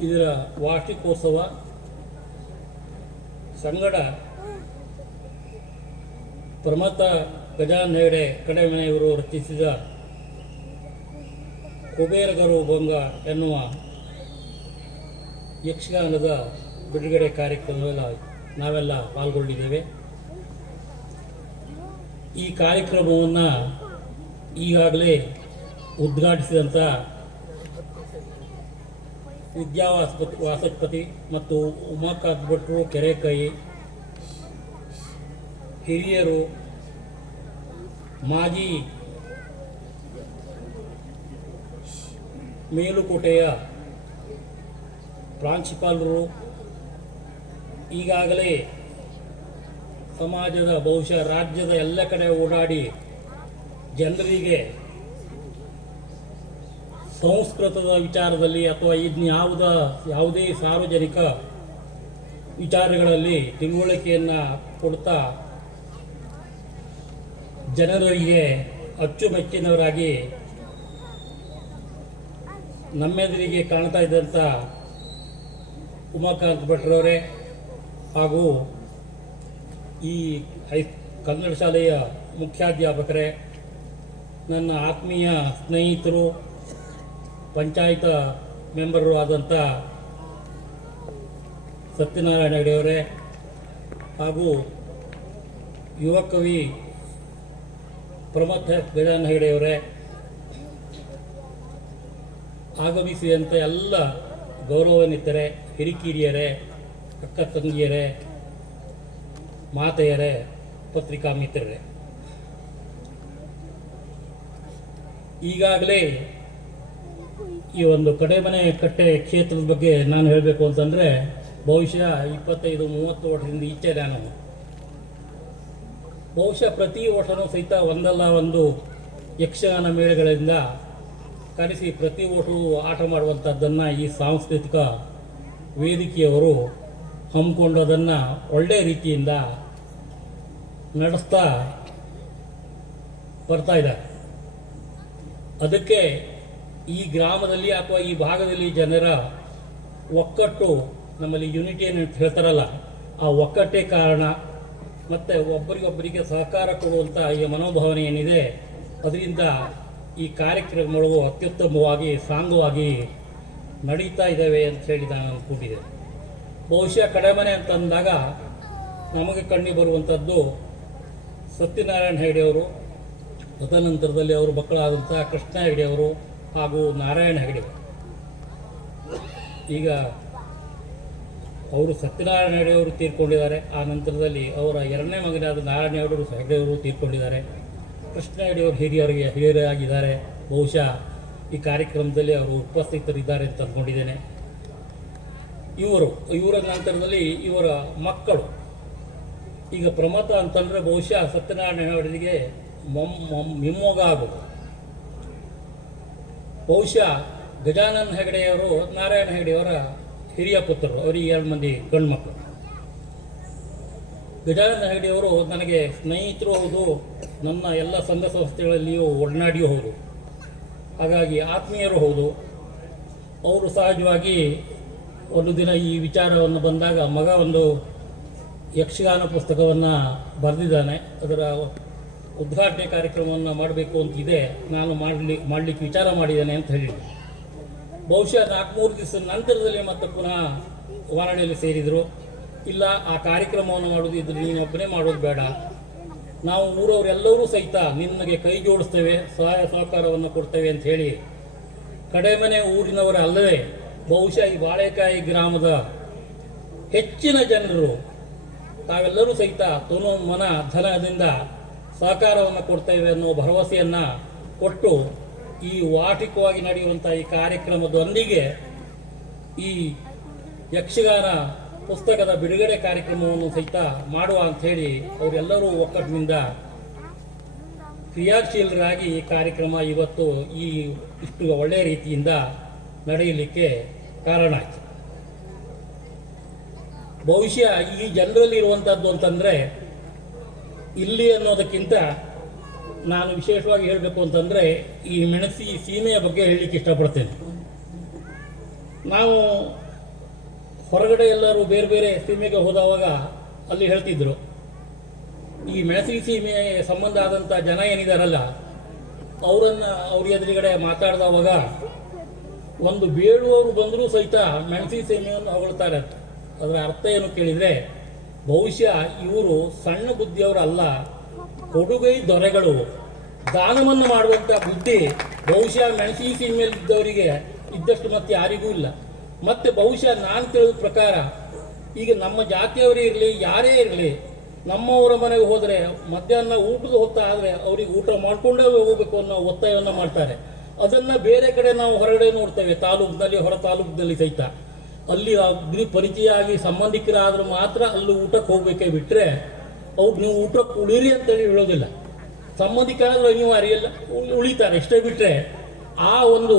ಇದರ ವಾರ್ಷಿಕೋತ್ಸವ ಸಂಗಡ ಪ್ರಮಥ ಗಜಾನನ ಹೆಗಡೆ ಕಡೆಮನೆಯವರು ರಚಿಸಿದ ಕುಬೇರಗರು ಭಂಗ ಎನ್ನುವ ಯಕ್ಷಗಾನದ ಬಿಡುಗಡೆ ಕಾರ್ಯಕ್ರಮದಲ್ಲಿ ನಾವೆಲ್ಲ ಪಾಲ್ಗೊಂಡಿದ್ದೇವೆ. ಈ ಕಾರ್ಯಕ್ರಮವನ್ನು ಈಗಾಗಲೇ ಉದ್ಘಾಟಿಸಿದಂಥ ವಾಸಸ್ಪತಿ ಮತ್ತು ಉಮಾಕಾಂತ್ ಭಟ್ರು ಕೆರೆಕೈ ಹಿರಿಯರು, ಮಾಜಿ ಮೇಲುಕೋಟೆಯ ಪ್ರಾಂಶುಪಾಲರು, ಈಗಾಗಲೇ ಸಮಾಜದ ಬಹುಶಃ ರಾಜ್ಯದ ಎಲ್ಲ ಕಡೆ ಓಡಾಡಿ ಜನರಿಗೆ ಸಂಸ್ಕೃತದ ವಿಚಾರದಲ್ಲಿ ಅಥವಾ ಯಾವುದೇ ಸಾರ್ವಜನಿಕ ವಿಚಾರಗಳಲ್ಲಿ ತಿಳುವಳಿಕೆಯನ್ನು ಕೊಡ್ತಾ ಜನರಿಗೆ ಅಚ್ಚುಮೆಚ್ಚಿನವರಾಗಿ ನಮ್ಮೆದುರಿಗೆ ಕಾಣ್ತಾ ಇದ್ದಂಥ ಉಮಾಕಾಂತ್ ಭಟ್ರವರೇ ಹಾಗೂ ಈ ಕನ್ನಡ ಶಾಲೆಯ ಮುಖ್ಯಾಧ್ಯಾಪಕರೇ, ನನ್ನ ಆತ್ಮೀಯ ಸ್ನೇಹಿತರು, ಪಂಚಾಯತ ಮೆಂಬರು ಆದಂಥ ಸತ್ಯನಾರಾಯಣ ಹೆಗಡೆಯವರೇ ಹಾಗೂ ಯುವ ಕವಿ ಪ್ರಮಥ ಗಜಾನನ ಹೆಗಡೆಯವರೇ, ಆಗಮಿಸಿದಂಥ ಎಲ್ಲ ಗೌರವಾನ್ವಿತರೇ, ಹಿರಿಕಿರಿಯರೇ, ಅಕ್ಕ ತಂಗಿಯರೇ, ಮಾತೆಯರೇ, ಪತ್ರಿಕಾ ಮಿತ್ರರೇ, ಈಗಾಗಲೇ ಈ ಒಂದು ಕಡೆಮನೆ ಕಟ್ಟೆ ಕ್ಷೇತ್ರದ ಬಗ್ಗೆ ನಾನು ಹೇಳಬೇಕು ಅಂತಂದರೆ ಬಹುಶಃ 25-30 ವರ್ಷದಿಂದ ಈಚೆ ನಾನು ಬಹುಶಃ ಪ್ರತಿ ವರ್ಷವೂ ಸಹಿತ ಒಂದಲ್ಲ ಒಂದು ಯಕ್ಷಗಾನ ಮೇಳಗಳಿಂದ ಕರೆಸಿ ಪ್ರತಿ ವರ್ಷವೂ ಆಟ ಮಾಡುವಂಥದ್ದನ್ನು ಈ ಸಾಂಸ್ಕೃತಿಕ ವೇದಿಕೆಯವರು ಹಮ್ಮಿಕೊಂಡದನ್ನು ಒಳ್ಳೆಯ ರೀತಿಯಿಂದ ನಡೆಸ್ತಾ ಬರ್ತಾ ಇದ್ದಾರೆ. ಅದಕ್ಕೆ ಈ ಗ್ರಾಮದಲ್ಲಿ ಅಥವಾ ಈ ಭಾಗದಲ್ಲಿ ಜನರ ಒಕ್ಕಟ್ಟು, ನಮ್ಮಲ್ಲಿ ಯೂನಿಟಿ ಅಂತ ಹೇಳ್ತಾರಲ್ಲ, ಆ ಒಕ್ಕಟ್ಟೇ ಕಾರಣ. ಮತ್ತು ಒಬ್ಬರಿಗೊಬ್ಬರಿಗೆ ಸಹಕಾರ ಕೊಡುವಂಥ ಈ ಮನೋಭಾವನೆ ಏನಿದೆ, ಅದರಿಂದ ಈ ಕಾರ್ಯಕ್ರಮಗಳು ಅತ್ಯುತ್ತಮವಾಗಿ ಸಾಂಗವಾಗಿ ನಡೀತಾ ಇದ್ದಾವೆ ಅಂತ ಹೇಳಿ ನಾನು ಅಂದ್ಕೊಂಡಿದ್ದೆ. ಬಹುಶಃ ಕಡೆಮನೆ ಅಂತಂದಾಗ ನಮಗೆ ಕಣ್ಣಿ ಬರುವಂಥದ್ದು ಸತ್ಯನಾರಾಯಣ ಹೆಗಡೆಯವರು, ತದನಂತರದಲ್ಲಿ ಅವರು ಮಕ್ಕಳಾದಂಥ ಕೃಷ್ಣ ಹೆಗಡೆಯವರು ಹಾಗೂ ನಾರಾಯಣ ಹೆಗಡೆ. ಈಗ ಅವರು ಸತ್ಯನಾರಾಯಣ ಹೆಗಡೆಯವರು ತೀರ್ಕೊಂಡಿದ್ದಾರೆ. ಆ ನಂತರದಲ್ಲಿ ಅವರ ಎರಡನೇ ಮಗನಾದ ನಾರಾಯಣ ಹೆಗಡೆಯವರು ತೀರ್ಕೊಂಡಿದ್ದಾರೆ. ಕೃಷ್ಣ ಹೆಗಡೆಯವರು ಹಿರಿಯರಾಗಿದ್ದಾರೆ. ಬಹುಶಃ ಈ ಕಾರ್ಯಕ್ರಮದಲ್ಲಿ ಅವರು ಉಪಸ್ಥಿತರಿದ್ದಾರೆ ಅಂತ ಅಂದ್ಕೊಂಡಿದ್ದೇನೆ. ಇವರ ನಂತರದಲ್ಲಿ ಇವರ ಮಕ್ಕಳು, ಈಗ ಪ್ರಮಥ ಅಂತಂದರೆ ಬಹುಶಃ ಸತ್ಯನಾರಾಯಣ ಹೆಗಡೆಗೆ ಮೊಮ್ಮಗ ಆಗೋದು. ಬಹುಶಃ ಗಜಾನನ ಹೆಗಡೆಯವರು ನಾರಾಯಣ ಹೆಗಡೆಯವರ ಹಿರಿಯ ಪುತ್ರರು, ಅವರಿಗೆ 2 ಮಂದಿ ಗಂಡು ಮಕ್ಕಳು. ಗಜಾನನ ಹೆಗಡೆಯವರು ನನಗೆ ಸ್ನೇಹಿತರು ಹೌದು, ನನ್ನ ಎಲ್ಲ ಸಂಘ ಸಂಸ್ಥೆಗಳಲ್ಲಿಯೂ ಒಡನಾಡಿಯೂ ಹೌದು, ಹಾಗಾಗಿ ಆತ್ಮೀಯರು ಹೌದು. ಅವರು ಸಹಜವಾಗಿ ಒಂದು ದಿನ ಈ ವಿಚಾರವನ್ನು ಬಂದಾಗ, ಮಗ ಒಂದು ಯಕ್ಷಗಾನ ಪುಸ್ತಕವನ್ನು ಬರೆದಿದ್ದಾನೆ, ಅದರ ಉದ್ಘಾಟನೆ ಕಾರ್ಯಕ್ರಮವನ್ನು ಮಾಡಬೇಕು ಅಂತಿದೆ, ನಾನು ಮಾಡಲಿಕ್ಕೆ ವಿಚಾರ ಮಾಡಿದ್ದೇನೆ ಅಂತ ಹೇಳಿದರು. ಬಹುಶಃ 4-3 ದಿವಸದ ನಂತರದಲ್ಲಿ ಮತ್ತೆ ಪುನಃ ವಾರಣೆಯಲ್ಲಿ ಸೇರಿದರು. ಇಲ್ಲ, ಆ ಕಾರ್ಯಕ್ರಮವನ್ನು ಮಾಡೋದಿದ್ರೆ ನೀನೊಬ್ಬನೇ ಮಾಡೋದು ಬೇಡ, ನಾವು ಊರವರೆಲ್ಲರೂ ಸಹಿತ ನಿನಗೆ ಕೈ ಜೋಡಿಸ್ತೇವೆ, ಸಹಾಯ ಸಹಕಾರವನ್ನು ಕೊಡ್ತೇವೆ ಅಂತ ಹೇಳಿ ಕಡೆಮನೆ ಊರಿನವರ ಅಲ್ಲದೆ ಬಹುಶಃ ಈ ಬಾಳೆಕಾಯಿ ಗ್ರಾಮದ ಹೆಚ್ಚಿನ ಜನರು ತಾವೆಲ್ಲರೂ ಸಹಿತ ತನು ಮನ ಧನದಿಂದ ಸಹಕಾರವನ್ನು ಕೊಡ್ತೇವೆ ಅನ್ನೋ ಭರವಸೆಯನ್ನು ಕೊಟ್ಟು ಈ ವಾರ್ಷಿಕವಾಗಿ ನಡೆಯುವಂಥ ಈ ಕಾರ್ಯಕ್ರಮದೊಂದಿಗೆ ಈ ಯಕ್ಷಗಾನ ಪುಸ್ತಕದ ಬಿಡುಗಡೆ ಕಾರ್ಯಕ್ರಮವನ್ನು ಸಹಿತ ಮಾಡುವ ಅಂಥೇಳಿ ಅವರೆಲ್ಲರೂ ಒಕ್ಕಟ್ಟಿನಿಂದ ಕ್ರಿಯಾಶೀಲರಾಗಿ ಈ ಕಾರ್ಯಕ್ರಮ ಇವತ್ತು ಇಷ್ಟು ಒಳ್ಳೆಯ ರೀತಿಯಿಂದ ನಡೆಯಲಿಕ್ಕೆ ಕಾರಣ ಆಯಿತು. ಬಹುಶಃ ಈ ಜನರಲ್ಲಿ ಇರುವಂಥದ್ದು ಅಂತಂದರೆ, ಇಲ್ಲಿ ಅನ್ನೋದಕ್ಕಿಂತ ನಾನು ವಿಶೇಷವಾಗಿ ಹೇಳಬೇಕು ಅಂತಂದರೆ ಈ ಮೆಣಸಿ ಸೀಮೆಯ ಬಗ್ಗೆ ಹೇಳಲಿಕ್ಕೆ ಇಷ್ಟಪಡ್ತೇನೆ. ನಾವು ಹೊರಗಡೆ ಎಲ್ಲರೂ ಬೇರೆ ಬೇರೆ ಸೀಮೆಗೆ ಹೋದವಾಗ ಅಲ್ಲಿ ಹೇಳ್ತಿದ್ರು, ಈ ಮೆಣಸಿ ಸೀಮೆ ಸಂಬಂಧ ಆದಂಥ ಜನ ಏನಿದಾರಲ್ಲ ಅವ್ರ ಎದುರುಗಡೆ ಮಾತಾಡಿದವಾಗ ಒಂದು ಬೇಡುವವರು ಬಂದರೂ ಸಹಿತ ಮೆಣಸಿ ಸೀಮೆಯನ್ನು ಹೊಗಳ್ತಾರೆ. ಅದರ ಅರ್ಥ ಏನು ಕೇಳಿದರೆ, ಬಹುಶಃ ಇವರು ಸಣ್ಣ ಬುದ್ಧಿಯವರು ಅಲ್ಲ, ಕೊಡುಗೈ ದೊರೆಗಳು. ದಾನವನ್ನು ಮಾಡುವಂಥ ಬುದ್ಧಿ ಬಹುಶಃ ಮೆಣಸಿ ಸೀಮೆಯಲ್ಲಿದ್ದವರಿಗೆ ಇದ್ದಷ್ಟು ಮತ್ತೆ ಯಾರಿಗೂ ಇಲ್ಲ. ಮತ್ತು ಬಹುಶಃ ನಾನು ತಿಳಿದ ಪ್ರಕಾರ ಈಗ ನಮ್ಮ ಜಾತಿಯವರೇ ಇರಲಿ, ಯಾರೇ ಇರಲಿ, ನಮ್ಮವರ ಮನೆಗೆ ಹೋದರೆ ಮಧ್ಯಾಹ್ನ ಊಟದ ಹೊತ್ತಾದರೆ ಅವರಿಗೆ ಊಟ ಮಾಡಿಕೊಂಡೇ ಹೋಗಬೇಕು ಅನ್ನೋ ಒತ್ತಾಯವನ್ನು ಮಾಡ್ತಾರೆ. ಅದನ್ನು ಬೇರೆ ಕಡೆ ನಾವು ಹೊರಗಡೆ ನೋಡ್ತೇವೆ, ತಾಲೂಕಿನಲ್ಲಿ, ಹೊರ ತಾಲೂಕಿನಲ್ಲಿ ಸಹಿತ. ಅಲ್ಲಿ ಅಗ್ನಿ ಪರಿಚಯ ಆಗಿ ಸಂಬಂಧಿಕರಾದರೂ ಮಾತ್ರ ಅಲ್ಲಿ ಊಟಕ್ಕೆ ಹೋಗಬೇಕೇ ಬಿಟ್ಟರೆ ಅವ್ರು ನೀವು ಊಟಕ್ಕೆ ಉಳಿರಿ ಅಂತೇಳಿ ಹೇಳೋದಿಲ್ಲ. ಸಂಬಂಧಿಕರಾದರೂ ಅನಿವಾರ್ಯ ಇಲ್ಲ, ಉಳಿತಾರೆ ಇಷ್ಟೇ ಬಿಟ್ಟರೆ. ಆ ಒಂದು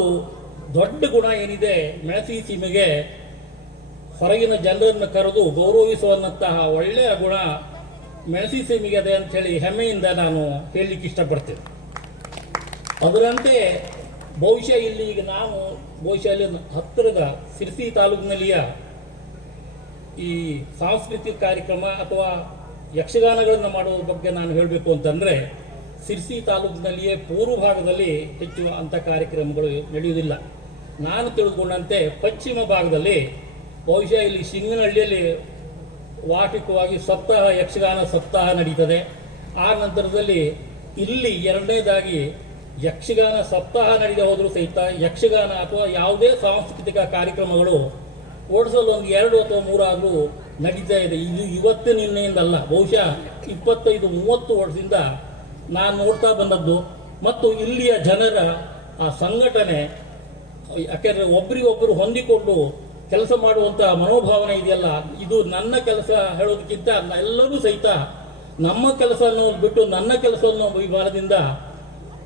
ದೊಡ್ಡ ಗುಣ ಏನಿದೆ ಮೆಣಸಿ ಸೀಮೆಗೆ, ಹೊರಗಿನ ಜನರನ್ನು ಕರೆದು ಗೌರವಿಸುವಂತಹ ಒಳ್ಳೆಯ ಗುಣ ಮೆಣಸಿ ಸೀಮೆಗೆ ಇದೆ ಅಂಥೇಳಿ ಹೆಮ್ಮೆಯಿಂದ ನಾನು ಹೇಳಲಿಕ್ಕೆ ಇಷ್ಟಪಡ್ತೇನೆ. ಅದರಂತೆ ಬಹುಶಃ ಇಲ್ಲಿ ಈಗ ನಾನು ಅಲ್ಲಿ ಹತ್ತಿರದ ಸಿರ್ಸಿ ತಾಲೂಕಿನಲ್ಲಿಯ ಈ ಸಾಂಸ್ಕೃತಿಕ ಕಾರ್ಯಕ್ರಮ ಅಥವಾ ಯಕ್ಷಗಾನಗಳನ್ನು ಮಾಡುವ ಬಗ್ಗೆ ನಾನು ಹೇಳಬೇಕು ಅಂತಂದರೆ, ಸಿರ್ಸಿ ತಾಲೂಕಿನಲ್ಲಿಯೇ ಪೂರ್ವ ಭಾಗದಲ್ಲಿ ಹೆಚ್ಚು ಅಂಥ ಕಾರ್ಯಕ್ರಮಗಳು ನಡೆಯುವುದಿಲ್ಲ. ನಾನು ತಿಳಿದುಕೊಂಡಂತೆ ಪಶ್ಚಿಮ ಭಾಗದಲ್ಲಿ ಬಹುಶಃ ಇಲ್ಲಿ ಶಿಂಗನಹಳ್ಳಿಯಲ್ಲಿ ವಾರ್ಷಿಕವಾಗಿ ಸಪ್ತಾಹ, ಯಕ್ಷಗಾನ ಸಪ್ತಾಹ ನಡೀತದೆ. ಆ ನಂತರದಲ್ಲಿ ಇಲ್ಲಿ 2ನೇದಾಗಿ ಯಕ್ಷಗಾನ ಸಪ್ತಾಹ ನಡೆದ ಹೋದರೂ ಸಹಿತ ಯಕ್ಷಗಾನ ಅಥವಾ ಯಾವುದೇ ಸಾಂಸ್ಕೃತಿಕ ಕಾರ್ಯಕ್ರಮಗಳು ಓಡಿಸಲು ಒಂದು 2 ಅಥವಾ 3 ಆದರೂ ನಡೀತಾ ಇದೆ. ಇದು ಇವತ್ತು ನಿನ್ನೆಯಿಂದಲ್ಲ, ಬಹುಶಃ 25-30 ವರ್ಷದಿಂದ ನಾನು ನೋಡ್ತಾ ಬಂದದ್ದು. ಮತ್ತು ಇಲ್ಲಿಯ ಜನರ ಆ ಸಂಘಟನೆ, ಯಾಕೆಂದರೆ ಒಬ್ಬರಿಗೊಬ್ಬರು ಹೊಂದಿಕೊಂಡು ಕೆಲಸ ಮಾಡುವಂಥ ಮನೋಭಾವನೆ ಇದೆಯಲ್ಲ, ಇದು ನನ್ನ ಕೆಲಸ ಹೇಳೋದಕ್ಕಿಂತ ಎಲ್ಲರೂ ಸಹಿತ ನಮ್ಮ ಕೆಲಸವನ್ನು ಬಿಟ್ಟು ನನ್ನ ಕೆಲಸವನ್ನು ವಿಭಾಗದಿಂದ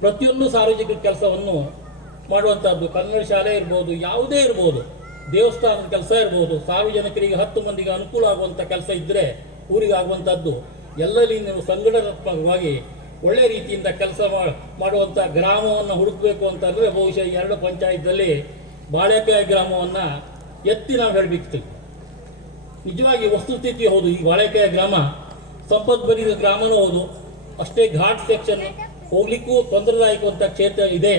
ಪ್ರತಿಯೊಂದು ಸಾರ್ವಜನಿಕ ಕೆಲಸವನ್ನು ಮಾಡುವಂಥದ್ದು. ಕನ್ನಡ ಶಾಲೆ ಇರ್ಬೋದು, ಯಾವುದೇ ಇರ್ಬೋದು, ದೇವಸ್ಥಾನದ ಕೆಲಸ ಇರ್ಬೋದು, ಸಾರ್ವಜನಿಕರಿಗೆ 10 ಮಂದಿಗೆ ಅನುಕೂಲ ಆಗುವಂಥ ಕೆಲಸ ಇದ್ದರೆ ಊರಿಗೆ ಆಗುವಂಥದ್ದು ಎಲ್ಲಲ್ಲಿ ನೀವು ಸಂಘಟನಾತ್ಮಕವಾಗಿ ಒಳ್ಳೆ ರೀತಿಯಿಂದ ಕೆಲಸ ಮಾಡುವಂಥ ಗ್ರಾಮವನ್ನು ಹುಡುಕಬೇಕು ಅಂತಂದರೆ ಬಹುಶಃ 2 ಪಂಚಾಯತ್ನಲ್ಲಿ ಬಾಳೆಕಾಯಿ ಗ್ರಾಮವನ್ನು ಎತ್ತಿ ನಾವು ಹೇಳಬೇಕಿತ್ತು. ನಿಜವಾಗಿ ವಸ್ತುಸ್ಥಿತಿ ಹೌದು, ಈ ಬಾಳೆಕಾಯಿ ಗ್ರಾಮ ಸಂಪದ್ಭರಿತ ಗ್ರಾಮನೂ ಹೌದು, ಅಷ್ಟೇ ಘಾಟ್ ಸೆಕ್ಷನ್, ಹೋಗ್ಲಿಕ್ಕೂ ತೊಂದರೆದಾಯಕವಂಥ ಕ್ಷೇತ್ರ ಇದೆ.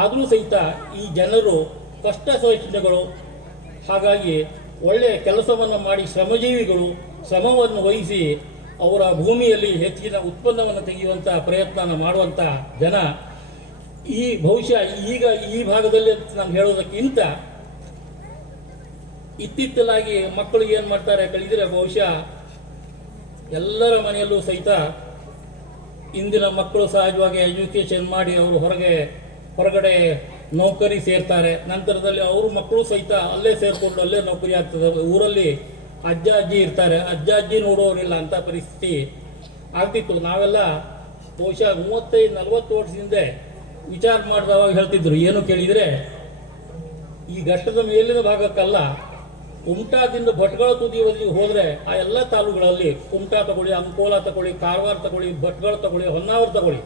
ಆದರೂ ಸಹಿತ ಈ ಜನರು ಕಷ್ಟ ಸಹಿಷ್ಣುಗಳು. ಹಾಗಾಗಿ ಒಳ್ಳೆಯ ಕೆಲಸವನ್ನು ಮಾಡಿ ಶ್ರಮಜೀವಿಗಳು, ಶ್ರಮವನ್ನು ವಹಿಸಿ ಅವರ ಭೂಮಿಯಲ್ಲಿ ಹೆಚ್ಚಿನ ಉತ್ಪನ್ನವನ್ನು ತೆಗೆಯುವಂಥ ಪ್ರಯತ್ನ ಮಾಡುವಂಥ ಜನ. ಈ ಬಹುಶಃ ಈಗ ಈ ಭಾಗದಲ್ಲಿ ನಾನು ಹೇಳೋದಕ್ಕಿಂತ ಇತ್ತಿತ್ತಲಾಗಿ ಮಕ್ಕಳು ಏನು ಮಾಡ್ತಾರೆ ಕೇಳಿದರೆ, ಬಹುಶಃ ಎಲ್ಲರ ಮನೆಯಲ್ಲೂ ಸಹಿತ ಇಂದಿನ ಮಕ್ಕಳು ಸಹಜವಾಗಿ ಎಜುಕೇಷನ್ ಮಾಡಿ ಅವರು ಹೊರಗಡೆ ನೌಕರಿ ಸೇರ್ತಾರೆ. ನಂತರದಲ್ಲಿ ಅವರು ಮಕ್ಕಳು ಸಹಿತ ಅಲ್ಲೇ ಸೇರಿಕೊಂಡು ಅಲ್ಲೇ ನೌಕರಿ ಆಗ್ತದೆ. ಊರಲ್ಲಿ ಅಜ್ಜ ಅಜ್ಜಿ ಇರ್ತಾರೆ, ಅಜ್ಜ ಅಜ್ಜಿ ನೋಡೋರಿಲ್ಲ ಅಂತ ಪರಿಸ್ಥಿತಿ ಆಗ್ತಿತ್ತು. ನಾವೆಲ್ಲ ಬಹುಶಃ 35-40 ವರ್ಷದಿಂದ ವಿಚಾರ ಮಾಡಿದವಾಗ ಹೇಳ್ತಿದ್ರು, ಏನು ಕೇಳಿದರೆ ಈ ಘಟ್ಟದ ಮೇಲಿನ ಭಾಗಕ್ಕಲ್ಲ, ಕುಮಟಾದಿಂದ ಭಟ್ಕಳ ತುದಿಯವರೆಗೆ ಹೋದರೆ ಆ ಎಲ್ಲ ತಾಲೂಕುಗಳಲ್ಲಿ ಕುಮಟಾ ತಗೊಳ್ಳಿ, ಅಂಕೋಲಾ ತಗೊಳ್ಳಿ, ಕಾರವಾರ ತಗೊಳ್ಳಿ, ಭಟ್ಕಳ ತಗೊಳ್ಳಿ, ಹೊನ್ನಾವರ ತಗೊಳ್ಳಿ,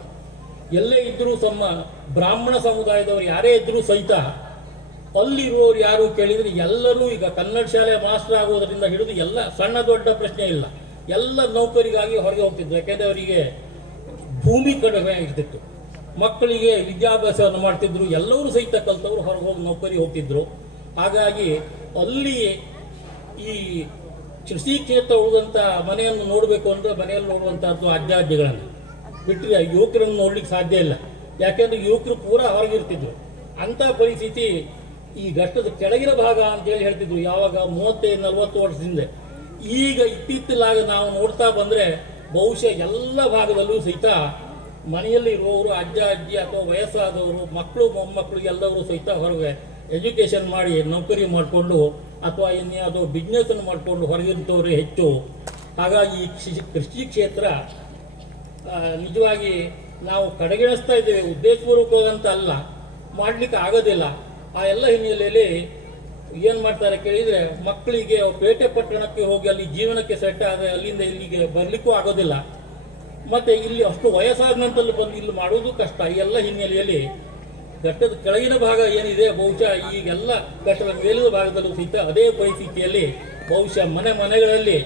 ಎಲ್ಲೇ ಇದ್ದರೂ ಬ್ರಾಹ್ಮಣ ಸಮುದಾಯದವರು ಯಾರೇ ಇದ್ದರೂ ಸಹಿತ ಅಲ್ಲಿರುವವರು ಯಾರು ಕೇಳಿದರೆ ಎಲ್ಲರೂ ಈಗ ಕನ್ನಡ ಶಾಲೆ ಮಾಸ್ಟರ್ ಆಗೋದರಿಂದ ಹಿಡಿದು ಎಲ್ಲ ಸಣ್ಣ ದೊಡ್ಡ ಪ್ರಶ್ನೆ ಇಲ್ಲ, ಎಲ್ಲ ನೌಕರಿಗಾಗಿ ಹೊರಗೆ ಹೋಗ್ತಿದ್ರು. ಯಾಕೆಂದರೆ ಅವರಿಗೆ ಭೂಮಿ ಕಡಿಮೆ ಇರ್ತಿತ್ತು, ಮಕ್ಕಳಿಗೆ ವಿದ್ಯಾಭ್ಯಾಸವನ್ನು ಮಾಡ್ತಿದ್ರು, ಎಲ್ಲರೂ ಸಹಿತ ಕಲ್ತವರು ಹೊರಗೆ ಹೋಗಿ ನೌಕರಿ ಹೋಗ್ತಿದ್ರು. ಹಾಗಾಗಿ ಅಲ್ಲಿ ಈ ಕೃಷಿ ಕ್ಷೇತ್ರ ಉಳಿದಂಥ ಮನೆಯನ್ನು ನೋಡಬೇಕು ಅಂದರೆ ಮನೆಯಲ್ಲಿ ನೋಡುವಂಥದ್ದು ಅಜ್ಜ ಅಜ್ಜಿಗಳನ್ನು ಬಿಟ್ಟರೆ ಯುವಕರನ್ನು ನೋಡ್ಲಿಕ್ಕೆ ಸಾಧ್ಯ ಇಲ್ಲ. ಯಾಕೆಂದ್ರೆ ಯುವಕರು ಪೂರಾ ಹೊರಗಿರ್ತಿದ್ರು. ಅಂಥ ಪರಿಸ್ಥಿತಿ ಈ ಘಟ್ಟದ ಕೆಳಗಿನ ಭಾಗ ಅಂತೇಳಿ ಹೇಳ್ತಿದ್ರು ಯಾವಾಗ 35-40 ವರ್ಷದಿಂದ. ಈಗ ಇತ್ತೀಚಲಾಗ ನಾವು ನೋಡ್ತಾ ಬಂದರೆ ಬಹುಶಃ ಎಲ್ಲ ಭಾಗದಲ್ಲೂ ಸಹಿತ ಮನೆಯಲ್ಲಿ ಇರುವವರು ಅಜ್ಜ ಅಜ್ಜಿ ಅಥವಾ ವಯಸ್ಸಾದವರು ಮಕ್ಕಳು ಮೊಮ್ಮಕ್ಕಳು ಎಲ್ಲರೂ ಸಹಿತ ಹೊರಗೆ ಎಜುಕೇಷನ್ ಮಾಡಿ ನೌಕರಿ ಮಾಡಿಕೊಂಡು ಅಥವಾ ಇನ್ಯಾವುದೋ ಬಿಸ್ನೆಸ್ಸನ್ನು ಮಾಡಿಕೊಂಡು ಹೊರಗಿರ್ತವರೇ ಹೆಚ್ಚು. ಹಾಗಾಗಿ ಈ ಕೃಷಿ ಕ್ಷೇತ್ರ ನಿಜವಾಗಿ ನಾವು ಕಡೆಗಣಿಸ್ತಾ ಇದ್ದೇವೆ, ಉದ್ದೇಶಪೂರ್ವಕವಾಗಂತ ಅಲ್ಲ, ಮಾಡಲಿಕ್ಕೆ ಆಗೋದಿಲ್ಲ. ಆ ಎಲ್ಲ ಹಿನ್ನೆಲೆಯಲ್ಲಿ ಏನು ಮಾಡ್ತಾರೆ ಕೇಳಿದರೆ ಮಕ್ಕಳಿಗೆ ಪೇಟೆ ಪಟ್ಟಣಕ್ಕೆ ಹೋಗಿ ಅಲ್ಲಿ ಜೀವನಕ್ಕೆ ಸೆಟ್ ಆದರೆ ಅಲ್ಲಿಂದ ಇಲ್ಲಿಗೆ ಬರಲಿಕ್ಕೂ ಆಗೋದಿಲ್ಲ. ಮತ್ತು ಇಲ್ಲಿ ಅಷ್ಟು ವಯಸ್ಸಾದ ನಂತರ ಬಂದು ಇಲ್ಲಿ ಮಾಡೋದು ಕಷ್ಟ. ಈ ಎಲ್ಲ ಹಿನ್ನೆಲೆಯಲ್ಲಿ ಘಟ್ಟದ ಕೆಳಗಿನ ಭಾಗ ಏನಿದೆ ಬಹುಶಃ ಈಗೆಲ್ಲ ಘಟ್ಟದ ಮೇಲಿನ ಭಾಗದಲ್ಲೂ ಸಹಿತ ಅದೇ ಪರಿಸ್ಥಿತಿಯಲ್ಲಿ ಬಹುಶಃ ಮನೆಗಳಲ್ಲಿ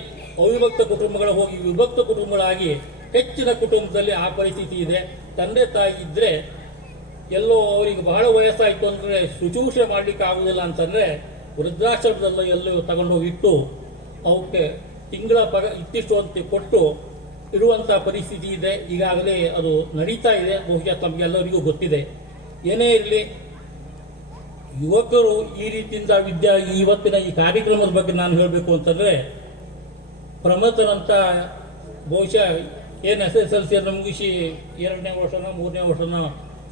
ಅವಿಭಕ್ತ ಕುಟುಂಬಗಳು ಹೋಗಿ ವಿಭಕ್ತ ಕುಟುಂಬಗಳಾಗಿ ಹೆಚ್ಚಿನ ಕುಟುಂಬದಲ್ಲಿ ಆ ಪರಿಸ್ಥಿತಿ ಇದೆ. ತಂದೆ ತಾಯಿ ಇದ್ದರೆ ಎಲ್ಲೋ ಅವರಿಗೆ ಬಹಳ ವಯಸ್ಸಾಯಿತು ಅಂದರೆ ಶುಶ್ರೂಷೆ ಮಾಡಲಿಕ್ಕೆ ಆಗುವುದಿಲ್ಲ ಅಂತಂದರೆ ವೃದ್ಧಾಶ್ರಮದಲ್ಲಿ ಎಲ್ಲೋ ತಗೊಂಡೋಗಿ ಇಟ್ಟು ಅವಕ್ಕೆ ತಿಂಗಳ ಇತ್ತಿಷ್ಟು ಅಂತ ಕೊಟ್ಟು ಇಡುವಂಥ ಪರಿಸ್ಥಿತಿ ಇದೆ. ಈಗಾಗಲೇ ಅದು ನಡೀತಾ ಇದೆ, ಬಹುಶಃ ತಮಗೆಲ್ಲರಿಗೂ ಗೊತ್ತಿದೆ. ಏನೇ ಇರಲಿ, ಯುವಕರು ಈ ರೀತಿಯಿಂದ ಇವತ್ತಿನ ಈ ಕಾರ್ಯಕ್ರಮದ ಬಗ್ಗೆ ನಾನು ಹೇಳಬೇಕು ಅಂತಂದರೆ ಪ್ರಮಥನಂತ ಬಹುಶಃ ಏನು SSLCಯನ್ನು ಮುಗಿಸಿ 2ನೇ ವರ್ಷನ 3ನೇ ವರ್ಷನ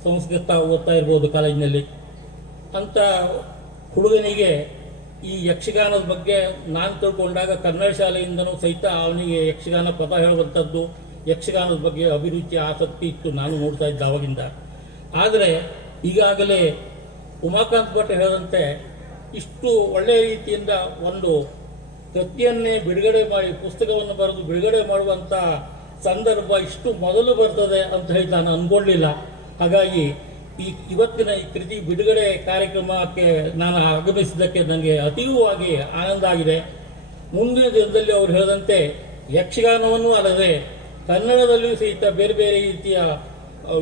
ಸಂಸ್ಕೃತ ಓದ್ತಾ ಇರ್ಬೋದು ಕಾಲೇಜಿನಲ್ಲಿ. ಅಂಥ ಹುಡುಗನಿಗೆ ಈ ಯಕ್ಷಗಾನದ ಬಗ್ಗೆ ನಾನು ತಿಳ್ಕೊಂಡಾಗ ಕನ್ನಡ ಶಾಲೆಯಿಂದನೂ ಸಹಿತ ಅವನಿಗೆ ಯಕ್ಷಗಾನ ಪದ ಹೇಳುವಂಥದ್ದು, ಯಕ್ಷಗಾನದ ಬಗ್ಗೆ ಅಭಿರುಚಿ ಆಸಕ್ತಿ ಇತ್ತು, ನಾನು ನೋಡ್ತಾ ಇದ್ದೆ ಆವಾಗಿಂದ. ಆದರೆ ಈಗಾಗಲೇ ಉಮಾಕಾಂತ್ ಭಟ್ ಹೇಳಿದಂತೆ ಇಷ್ಟು ಒಳ್ಳೆಯ ರೀತಿಯಿಂದ ಒಂದು ಕೃತಿಯನ್ನೇ ಬಿಡುಗಡೆ ಮಾಡಿ ಪುಸ್ತಕವನ್ನು ಬರೆದು ಬಿಡುಗಡೆ ಮಾಡುವಂಥ ಸಂದರ್ಭ ಇಷ್ಟು ಮೊದಲು ಬರ್ತದೆ ಅಂತ ಹೇಳಿ ನಾನು ಅಂದ್ಕೊಳ್ಳಿಲ್ಲ. ಹಾಗಾಗಿ ಇವತ್ತಿನ ಈ ಕೃತಿ ಬಿಡುಗಡೆ ಕಾರ್ಯಕ್ರಮಕ್ಕೆ ನಾನು ಆಗಮಿಸಿದ್ದಕ್ಕೆ ನನಗೆ ಅತೀವವಾಗಿ ಆನಂದ ಆಗಿದೆ. ಮುಂದಿನ ದಿನದಲ್ಲಿ ಅವರು ಹೇಳಿದಂತೆ ಯಕ್ಷಗಾನವನ್ನು ಅಲ್ಲದೆ ಕನ್ನಡದಲ್ಲಿಯೂ ಸಹಿತ ಬೇರೆ ಬೇರೆ ರೀತಿಯ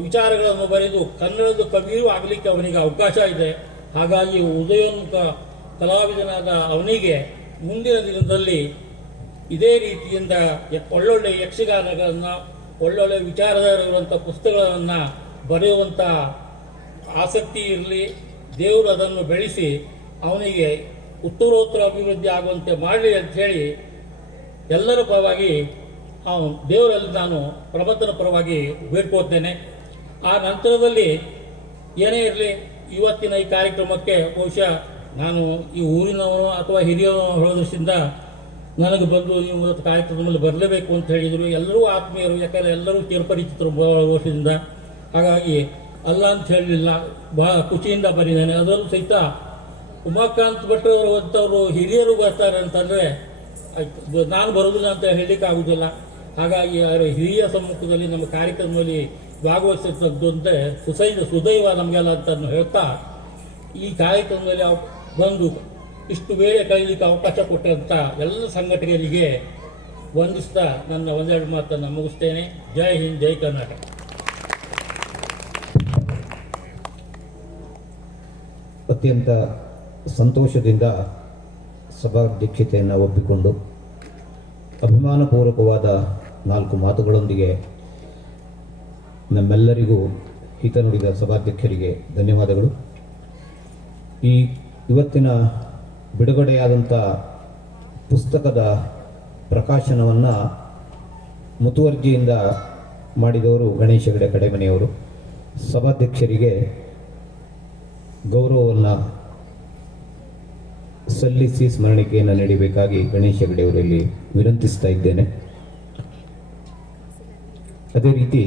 ವಿಚಾರಗಳನ್ನು ಬರೆದು ಕನ್ನಡದ ಕವಿಯೂ ಆಗಲಿಕ್ಕೆ ಅವನಿಗೆ ಅವಕಾಶ ಇದೆ. ಹಾಗಾಗಿ ಉದಯೋನ್ಮುಖ ಕಲಾವಿದನಾದ ಅವನಿಗೆ ಮುಂದಿನ ದಿನದಲ್ಲಿ ಇದೇ ರೀತಿಯಿಂದ ಒಳ್ಳೊಳ್ಳೆ ಯಕ್ಷಗಾನಗಳನ್ನು ಒಳ್ಳೊಳ್ಳೆ ವಿಚಾರದಲ್ಲಿರುವಂಥ ಪುಸ್ತಕಗಳನ್ನು ಬರೆಯುವಂಥ ಆಸಕ್ತಿ ಇರಲಿ, ದೇವರು ಅದನ್ನು ಬೆಳೆಸಿ ಅವನಿಗೆ ಉತ್ತರೋತ್ತರ ಅಭಿವೃದ್ಧಿ ಆಗುವಂತೆ ಮಾಡಲಿ ಅಂಥೇಳಿ ಎಲ್ಲರ ಪರವಾಗಿ ದೇವರಲ್ಲಿ ನಾನು ಪ್ರಮಥನ ಪರವಾಗಿ ಬೇಡ್ಕೋತೇನೆ. ಆ ನಂತರದಲ್ಲಿ ಏನೇ ಇರಲಿ, ಇವತ್ತಿನ ಈ ಕಾರ್ಯಕ್ರಮಕ್ಕೆ ಬಹುಶಃ ನಾನು ಈ ಊರಿನವನು ಅಥವಾ ಹಿರಿಯವನು ಹೇಳೋದ್ರಿಂದ ನನಗೆ ಬಂದು ನೀವು ಕಾರ್ಯಕ್ರಮದಲ್ಲಿ ಬರಲೇಬೇಕು ಅಂತ ಹೇಳಿದರು. ಎಲ್ಲರೂ ಆತ್ಮೀಯರು, ಯಾಕಂದರೆ ಎಲ್ಲರೂ ಚಿರಪರಿಚಿತರು ಬಹಳ ವರ್ಷದಿಂದ. ಹಾಗಾಗಿ ಅಲ್ಲ ಅಂತ ಹೇಳಲಿಲ್ಲ, ಬಹಳ ಖುಷಿಯಿಂದ ಬರೀದ್ದೇನೆ. ಅದರಲ್ಲೂ ಸಹಿತ ಉಮಾಕಾಂತ್ ಭಟ್ ಅವರು ಅಂಥವರು ಹಿರಿಯರು ಬರ್ತಾರೆ ಅಂತಂದರೆ ನಾನು ಬರೋದಿಲ್ಲ ಅಂತ ಹೇಳಲಿಕ್ಕಾಗೋದಿಲ್ಲ. ಹಾಗಾಗಿ ಹಿರಿಯ ಸಮ್ಮುಖದಲ್ಲಿ ನಮ್ಮ ಕಾರ್ಯಕ್ರಮದಲ್ಲಿ ಭಾಗವಹಿಸಿದಂತೆ ಸುದೈವ ನಮಗೆಲ್ಲ ಅಂತ ಹೇಳ್ತಾ ಈ ಕಾರ್ಯಕ್ರಮದಲ್ಲಿ ಬಂದು ಇಷ್ಟು ವೇಳೆ ಕಳೀಲಿಕ್ಕೆ ಅವಕಾಶ ಕೊಟ್ಟಂಥ ಎಲ್ಲ ಸಂಘಟಕರಿಗೆ ವಂದಿಸ್ತಾ ನನ್ನ ಒಂದೆರಡು ಮಾತನ್ನು ಮುಗಿಸ್ತೇನೆ. ಜೈ ಹಿಂದ್, ಜೈ ಕರ್ನಾಟಕ. ಅತ್ಯಂತ ಸಂತೋಷದಿಂದ ಸಭಾಧ್ಯಕ್ಷತೆಯನ್ನು ಒಪ್ಪಿಕೊಂಡು ಅಭಿಮಾನಪೂರ್ವಕವಾದ 4 ಮಾತುಗಳೊಂದಿಗೆ ನಮ್ಮೆಲ್ಲರಿಗೂ ಹಿತ ನುಡಿದ ಸಭಾಧ್ಯಕ್ಷರಿಗೆ ಧನ್ಯವಾದಗಳು. ಇವತ್ತಿನ ಬಿಡುಗಡೆಯಾದಂಥ ಪುಸ್ತಕದ ಪ್ರಕಾಶನವನ್ನು ಮುತುವರ್ಜಿಯಿಂದ ಮಾಡಿದವರು ಗಣೇಶ್ ಹೆಗಡೆ ಕಡೆಮನೆಯವರು. ಸಭಾಧ್ಯಕ್ಷರಿಗೆ ಗೌರವವನ್ನು ಸಲ್ಲಿಸಿ ಸ್ಮರಣಿಕೆಯನ್ನು ನೀಡಬೇಕಾಗಿ ಗಣೇಶ್ ಹೆಗಡೆಯವರಲ್ಲಿ ವಿನಂತಿಸ್ತಾ ಇದ್ದೇನೆ. ಅದೇ ರೀತಿ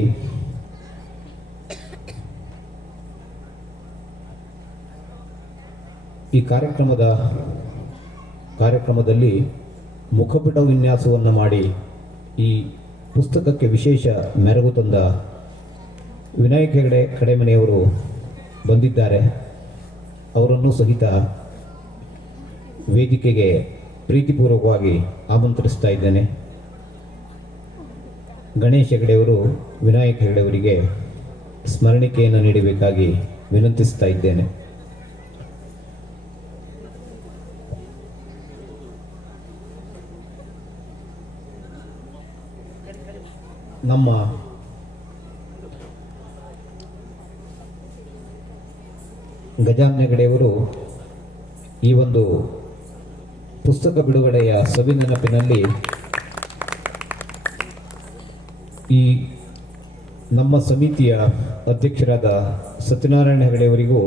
ಈ ಕಾರ್ಯಕ್ರಮದಲ್ಲಿ ಮುಖಪುಟ ವಿನ್ಯಾಸವನ್ನು ಮಾಡಿ ಈ ಪುಸ್ತಕಕ್ಕೆ ವಿಶೇಷ ಮೆರುಗು ತಂದ ವಿನಾಯಕ್ ಹೆಗಡೆ ಕಡೆಮನೆಯವರು ಬಂದಿದ್ದಾರೆ. ಅವರನ್ನು ಸಹಿತ ವೇದಿಕೆಗೆ ಪ್ರೀತಿಪೂರ್ವಕವಾಗಿ ಆಮಂತ್ರಿಸ್ತಾ ಇದ್ದೇನೆ. ಗಣೇಶ್ ಹೆಗಡೆಯವರು ವಿನಾಯಕ್ ಹೆಗಡೆಯವರಿಗೆ ಸ್ಮರಣಿಕೆಯನ್ನು ನೀಡಬೇಕಾಗಿ ವಿನಂತಿಸ್ತಾ ಇದ್ದೇನೆ. ನಮ್ಮ ಗಜಾನ್ ಹೆಗಡೆಯವರು ಈ ಒಂದು ಪುಸ್ತಕ ಬಿಡುಗಡೆಯ ಸವಿನೆನಪಿನಲ್ಲಿ ಈ ನಮ್ಮ ಸಮಿತಿಯ ಅಧ್ಯಕ್ಷರಾದ ಸತ್ಯನಾರಾಯಣ ಹೆಗಡೆಯವರಿಗೂ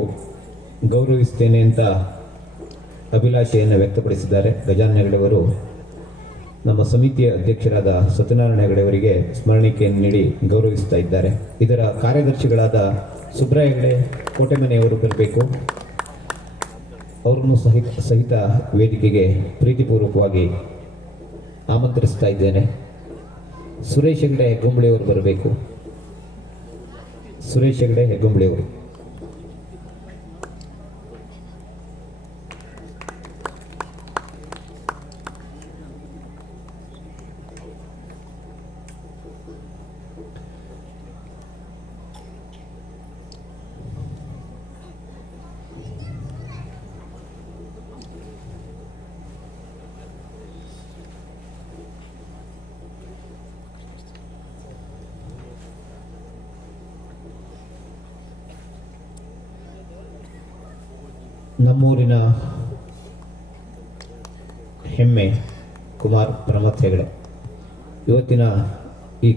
ಗೌರವಿಸ್ತೇನೆ ಅಂತ ಅಭಿಲಾಷೆಯನ್ನು ವ್ಯಕ್ತಪಡಿಸಿದ್ದಾರೆ. ಗಜಾನ್ ಹೆಗಡೆಯವರು ನಮ್ಮ ಸಮಿತಿಯ ಅಧ್ಯಕ್ಷರಾದ ಸತ್ಯನಾರಾಯಣ ಹೆಗಡೆಯವರಿಗೆ ಸ್ಮರಣಿಕೆಯನ್ನು ನೀಡಿ ಗೌರವಿಸ್ತಾ ಇದ್ದಾರೆ. ಇದರ ಕಾರ್ಯದರ್ಶಿಗಳಾದ ಸುಬ್ರಾಯ ಹೆಗಡೆ ಕೋಟೆಮನೆಯವರು ಬರಬೇಕು. ಅವರನ್ನು ಸಹಿತ ವೇದಿಕೆಗೆ ಪ್ರೀತಿಪೂರ್ವಕವಾಗಿ ಆಮಂತ್ರಿಸ್ತಾ ಇದ್ದೇನೆ. ಸುರೇಶ್ ಹೆಗಡೆ ಹೆಗ್ಗೊಂಬಳಿಯವರು ಬರಬೇಕು. ಸುರೇಶ್ ಹೆಗಡೆ ಹೆಗ್ಗೊಂಬಳಿಯವರು. ನಮ್ಮೂರಿನ ಹೆಮ್ಮೆ ಕುಮಾರ್ ಪ್ರಮಥ್ ಹೆಗಡೆ ಇವತ್ತಿನ ಈ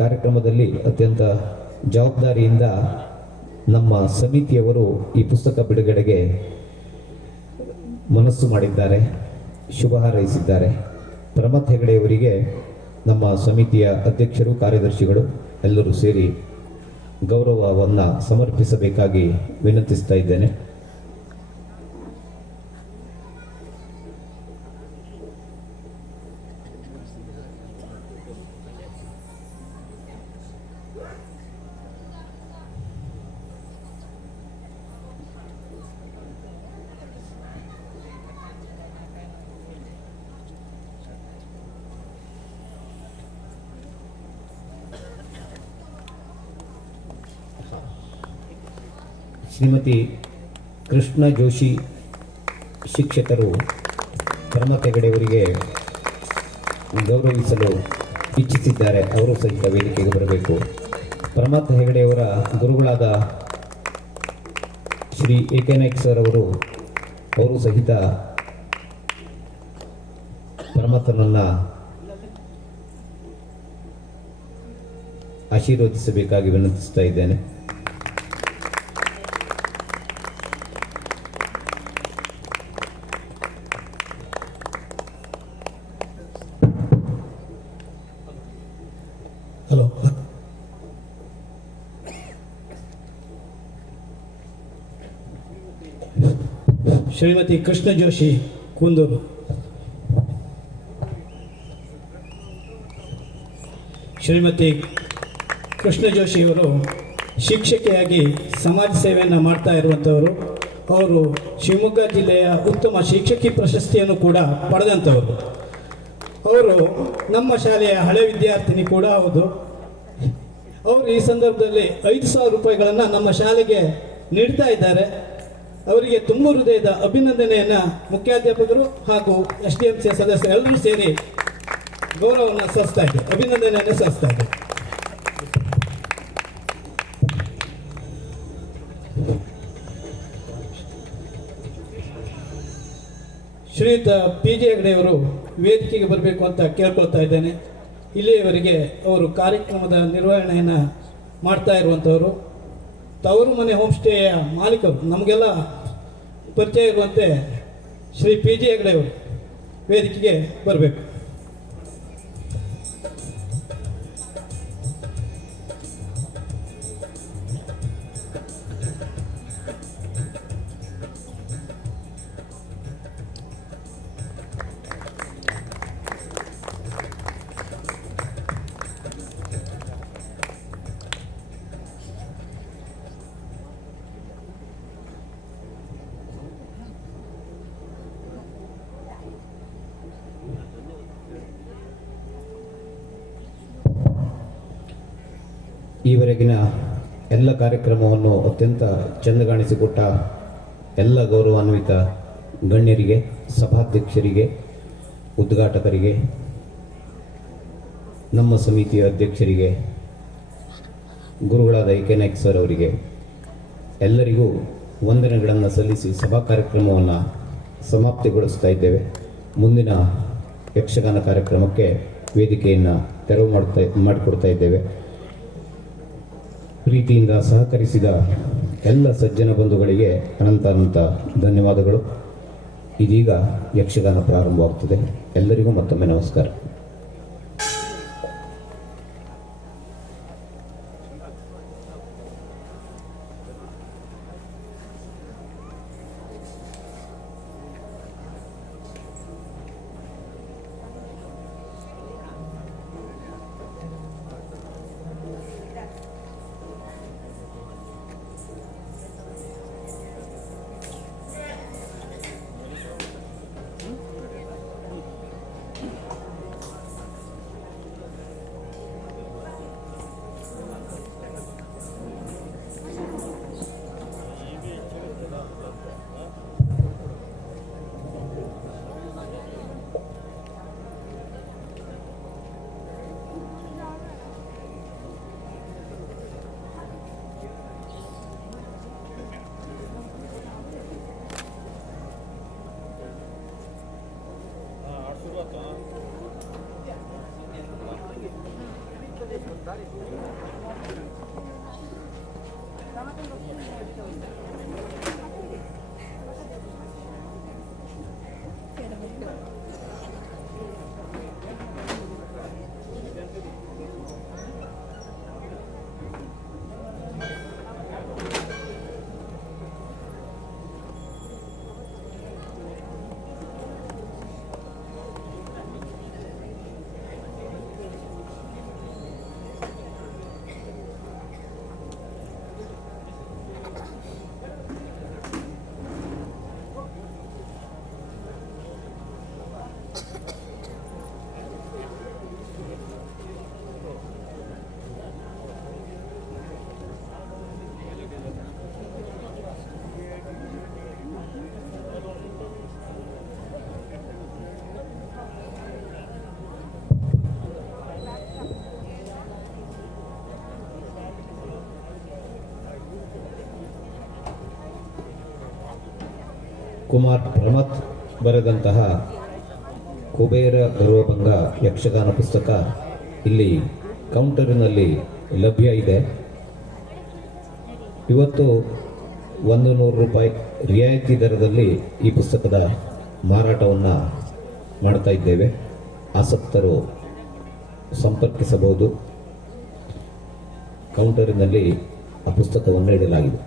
ಕಾರ್ಯಕ್ರಮದಲ್ಲಿ ಅತ್ಯಂತ ಜವಾಬ್ದಾರಿಯಿಂದ ನಮ್ಮ ಸಮಿತಿಯವರು ಈ ಪುಸ್ತಕ ಬಿಡುಗಡೆಗೆ ಮನಸ್ಸು ಮಾಡಿದ್ದಾರೆ, ಶುಭ ಹಾರೈಸಿದ್ದಾರೆ. ಪ್ರಮಥ್ ಹೆಗಡೆಯವರಿಗೆ ನಮ್ಮ ಸಮಿತಿಯ ಅಧ್ಯಕ್ಷರು, ಕಾರ್ಯದರ್ಶಿಗಳು ಎಲ್ಲರೂ ಸೇರಿ ಗೌರವವನ್ನು ಸಮರ್ಪಿಸಬೇಕಾಗಿ ವಿನಂತಿಸ್ತಾ ಇದ್ದೇನೆ. ಶ್ರೀಮತಿ ಕೃಷ್ಣ ಜೋಶಿ ಶಿಕ್ಷಕರು ಪ್ರಮಥ್ ಹೆಗಡೆಯವರಿಗೆ ಗೌರವಿಸಲು ಇಚ್ಛಿಸಿದ್ದಾರೆ. ಅವರು ಸಹಿತ ವೇದಿಕೆಗೆ ಬರಬೇಕು. ಪ್ರಮಥ್ ಹೆಗಡೆಯವರ ಗುರುಗಳಾದ ಶ್ರೀ ಎ.ಕೆ. ನಾಯ್ಕ್ ಸರ್ ಅವರು ಸಹಿತ ಪ್ರಮಥನನ್ನು ಆಶೀರ್ವದಿಸಬೇಕಾಗಿ ವಿನಂತಿಸ್ತಾ ಇದ್ದೇನೆ. ಹಲೋ. ಶ್ರೀಮತಿ ಕೃಷ್ಣ ಜೋಶಿ ಕುಂದೂರು. ಶ್ರೀಮತಿ ಕೃಷ್ಣ ಜೋಶಿಯವರು ಶಿಕ್ಷಕಿಯಾಗಿ ಸಮಾಜ ಸೇವೆಯನ್ನು ಮಾಡ್ತಾ ಇರುವಂಥವರು. ಅವರು ಶಿವಮೊಗ್ಗ ಜಿಲ್ಲೆಯ ಉತ್ತಮ ಶಿಕ್ಷಕಿ ಪ್ರಶಸ್ತಿಯನ್ನು ಕೂಡ ಪಡೆದಂಥವರು. ಅವರು ನಮ್ಮ ಶಾಲೆಯ ಹಳೆ ವಿದ್ಯಾರ್ಥಿನಿ ಕೂಡ ಹೌದು. ಅವರು ಈ ಸಂದರ್ಭದಲ್ಲಿ 5,000 ರೂಪಾಯಿಗಳನ್ನು ನಮ್ಮ ಶಾಲೆಗೆ ನೀಡ್ತಾ ಇದ್ದಾರೆ. ಅವರಿಗೆ ತುಂಬ ಹೃದಯದ ಅಭಿನಂದನೆಯನ್ನು ಮುಖ್ಯಾಧ್ಯಾಪಕರು ಹಾಗೂ SDMC ಸದಸ್ಯರು ಎಲ್ಲರೂ ಸೇರಿ ಗೌರವವನ್ನು ಸಲ್ಲಿಸ್ತಾ ಇದ್ದಾರೆ, ಅಭಿನಂದನೆಯನ್ನು ಸಲ್ಲಿಸ್ತಾ ಇದ್ದಾರೆ. ಶ್ರೀಯುತ PG ಹೆಗಡೆಯವರು ವೇದಿಕೆಗೆ ಬರಬೇಕು ಅಂತ ಕೇಳ್ಕೊಳ್ತಾ ಇದ್ದೇನೆ. ಇಲ್ಲಿಯವರೆಗೆ ಅವರು ಕಾರ್ಯಕ್ರಮದ ನಿರ್ವಹಣೆಯನ್ನು ಮಾಡ್ತಾ ಇರುವಂಥವರು. ತವರು ಮನೆ ಹೋಮ್ ಸ್ಟೇಯ ಮಾಲೀಕರು ನಮಗೆಲ್ಲ ಪರಿಚಯ ಇರುವಂತೆ ಶ್ರೀ ಪಿ ಜಿ ಹೆಗಡೆ ಅವರು ವೇದಿಕೆಗೆ ಬರಬೇಕು. ಈವರೆಗಿನ ಎಲ್ಲ ಕಾರ್ಯಕ್ರಮವನ್ನು ಅತ್ಯಂತ ಚೆಂದಗಾಣಿಸಿಕೊಟ್ಟ ಎಲ್ಲ ಗೌರವಾನ್ವಿತ ಗಣ್ಯರಿಗೆ, ಸಭಾಧ್ಯಕ್ಷರಿಗೆ, ಉದ್ಘಾಟಕರಿಗೆ, ನಮ್ಮ ಸಮಿತಿಯ ಅಧ್ಯಕ್ಷರಿಗೆ, ಗುರುಗಳಾದ ಎ.ಕೆ. ನಾಯ್ಕ ಸರ್ ಅವರಿಗೆ ಎಲ್ಲರಿಗೂ ವಂದನೆಗಳನ್ನು ಸಲ್ಲಿಸಿ ಸಭಾ ಕಾರ್ಯಕ್ರಮವನ್ನು ಸಮಾಪ್ತಿಗೊಳಿಸ್ತಾ ಇದ್ದೇವೆ. ಮುಂದಿನ ಯಕ್ಷಗಾನ ಕಾರ್ಯಕ್ರಮಕ್ಕೆ ವೇದಿಕೆಯನ್ನು ತೆರವು ಮಾಡಿಕೊಡ್ತಾ ಇದ್ದೇವೆ. ಪ್ರೀತಿಯಿಂದ ಸಹಕರಿಸಿದ ಎಲ್ಲ ಸಜ್ಜನ ಬಂಧುಗಳಿಗೆ ಅನಂತ ಧನ್ಯವಾದಗಳು. ಇದೀಗ ಯಕ್ಷಗಾನ ಪ್ರಾರಂಭವಾಗುತ್ತದೆ. ಎಲ್ಲರಿಗೂ ಮತ್ತೊಮ್ಮೆ ನಮಸ್ಕಾರ. ಕುಮಾರ್ ಪ್ರಮತ್ ಬರೆದಂತಹ ಕುಬೇರ ಗರ್ವಭಂಗ ಯಕ್ಷಗಾನ ಪುಸ್ತಕ ಇಲ್ಲಿ ಕೌಂಟರಿನಲ್ಲಿ ಲಭ್ಯ ಇದೆ. ಇವತ್ತು 100 ರೂಪಾಯಿ ರಿಯಾಯಿತಿ ದರದಲ್ಲಿ ಈ ಪುಸ್ತಕದ ಮಾರಾಟವನ್ನು ಮಾಡ್ತಾ ಇದ್ದೇವೆ. ಆಸಕ್ತರು ಸಂಪರ್ಕಿಸಬಹುದು. ಕೌಂಟರಿನಲ್ಲಿ ಆ ಪುಸ್ತಕವನ್ನು ಇಡಲಾಗಿದೆ.